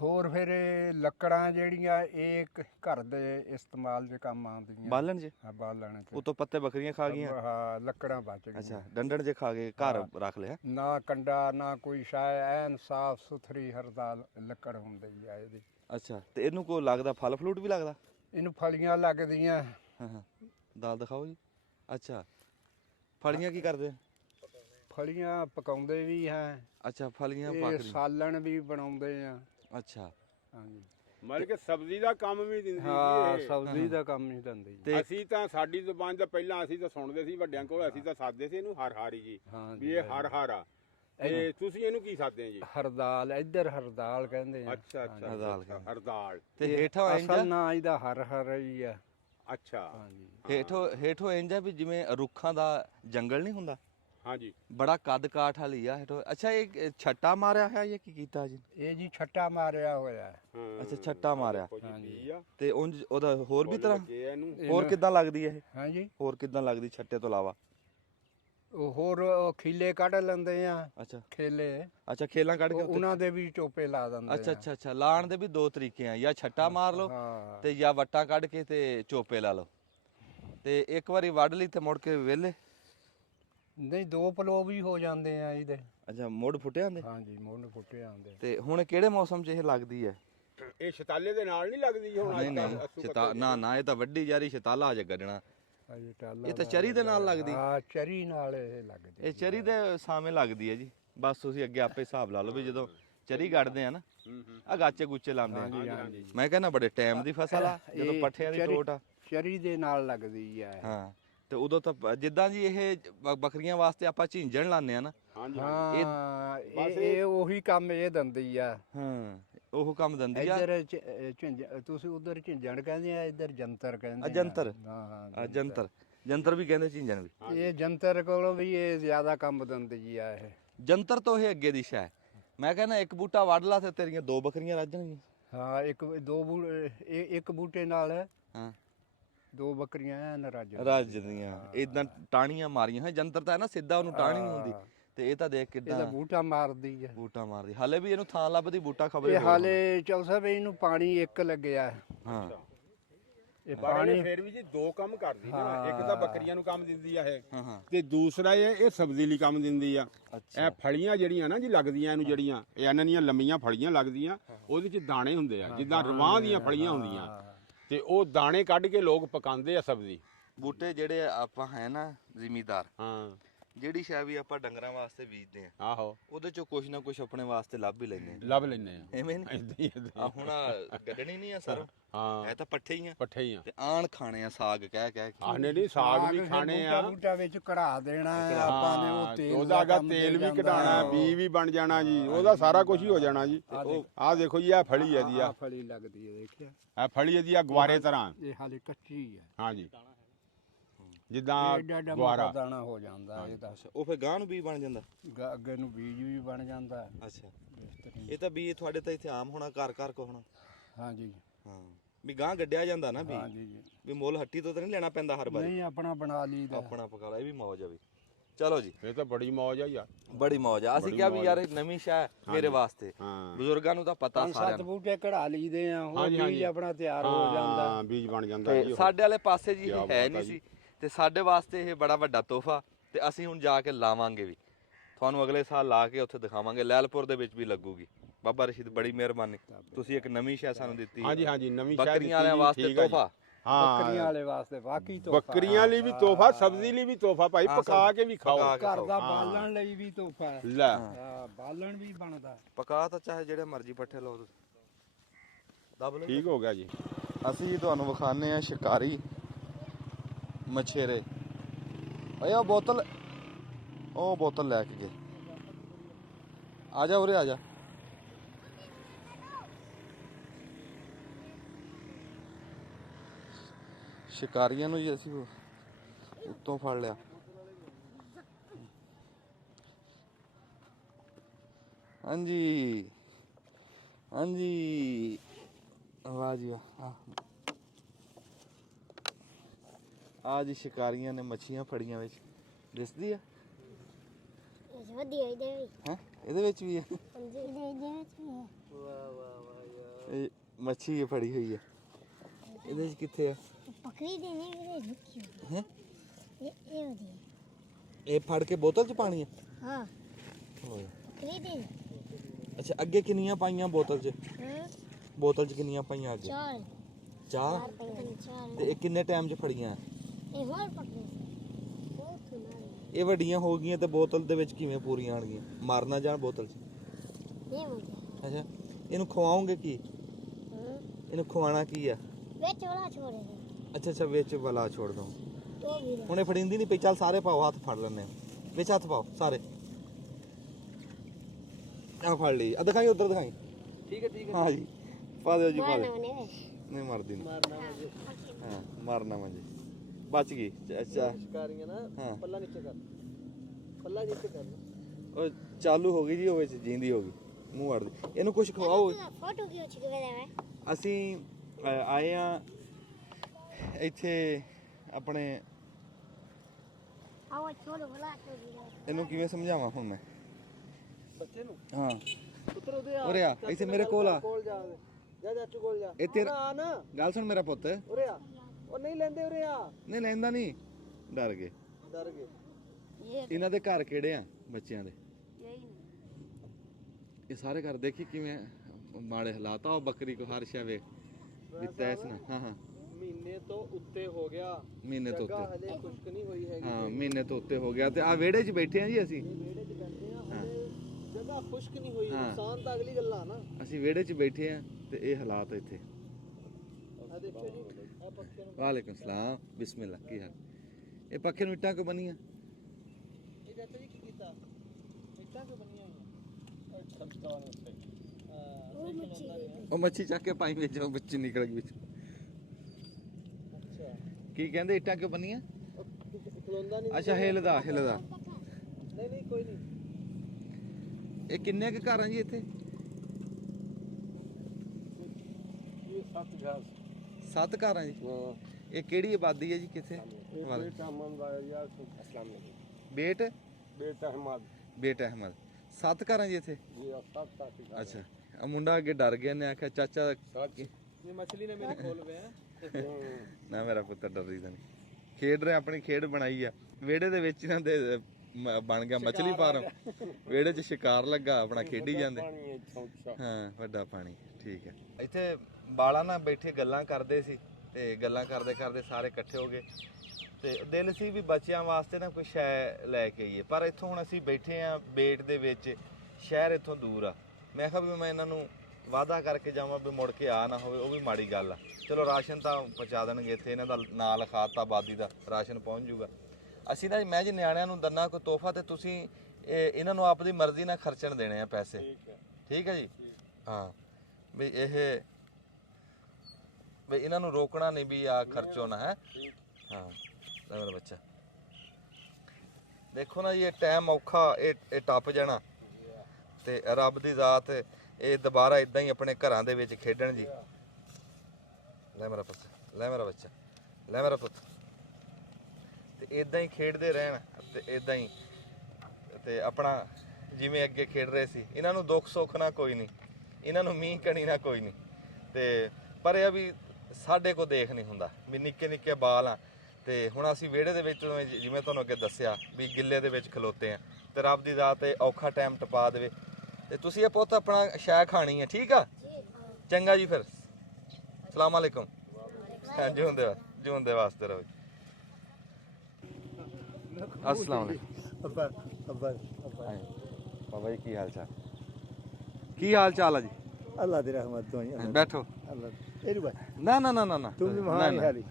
ਹੋਰ ਫਿਰ ਇਹ ਲੱਕੜਾਂ ਜਿਹੜੀਆਂ ਇਹ ਘਰ ਦੇ ਇਸਤੇਮਾਲ ਦੇ ਕੰਮ ਆਉਂਦੀਆਂ ਬਾਲਣ ਜੇ ਹਾਂ ਬਾਲਣ ਉਹ ਤੋਂ ਪੱਤੇ ਬੱਕਰੀਆਂ ਖਾ ਗਈਆਂ ਹਾਂ ਲੱਕੜਾਂ ਬਚ ਗਈਆਂ ਅੱਛਾ ਡੰਡਣ ਜੇ ਖਾ ਗਏ ਘਰ ਰੱਖ ਲਿਆ ਨਾ ਕੰਡਾ ਨਾ ਕੋਈ ਸ਼ਾਇ ਐਨ ਸਾਫ ਸੁਥਰੀ ਹਰਦਾਲ ਲੱਕੜ ਹੁੰਦੀ ਆ ਇਹਦੀ ਅੱਛਾ ਤੇ ਇਹਨੂੰ ਕੋਈ ਲੱਗਦਾ ਫਲ ਫਲੂਟ ਵੀ ਲੱਗਦਾ ਇਹਨੂੰ ਫਲੀਆਂ ਲੱਗਦੀਆਂ ਹਾਂ ਦਾਲ ਦਿਖਾਓ ਜੀ ਅੱਛਾ ਫਲੀਆਂ ਕੀ ਕਰਦੇ ਫਲੀਆਂ ਪਕਾਉਂਦੇ ਵੀ ਹੈ ਅੱਛਾ ਫਲੀਆਂ ਇਹ ਪੱਕਦੀਆਂ ਸਾਲਣ ਵੀ ਬਣਾਉਂਦੇ ਆ ਅੱਛਾ ਹਾਂਜੀ ਮਤਲਬ ਕਿ ਸਬਜ਼ੀ ਦਾ ਕੰਮ ਵੀ ਦਿੰਦੀ ਹਾਂ ਸੀ ਇਹ। ਸਬਜ਼ੀ ਦਾ ਕੰਮ ਨਹੀਂ ਦਿੰਦੀ ਤੇ ਅਸੀਂ ਤਾਂ ਸਾਡੀ ਜ਼ੁਬਾਨ ਦਾ ਪਹਿਲਾਂ ਅਸੀਂ ਤਾਂ ਸੁਣਦੇ ਸੀ ਵੱਡਿਆਂ ਕੋਲ ਅਸੀਂ ਤਾਂ ਸਾਦੇ ਸੀ ਇਹਨੂੰ ਹਰ ਹਾਰੀ ਜੀ ਹਾਂ ਵੀ ਇਹ ਹਰ ਆ ਤੇ ਤੁਸੀਂ ਇਹਨੂੰ ਕੀ ਸਾਦੇ ਆ ਜੀ ਹਰਦਾਲ ਇੱਧਰ ਹਰਦਾਲ ਕਹਿੰਦੇ ਆ ਅੱਛਾ ਅੱਛਾ ਹਰਦਾਲ ਹਰਦਾਲ ਤੇ ਹੇਠੋਂ ਅਸਲ ਇੰਜ ਨਾਂ ਇਹਦਾ ਹਰ ਹੀ ਆ ਅੱਛਾ ਹਾਂਜੀ ਹੇਠੋਂ ਇੰਜ ਆ ਵੀ ਜਿਵੇਂ ਰੁੱਖਾਂ ਦਾ ਜੰਗਲ ਨਹੀਂ ਹੁੰਦਾ ਹਾਂਜੀ ਬੜਾ ਕੱਦ ਕਾਠ ਵਾਲੀ ਆ ਹੇਠੋਂ ਅੱਛਾ ਇਹ ਛੱਟਾ ਮਾਰਿਆ ਹੈ ਜਾਂ ਕੀ ਕੀਤਾ ਜੀ ਇਹ ਜੀ ਛੱਟਾ ਮਾਰਿਆ ਹੋਇਆ ਹੈ। ਅੱਛਾ ਛੱਟਾ ਮਾਰਿਆ ਹਾਂਜੀ ਤੇ ਉਂਝ ਉਹਦਾ ਹੋਰ ਵੀ ਤਰ੍ਹਾਂ ਇਹਨੂੰ ਹੋਰ ਕਿੱਦਾਂ ਲੱਗਦੀ ਹੈ ਇਹ ਹਾਂਜੀ ਹੋਰ ਕਿੱਦਾਂ ਲੱਗਦੀ ਛੱਟੇ ਤੋਂ ਇਲਾਵਾ ਉਹ ਹੋਰ ਉਹ ਖੀਲੇ ਕੱਢ ਲੈਂਦੇ ਆ ਅੱਛਾ ਖੇਲੇ ਅੱਛਾ ਖੇਲਾਂ ਕੱਢ ਕੇ ਉੱਤੇ ਉਹਨਾਂ ਦੇ ਵੀ ਚੋਪੇ ਲਾ ਦਿੰਦੇ ਅੱਛਾ ਲਾਣ ਦੇ ਵੀ ਦੋ ਤਰੀਕੇ ਆ ਜਾਂ ਛੱਟਾ ਮਾਰ ਲਓ ਹਾਂ ਤੇ ਜਾਂ ਵੱਟਾਂ ਕੱਢ ਕੇ ਤੇ ਚੋਪੇ ਲਾ ਲਓ ਤੇ ਇੱਕ ਵਾਰੀ ਵੱਢ ਲਈ ਤੇ ਮੁੜ ਕੇ ਵਿਹਲੇ ਨਹੀਂ 2 ਪਲੋ ਵੀ ਹੋ ਜਾਂਦੇ ਆ ਇਹਦੇ। ਅੱਛਾ ਮੁੱਢ ਫੁੱਟੇ ਆਂਦੇ। ਹਾਂਜੀ ਮੁੰਡ ਫੁੱਟੇ ਆਉਂਦੇ। ਤੇ ਹੁਣ ਕਿਹੜੇ ਮੌਸਮ 'ਚ ਇਹ ਲੱਗਦੀ ਹੈ? ਇਹ ਸ਼ਤਾਲੇ ਦੇ ਨਾਲ ਨਹੀਂ ਲੱਗਦੀ ਹੁਣ ਨਹੀਂ ਨਹੀਂ ਨਾ ਇਹ ਤਾਂ ਵੱਡੀ ਜਾਰੀ ਸ਼ਤਾਲਾ ਹਜੇ ਕੱਢਣਾ। ਅਜੇ ਟਾਲਾ ਇਹ ਤਾਂ ਚਰੀ ਦੇ ਨਾਲ ਲੱਗਦੀ। ਹਾਂ ਚਰੀ ਨਾਲ ਇਹ ਲੱਗਦੀ। ਇਹ ਚਰੀ ਦੇ ਸਾਵੇਂ ਲੱਗਦੀ ਹੈ ਜੀ। ਬਸ ਤੁਸੀਂ ਅੱਗੇ ਆਪੇ ਹਿਸਾਬ ਲਾ ਲਓ ਵੀ ਜਦੋਂ ਚਰੀ ਕੱਢਦੇ ਆ ਨਾ ਆ ਗਾਚੇ ਗੁੱਚੇ ਲਾਉਂਦੇ ਆ। ਮੈਂ ਕਹਿੰਦਾ ਬੜੇ ਟਾਈਮ ਦੀ ਫਸਲ ਆ ਜਦੋਂ ਪੱਠਿਆਂ ਦੀ ਟੋਟ ਆ। ਚਰੀ ਦੇ ਨਾਲ ਲੱਗਦੀ ਆ। ਹਾਂ ਤੇ ਉਦੋਂ ਤਾਂ ਜਿੱਦਾਂ ਜੀ ਇਹ ਬੱਕਰੀਆਂ ਵਾਸਤੇ ਆਪਾਂ ਝਿੰਜਣ ਲਾਉਂਦੇ ਆ ਨਾ। ਹਾਂ ਇਹ ਉਹੀ ਕੰਮ ਇਹ ਦੰਦੀ ਆ। ਹਾਂ ਉਹ ਕੰਮ ਦਿੰਦੀ ਆ। ਇੱਧਰ ਤੁਸੀਂ ਉਧਰ ਝਿੰਜਣ ਕਹਿੰਦੇ ਆ, ਇੱਧਰ ਜੰਤਰ ਕਹਿੰਦੇ ਆ। ਜੰਤਰ ਹਾਂ ਜੰਤਰ ਵੀ ਕਹਿੰਦੇ ਝਿੰਜਣ ਵੀ। ਇਹ ਜੰਤਰ ਕੋਲੋਂ ਵੀ ਇਹ ਜ਼ਿਆਦਾ ਕੰਮ ਦਿੰਦੀ ਆ। ਇਹ ਜੰਤਰ ਤੋਂ ਇਹ ਅੱਗੇ ਦੀ ਸ਼ੈ। ਮੈਂ ਕਹਿੰਦਾ ਇੱਕ ਬੂਟਾ ਵੱਢ ਲਾ ਤੇ ਤੇਰੀਆਂ 2 ਬੱਕਰੀਆਂ ਰੱਜ ਜਾਣਗੀਆਂ। ਹਾਂ ਇੱਕ ਬੂਟੇ ਨਾਲ ਹਾਂ 2 ਬੱਕਰੀਆਂ ਐਨ ਰੱਜਦੀਆਂ ਇਦਾਂ ਟਾਹਣੀਆਂ ਮਾਰੀਆਂ ਹੋਏ। ਜੰਤਰ ਤਾਂ ਹੈ ਨਾ ਸਿੱਧਾ ਉਹਨੂੰ ਟਾਹਣੀ ਨਹੀਂ ਹੁੰਦੀ। ਤੇ ਇਹ ਤਾਂ ਦੇਖ ਇਹਦਾ ਕਿੱਦਾਂ ਬੂਟਾ ਮਾਰਦੀ ਆ। ਬੂਟਾ ਮਾਰਦੀ। ਹਾਲੇ ਵੀ ਇਹਨੂੰ ਥਾਂ ਲੱਭਦੀ ਬੂਟਾ ਖਬਰੇ। ਇਹ ਹਾਲੇ ਚੌਲ ਸਾਹਿਬ ਇਹਨੂੰ ਪਾਣੀ ਇੱਕ ਲੱਗਿਆ। ਹਾਂ ਇਹ ਪਾਣੀ ਫੇਰ ਵੀ ਜੀ 2 ਕੰਮ ਕਰਦੀ ਨਾ। ਇੱਕ ਤਾਂ ਬੱਕਰੀਆਂ ਨੂੰ ਕੰਮ ਦਿੰਦੀ ਆ ਇਹ, ਹਾਂ ਤੇ ਦੂਸਰਾ ਇਹ ਸਬਜ਼ੀ ਲਈ ਕੰਮ ਦਿੰਦੀ ਆ। ਇਹ ਫਲੀਆਂ ਜਿਹੜੀਆਂ ਨਾ ਜੀ ਲੱਗਦੀਆਂ ਇਹਨੂੰ, ਜਿਹੜੀਆਂ ਇਹਨਾਂ ਦੀਆਂ ਲੰਮੀਆਂ ਫਲੀਆਂ ਲੱਗਦੀਆਂ, ਉਹਦੇ 'ਚ ਦਾਣੇ ਹੁੰਦੇ ਆ ਜਿੱਦਾਂ ਰਵਾਹ ਦੀਆਂ ਫਲੀਆਂ ਹੁੰਦੀਆਂ, ਤੇ ਉਹ ਦਾਣੇ ਕੱਢ ਕੇ ਲੋਕ ਪਕਾਉਂਦੇ ਆ ਸਬਜ਼ੀ। ਬੂਟੇ ਜਿਹੜੇ ਆਪਾਂ ਹੈ ਨਾ ਜ਼ਿਮੀਦਾਰ, ਹਾਂ ਜਿਹੜੀ ਸ਼ੈ ਵੀ ਆਪਾਂ ਡੰਗਰਾਂ ਵਾਸਤੇ ਬੀਜਦੇ ਆ ਆਹੋ ਉਹਦੇ ਚੋਂ ਕੁਛ ਨਾ ਕੁਛ ਆਪਣੇ ਵਾਸਤੇ ਲੱਭ ਹੀ ਲੈਂਦੇ ਆ। ਲੱਭ ਲੈਨੇ ਆ ਐਵੇਂ ਨਹੀਂ ਏਦਾਂ ਹੀ ਏਦਾਂ ਆ ਹੁਣ ਗੱਡਣੀ ਨਹੀਂ ਆ ਸਰ। ਹਾਂ ਇਹ ਤਾਂ ਪੱਠੇ ਹੀ ਆ ਪੱਠੇ ਹੀ ਆ। ਤੇ ਆਣ ਖਾਣੇ ਆ ਸਾਗ ਕਹਿ ਕੇ। ਆਹਨੇ ਨਹੀਂ ਸਾਗ ਵੀ ਖਾਣੇ ਆ। ਬੂਟਾ ਵਿੱਚ ਕਢਾ ਦੇਣਾ ਆਪਾਂ ਨੇ। ਉਹ ਤੇਲ ਉਹਦਾ ਅਗਾ ਤੇਲ ਵੀ ਕਢਾਣਾ, ਬੀ ਵੀ ਬਣ ਜਾਣਾ ਜੀ, ਉਹਦਾ ਸਾਰਾ ਕੁਝ ਹੀ ਹੋ ਜਾਣਾ ਜੀ। ਆਹ ਦੇਖੋ ਜੀ, ਆਹ ਫਲੀ ਹੈ ਜੀ, ਫਲੀ ਲੱਗਦੀ ਹੈ ਦੇਖਿਆ। ਆਹ ਫਲੀ ਹੈ ਜੀ, ਆ ਗਵਾਰੇ ਤਰ੍ਹਾਂ। ਇਹ ਹਾਲੇ ਕੱਚੀ ਹੈ। ਹਾਂ ਜੀ ਜਿੱਦਾਂ ਗਵਾਰਾ ਦਾਣਾ ਹੋ ਜਾਂਦਾ ਇਹਦਾ। ਉਹ ਫਿਰ ਗਾਂ ਨੂੰ ਵੀ ਬਣ ਜਾਂਦਾ। ਅੱਗੇ ਨੂੰ ਬੀਜ ਵੀ ਬਣ ਜਾਂਦਾ। ਅੱਛਾ ਇਹ ਤਾਂ ਵੀ ਤੁਹਾਡੇ ਤਾਂ ਇੱਥੇ ਆਮ ਹੋਣਾ, ਘਰ ਘਰ ਕੋ ਹੋਣਾ। ਹਾਂਜੀ ਹਾਂ ਵੀ ਗਾਂ ਗੱਡਿਆ ਜਾਂਦਾ ਨਾ ਵੀ। ਹਾਂਜੀ ਜੀ ਵੀ ਮੁੱਲ ਹੱਟੀ ਤੋਂ ਤਾਂ ਨਹੀਂ ਲੈਣਾ ਪੈਂਦਾ ਹਰ ਵਾਰੀ। ਨਹੀਂ ਆਪਣਾ ਬਣਾ ਲਈਦਾ। ਆਪਣਾ ਪਕਾ ਲਾ। ਇਹ ਵੀ ਮੌਜ ਆ ਵੀ। ਚਲੋ ਜੀ ਇਹ ਤਾਂ ਬੜੀ ਮੌਜ ਆ ਯਾਰ, ਬੜੀ ਮੌਜ ਆ। ਅਸੀਂ ਕਿਹਾ ਵੀ ਯਾਰ ਇਹ ਨਵੀਂ ਸ਼ੈ ਮੇਰੇ ਵਾਸਤੇ। ਹਾਂ ਬਜ਼ੁਰਗਾਂ ਨੂੰ ਤਾਂ ਪਤਾ ਸਾਰਿਆਂ 7 ਨੂੰ। ਬੂਟੇ ਕਢਾ ਲਈਦੇ ਆ, ਉਹ ਹਾਂਜੀ, ਬੀਜ ਆਪਣਾ ਤਿਆਰ ਹੋ ਜਾਂਦਾ। ਹਾਂ ਬੀਜ ਬਣ ਜਾਂਦਾ ਤੇ ਜੀ। ਸਾਡੇ ਵਾਲੇ ਪਾਸੇ ਜੀ ਕਿਆ ਇਹ ਬਾਤ ਹੈ ਆ ਨਹੀਂ ਜੀ। ਸੀ ਤੇ ਸਾਡੇ ਵਾਸਤੇ ਇਹ ਬੜਾ ਵੱਡਾ ਤੋਹਫਾ। ਤੇ ਅਸੀਂ ਹੁਣ ਜਾ ਕੇ ਲਾਵਾਂਗੇ ਵੀ। ਤੁਹਾਨੂੰ ਅਗਲੇ ਸਾਲ ਲਾ ਕੇ ਉੱਥੇ ਦਿਖਾਵਾਂਗੇ। ਲੈਲਪੁਰ ਦੇ ਵਿੱਚ ਵੀ ਲੱਗੂਗੀ। ਬਾਬਾ ਰਸ਼ੀਦ ਬੜੀ ਮਿਹਰਬਾਨੀ, ਤੁਸੀਂ ਇੱਕ ਨਵੀਂ ਸ਼ੈ ਸਾਨੂੰ ਦਿੱਤੀ। ਹਾਂਜੀ ਹਾਂਜੀ ਨਵੀਂ ਸ਼ੈ ਬੱਕਰੀਆਂ ਵਾਲਿਆਂ ਵਾਸਤੇ ਤੋਹਫਾ। ਹਾਂ ਬੱਕਰੀਆਂ ਵਾਲੇ ਵਾਸਤੇ ਵਾਕਈ ਤੋਹਫਾ। ਬੱਕਰੀਆਂ ਲਈ ਵੀ ਤੋਹਫਾ, ਸਬਜ਼ੀ ਲਈ ਵੀ ਤੋਹਫਾ ਭਾਈ, ਪਕਾ ਕੇ ਵੀ ਖਾਓ। ਘਰ ਦਾ ਬਾਲਣ ਲਈ ਵੀ ਤੋਹਫਾ ਹੈ। ਲੈ ਬਾਲਣ ਵੀ ਬਣਦਾ। ਪਕਾ ਤਾਂ ਚਾਹੇ ਜਿਹੜੇ ਮਰਜ਼ੀ ਪੱਠੇ ਲਾਓ ਤੁਸੀਂ। ਦੱਬ ਲਓ। ਠੀਕ ਹੋ ਗਿਆ ਜੀ। ਅਸੀਂ ਤੁਹਾਨੂੰ ਵਿਖਾਣੇ ਆ ਸ਼ਿਕਾਰੀ ਮਛੇਰੇ। ਉਹ ਬੋਤਲ ਲੈ ਕੇ ਗਏ। ਆ ਜਾ ਉਰੇ ਆ ਜਾ। ਸ਼ਿਕਾਰੀਆਂ ਨੂੰ ਜੀ ਅਸੀਂ ਉੱਤੋਂ ਫੜ ਲਿਆ। ਹਾਂਜੀ ਹਾਂਜੀ ਵਾਹ ਜੀ ਵਾਹ। ਆ ਜੀ ਸ਼ਿਕਾਰੀਆਂ ਨੇ ਮੱਛੀਆਂ ਫੜੀਆਂ ਵਿੱਚ। ਦਿਸਦੀ ਆ ਵਧੀਆ ਇਹਦੇ ਵੀ। ਹੈ ਇਹਦੇ ਵਿੱਚ ਵੀ ਹੈ। ਹਾਂਜੀ ਇਹਦੇ ਵਿੱਚ ਵੀ ਹੈ। ਵਾਹ ਵਾਹ ਵਾਹ। ਇਹ ਮੱਛੀ ਫੜੀ ਹੋਈ ਹੈ। ਇਹਦੇ ਵਿੱਚ ਕਿੱਥੇ ਆ? ਬੱਕਰੀ ਦੇ ਨਹੀਂ ਵੀਰੇ, ਰੁਕੀ ਹੋਈ ਹੈ। ਇਹ ਵਧੀਆ। ਇਹ ਫੜ ਕੇ ਬੋਤਲ 'ਚ ਪਾਣੀ ਹੈ। ਹਾਂ ਓਏ ਬੱਕਰੀ ਦੇ। ਅੱਛਾ ਅੱਗੇ ਕਿੰਨੀਆਂ ਪਾਈਆਂ ਬੋਤਲ 'ਚ? ਹਾਂ ਬੋਤਲ 'ਚ ਕਿੰਨੀਆਂ ਪਾਈਆਂ ਅੱਗੇ? 4 ਚਾਰ। ਚਾਰ। ਤੇ ਇਹ ਕਿੰਨੇ ਟਾਈਮ 'ਚ ਫੜੀਆਂ? ਇਹ ਹੋਰ ਪਕੜੇ ਬਹੁਤ ਸੁਨਾਰੀ। ਇਹ ਵੱਡੀਆਂ ਹੋ ਗਈਆਂ ਤੇ ਬੋਤਲ ਦੇ ਵਿੱਚ ਕਿਵੇਂ ਪੂਰੀਆਂ ਆਣਗੀਆਂ? ਮਾਰ ਨਾ ਜਾਣ ਬੋਤਲ 'ਚ। ਇਹ ਵਧੀਆ। ਅੱਛਾ ਇਹਨੂੰ ਖਵਾਓਗੇ ਕੀ? ਹਾਂ ਇਹਨੂੰ ਖਵਾਣਾ ਕੀ ਆ? ਵਿੱਚ ਵਾਲਾ ਛੋੜੇ ਦੇ। ਅੱਛਾ ਵਿੱਚ ਵਾਲਾ ਛੋੜ ਦੋ। ਉਹ ਵੀਰੇ ਹੁਣੇ ਫੜਿੰਦੀ ਨਹੀਂ ਪਈ। ਚੱਲ ਸਾਰੇ ਪਾਓ, ਹੱਥ ਫੜ ਲੈਣੇ ਵਿੱਚ। ਹੱਥ ਪਾਓ ਸਾਰੇ। ਆ ਫੜ ਲਈ। ਆ ਦਿਖਾਈ ਉਧਰ ਦਿਖਾਈ। ਠੀਕ ਹੈ ਹਾਂ ਜੀ ਪਾ ਦਿਓ ਜੀ, ਪਾ ਮਾਰਨਾ ਦਿਓ। ਉਹਨੇ। ਨਹੀਂ ਮਰਦੀ ਨਹੀਂ। ਮਾਰਨਾ ਹਾਂ ਮਾਰਨਾ ਮੰਜੀ ਬਚ ਗਈ। ਅੱਛਾ ਸ਼ਿਕਾਰੀਆਂ ਨਾ ਹਾਂ। ਪੱਲਾ ਨੀਚੇ ਕਰ, ਪੱਲਾ ਨੀਚੇ ਕਰ। ਉਹ ਚਾਲੂ ਹੋ ਗਈ ਜੀ, ਉਹ ਵਿੱਚ ਜਿੰਦੀ ਹੋ ਗਈ। ਮੂੰਹ ਵੜ ਦੇ। ਇਹਨੂੰ ਕੁਝ ਖਵਾਓ। ਫੋਟੋ ਕਿਉਂ ਖਿੱਚ ਕੇ ਵੇ? ਅਸੀਂ ਆਏ ਆ ਇੱਥੇ ਆਪਣੇ। ਆਵਾ ਛੋੜ ਬਲਾ ਛੋੜ। ਇਹਨੂੰ ਕਿਵੇਂ ਸਮਝਾਵਾਂ ਹੁਣ ਮੈਂ ਬੱਚੇ ਨੂੰ ਹਾਂ। ਪੁੱਤਰ ਉਹਦੇ ਆ। ਉਰੇ ਆ ਇੱਥੇ ਮੇਰੇ ਕੋਲ ਆ। ਕੋਲ ਜਾ, ਜਾ ਚਾਚੂ ਕੋਲ ਜਾ। ਇਹ ਤੇਰਾ ਆ ਨਾ ਗੱਲ ਸੁਣ ਮੇਰਾ ਪੁੱਤ। ਉਰੇ ਆ। ਉਹ ਨਹੀਂ ਲੈਂਦੇ, ਉਰੇ ਆ। ਨਹੀਂ ਲੈਂਦਾ ਨਹੀਂ, ਡਰ ਗਏ। ਡਰ ਗਏ। ये ਇਹਨਾਂ ਦੇ ਘਰ ਕਿਹੜੇ ਆ ਬੱਚਿਆਂ ਦੇ? यही नहीं ਇਹ ਸਾਰੇ ਘਰ ਦੇਖੀ ਕਿਵੇਂ ਮਾੜੇ ਹਾਲਾਤ ਆ। ਉਹ ਬੱਕਰੀ ਕੋ ਹਰ ਸ਼ੈ ਵੇਖ ਵੀ ਤੈਸ ਨਾ। ਹਾਂ ਹਾਂ ਮਹੀਨੇ ਤੋਂ ਉੱਤੇ ਹੋ ਗਿਆ, ਮਹੀਨੇ ਤੋਂ ਜਗ੍ਹਾ ਉੱਤੇ, ਹਲੇ ਖੁਸ਼ਕ ਨਹੀਂ ਹੋਈ ਹੈਗੀ। ਹਾਂ ਮਹੀਨੇ ਤੋਂ ਉੱਤੇ ਹੋ ਗਿਆ। ਤੇ ਆ ਵਿਹੜੇ 'ਚ ਬੈਠੇ ਆ ਜੀ ਅਸੀਂ। ਵਿਹੜੇ 'ਚ ਬੈਠੇ ਆ, ਹਲੇ ਜਗ੍ਹਾ ਖੁਸ਼ਕ ਨਹੀਂ ਹੋਈ। ਹਾਂ। ਨੁਕਸਾਨ ਤਾਂ ਅਗਲੀ ਗੱਲਾਂ ਨਾ। ਅਸੀਂ ਵਿਹੜੇ 'ਚ ਬੈਠੇ ਆ ਤੇ ਇਹ ਹਾਲਾਤ ਇੱਥੇ। ਆ ਦੇਖੋ ਜੀ, ਆ ਪੱਖੇ ਨੂੰ ਵਾਲੇਕੁਮ ਸਲਾਮ, ਬਿਸਮਿਲ੍ਲਾ। ਕੀ ਹਾਲ? ਇਹ ਪੱਖੇ ਨੂੰ ਇੱਟਾਂ ਕਿਉਂ ਬਣੀਆਂ? ਇਹ ਚਾਚਾ ਜੀ ਕੀ ਕੀਤਾ? ਇੱਟਾਂ ਕਿਉਂ ਬਣੀਆਂ ਹੋਈਆਂ? वो मच्छी गई ਉਹ ਮੱਛੀ ਚੱਕ ਕੇ ਪਾਈ ਵਿੱਚ, ਉਹ ਬੱਚੀ ਨਿਕਲ ਗਈ ਵਿੱਚ। ਅੱਛਾ, ਕੀ ਕਹਿੰਦੇ ਇੱਟਾਂ ਕਿਉਂ ਬਣੀਆਂ? ਖਲੋਂਦਾ ਨਹੀਂ। ਅੱਛਾ ਹਿੱਲਦਾ ਹਿੱਲਦਾ। ਨਹੀਂ ਨਹੀਂ ਕੋਈ ਨਹੀਂ। ਇਹ ਕਿੰਨੇ ਕੁ ਘਰ ਆ ਜੀ ਇੱਥੇ? ਇਹ 7 ਘਰ 7 ਘਰ ਆ ਜੀ। ਇਹ ਕਿਹੜੀ ਆਬਾਦੀ ਹੈ ਜੀ? ਕਿੱਥੇ? ਬੇਟਾ ਅਹਿਮਦ ਦਾ ਯਾਰ ਅਸਲਾਮ ਅਲੈਕੁਮ ਬੇਟ ਬੇਟਾ ਅਹਿਮਦ ਬੇਟ ਅਹਿਮਦ। 7 ਘਰ ਆ ਜੀ ਇੱਥੇ। ਜੀ 7 ਘਰ ਅੱਛਾ ਆ ਮੁੰਡਾ ਅੱਗੇ ਡਰ ਗਿਆ ਨੇ ਆਖਿਆ ਚਾਚਾ ਇਹ ਮਛਲੀ ਨੇ ਮੇਰੇ ਖੋਲ ਪਿਆ। ਨਾ ਮੇਰਾ ਪੁੱਤਰ ਡਰੀ ਦਾ ਨਹੀਂ। ਖੇਡ ਰਹੇ, ਆਪਣੀ ਖੇਡ ਬਣਾਈ ਆ। ਵਿਹੜੇ ਦੇ ਵਿੱਚ ਇਹਨਾਂ ਦੇ ਬਣ ਗਿਆ ਮੱਛਲੀ ਫਾਰਮ। ਵਿਹੜੇ 'ਚ ਸ਼ਿਕਾਰ ਲੱਗਾ, ਆਪਣਾ ਖੇਡੀ ਜਾਂਦੇ। ਹਾਂ ਵੱਡਾ ਪਾਣੀ, ਠੀਕ ਹੈ। ਇੱਥੇ ਬਾਲਾ ਨਾਲ ਬੈਠੇ ਗੱਲਾਂ ਕਰਦੇ ਸੀ ਤੇ ਗੱਲਾਂ ਕਰਦੇ ਕਰਦੇ ਸਾਰੇ ਇਕੱਠੇ ਹੋ ਗਏ ਤੇ ਦਿਲ ਸੀ ਵੀ ਬੱਚਿਆਂ ਵਾਸਤੇ ਨਾ ਕੋਈ ਸ਼ੈ ਲੈ ਕੇ ਆਈਏ। ਪਰ ਇੱਥੋਂ ਹੁਣ ਅਸੀਂ ਬੈਠੇ ਆ ਬੇਟ ਦੇ ਵਿੱਚ, ਸ਼ਹਿਰ ਇੱਥੋਂ ਦੂਰ ਆ। ਮੈਂ ਕਿਹਾ ਵੀ ਮੈਂ ਇਹਨਾਂ ਨੂੰ ਵਾਅਦਾ ਕਰਕੇ ਜਾਵਾਂ ਵੀ ਮੁੜ ਕੇ ਆ ਨਾ ਹੋਵੇ, ਉਹ ਵੀ ਮਾੜੀ ਗੱਲ ਆ। ਚਲੋ ਰਾਸ਼ਨ ਤਾਂ ਪਹੁੰਚਾ ਦੇਣਗੇ ਇੱਥੇ, ਇਹਨਾਂ ਦਾ ਨਾਂ ਲਿਖਾਤਾ ਆਬਾਦੀ ਦਾ, ਰਾਸ਼ਨ ਪਹੁੰਚ ਜੂਗਾ। ਅਸੀਂ ਨਾ ਮੈਂ ਜੀ ਨਿਆਣਿਆਂ ਨੂੰ ਦੰਨਾ ਕੋਈ ਤੋਹਫਾ ਤੇ ਤੁਸੀਂ ਇਹਨਾਂ ਨੂੰ ਆਪਦੀ ਮਰਜ਼ੀ ਨਾਲ ਖਰਚਣ ਦੇਣੇ ਆ ਪੈਸੇ। ਠੀਕ ਹੈ ਜੀ। ਹਾਂ ਵੀ ਇਹ ਵੀ ਇਹਨਾਂ ਨੂੰ ਰੋਕਣਾ ਨਹੀਂ ਵੀ ਆ ਖਰਚੋ ਨਾ ਹੈ। ਹਾਂ ਮੇਰਾ ਬੱਚਾ ਦੇਖੋ ਨਾ ਜੀ, ਇਹ ਟਾਈਮ ਔਖਾ, ਇਹ ਟੱਪ ਜਾਣਾ ਤੇ ਰੱਬ ਦੀ ਜ਼ਾਤ ਇਹ ਦੁਬਾਰਾ ਇਦਾਂ ਹੀ ਆਪਣੇ ਘਰਾਂ ਦੇ ਵਿੱਚ ਖੇਡਣ ਜੀ। ਲੈ ਮੇਰਾ ਪੁੱਤ, ਲੈ ਮੇਰਾ ਬੱਚਾ, ਲੈ ਮੇਰਾ ਪੁੱਤ। ਤੇ ਇਦਾਂ ਹੀ ਖੇਡਦੇ ਰਹਿਣ ਤੇ ਇਦਾਂ ਹੀ ਤੇ ਆਪਣਾ ਜਿਵੇਂ ਅੱਗੇ ਖੇਡ ਰਹੇ ਸੀ। ਇਹਨਾਂ ਨੂੰ ਦੁੱਖ ਸੁੱਖ ਨਾ ਕੋਈ ਨਹੀਂ, ਇਹਨਾਂ ਨੂੰ ਮੀਂਹ ਕਣੀ ਨਾ ਕੋਈ ਨਹੀਂ। ਤੇ ਪਰ ਇਹ ਵੀ ਸਾਡੇ ਕੋ ਦੇਖ ਨਹੀਂ ਹੁੰਦਾ ਵੀ ਨਿੱਕੇ ਨਿੱਕੇ ਬਾਲ ਆ। ਤੇ ਹੁਣ ਅਸੀਂ ਵਿਹੜੇ ਦੇ ਵਿੱਚ ਜਿਵੇਂ ਤੁਹਾਨੂੰ ਅੱਗੇ ਦੱਸਿਆ ਵੀ ਗਿੱਲੇ ਦੇ ਵਿੱਚ ਖਲੋਤੇ ਆ ਤੇ ਰੱਬ ਦੀ ਜ਼ਾਤ ਇਹ ਔਖਾ ਟਾਈਮ ਟਪਾ ਦੇਵੇ। ਤੇ ਤੁਸੀਂ ਇਹ ਪੁੱਤ ਆਪਣਾ ਸ਼ੈ ਖਾਣੀ ਹੈ, ਠੀਕ ਆ? ਚੰਗਾ ਜੀ, ਫਿਰ ਸਲਾਮ ਅਲੈਕੁਮ। ਜਿਉਂਦੇ ਵਾਸਤੇ ਰਹੋ। अस्सलाम वालेकुम। बाबा जी की हाल चाल? की हाल चाल है जी? अल्लाह दी रहमत तो ही बैठो। ना ना ना ना ना तुम भी महान हाली।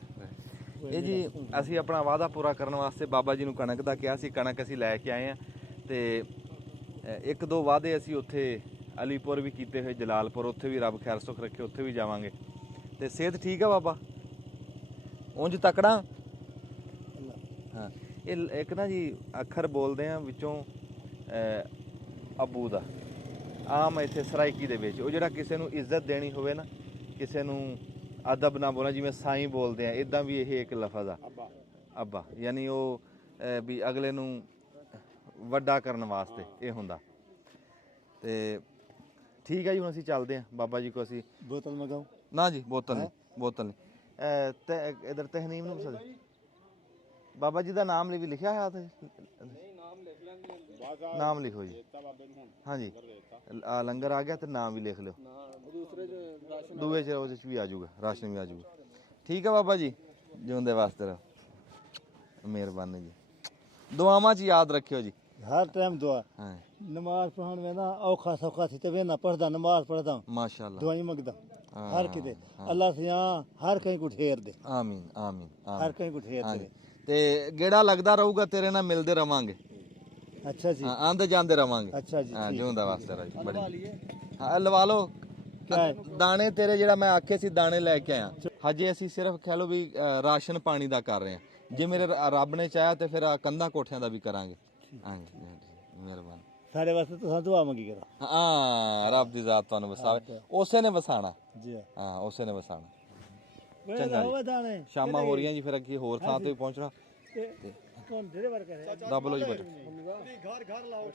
ਇਹ ਜੀ ਅਸੀਂ ਆਪਣਾ ਵਾਅਦਾ ਪੂਰਾ ਕਰਨ ਵਾਸਤੇ ਬਾਬਾ ਜੀ ਨੂੰ ਕਣਕ ਦਾ ਕਿਹਾ ਸੀ। ਕਣਕ ਅਸੀਂ ਲੈ ਕੇ ਆਏ ਆ ਤੇ ਇੱਕ ਦੋ ਵਾਅਦੇ ਅਸੀਂ ਉੱਥੇ ਅਲੀਪੁਰ ਵੀ ਕੀਤੇ ਹੋਏ, ਜਲਾਲਪੁਰ, ਉੱਥੇ ਵੀ ਰੱਬ ਖੈਰ ਸੁੱਖ ਰੱਖੇ, ਉੱਥੇ ਵੀ ਜਾਵਾਂਗੇ। ਤੇ ਸਿਹਤ ਠੀਕ ਆ ਬਾਬਾ? ਉਂਝ ਤਕੜਾ? ਹਾਂ ਇਹ ਇੱਕ ਨਾ ਜੀ ਅੱਖਰ ਬੋਲਦੇ ਆ ਵਿੱਚੋਂ ਅਬੂ ਦਾ, ਆਮ ਇੱਥੇ ਸਰਾਇਕੀ ਦੇ ਵਿੱਚ। ਉਹ ਜਿਹੜਾ ਕਿਸੇ ਨੂੰ ਇੱਜ਼ਤ ਦੇਣੀ ਹੋਵੇ ਨਾ, ਕਿਸੇ ਨੂੰ ਅਦਬ ਨਾ ਬੋਲਣਾ, ਜਿਵੇਂ ਸਾਈਂ ਬੋਲਦੇ ਆ, ਇਦਾਂ ਵੀ ਇਹ ਇੱਕ ਲਫ਼ਜ਼ ਆ ਅੱਬਾ, ਯਾਨੀ ਉਹ ਵੀ ਅਗਲੇ ਨੂੰ ਵੱਡਾ ਕਰਨ ਵਾਸਤੇ ਇਹ ਹੁੰਦਾ। ਤੇ ਠੀਕ ਹੈ ਜੀ, ਹੁਣ ਅਸੀਂ ਚੱਲਦੇ ਹਾਂ ਬਾਬਾ ਜੀ ਕੋ। ਅਸੀਂ बोतल मंगाऊं? ਨਾ ਜੀ ਬੋਤਲ ਨਹੀਂ, ਬੋਤਲ ਨਹੀਂ। ਤੇ ਇਧਰ ਤਹਨੀਮ ਨੂੰ ਪੁੱਛ ਬਾਬਾ ਜੀ ਦਾ ਨਾਮ ਵੀ ਲਿਖਿਆ ਹੋਇਆ ਤੇ ਨਾਮ ਲਿਖੋ ਜੀ। ਹਾਂਜੀ ਲੰਗਰ ਆ ਗਿਆ ਤੇ ਨਾਮ ਵੀ ਲਿਖ ਲਿਓ। ਦੂਏ ਚ ਉਹਦੇ ਚ ਵੀ ਆ ਜਾਊਗਾ, ਰਾਸ਼ਨ ਵੀ ਆ ਜਾਊਗਾ। ਠੀਕ ਹੈ ਬਾਬਾ ਜੀ, ਜਿਉਂਦੇ ਵਾਸਤੇ ਰਹੋ, ਮਿਹਰਬਾਨੀ ਜੀ। ਦੁਆਵਾਂ ਚ ਯਾਦ ਰੱਖਿਓ ਜੀ। हर टाइम दुआ। ਹਾਂ नमाज पढ़ने में ना औखा सौखा थी तो वे ना पढ़दा, नमाज पढ़दा, ਮਾਸ਼ਾਅੱਲਾ। दुआई मंगदा हाँ, हर किते। हाँ। अल्लाह से यहाँ हर कहीं को ढेर दे, ਆਮੀਨ ਆਮੀਨ हर ਆਮੀਨ। कहीं को ढेर ਹਾਂਜੀ दे। ਤੇ ਗੇੜਾ ਲੱਗਦਾ ਰਹੂਗਾ, ਤੇਰੇ ਨਾਲ ਮਿਲਦੇ ਰਵਾਂਗੇ। अच्छा जी, ਹਾਂ ਆਂਦੇ ਜਾਂਦੇ ਰਵਾਂਗੇ। अच्छा जी, ਹਾਂ ठीक। ਜਿਉਂਦਾ ਵਾਸਤੇ ਰਹੋ ਜੀ। ਬੜੀ ਹਾਂ ਲਵਾ ਲਓ क्या है? ਦਾਣੇ ਤੇਰੇ, ਜਿਹੜਾ ਮੈਂ ਆਖੇ ਸੀ ਦਾਣੇ ਲੈ ਕੇ ਆਇਆ। ਹਜੇ ਅਸੀਂ ਸਿਰਫ ਕਹਿ ਲਓ ਵੀ ਰਾਸ਼ਨ ਪਾਣੀ ਦਾ ਕਰ ਰਹੇ ਹਾਂ। ਜੇ ਮੇਰੇ ਰੱਬ ਨੇ ਚਾਹਿਆ ਤੇ ਫਿਰ ਕੰਧਾਂ ਕੋਠਿਆਂ ਦਾ ਵੀ ਕਰਾਂਗੇ। ਹਾਂਜੀ ਮਿਹਰਬਾਨੀ। सारे वास्ते तो दुआ मंगी करा ਹਾਂ ਰੱਬ ਦੀ ਜ਼ਾਤ ਤੁਹਾਨੂੰ ਵਸਾਵੇ, ਉਸੇ ਨੇ ਵਸਾਣਾ। जी। ਹਾਂ ਉਸੇ ਨੇ ਵਸਾਣਾ। चंगा चंगा जी। हुआ दाने ਸ਼ਾਮਾਂ ਹੋ ਰਹੀਆਂ ਜੀ, ਫਿਰ ਅੱਗੇ ਹੋਰ ਥਾਂ ਤੇ ਵੀ ਪਹੁੰਚਣਾ। कौन ढेरे बार करे? ਦੱਬ ਲਓ ਜੀ ਬਟਨ। घर घर लाओ।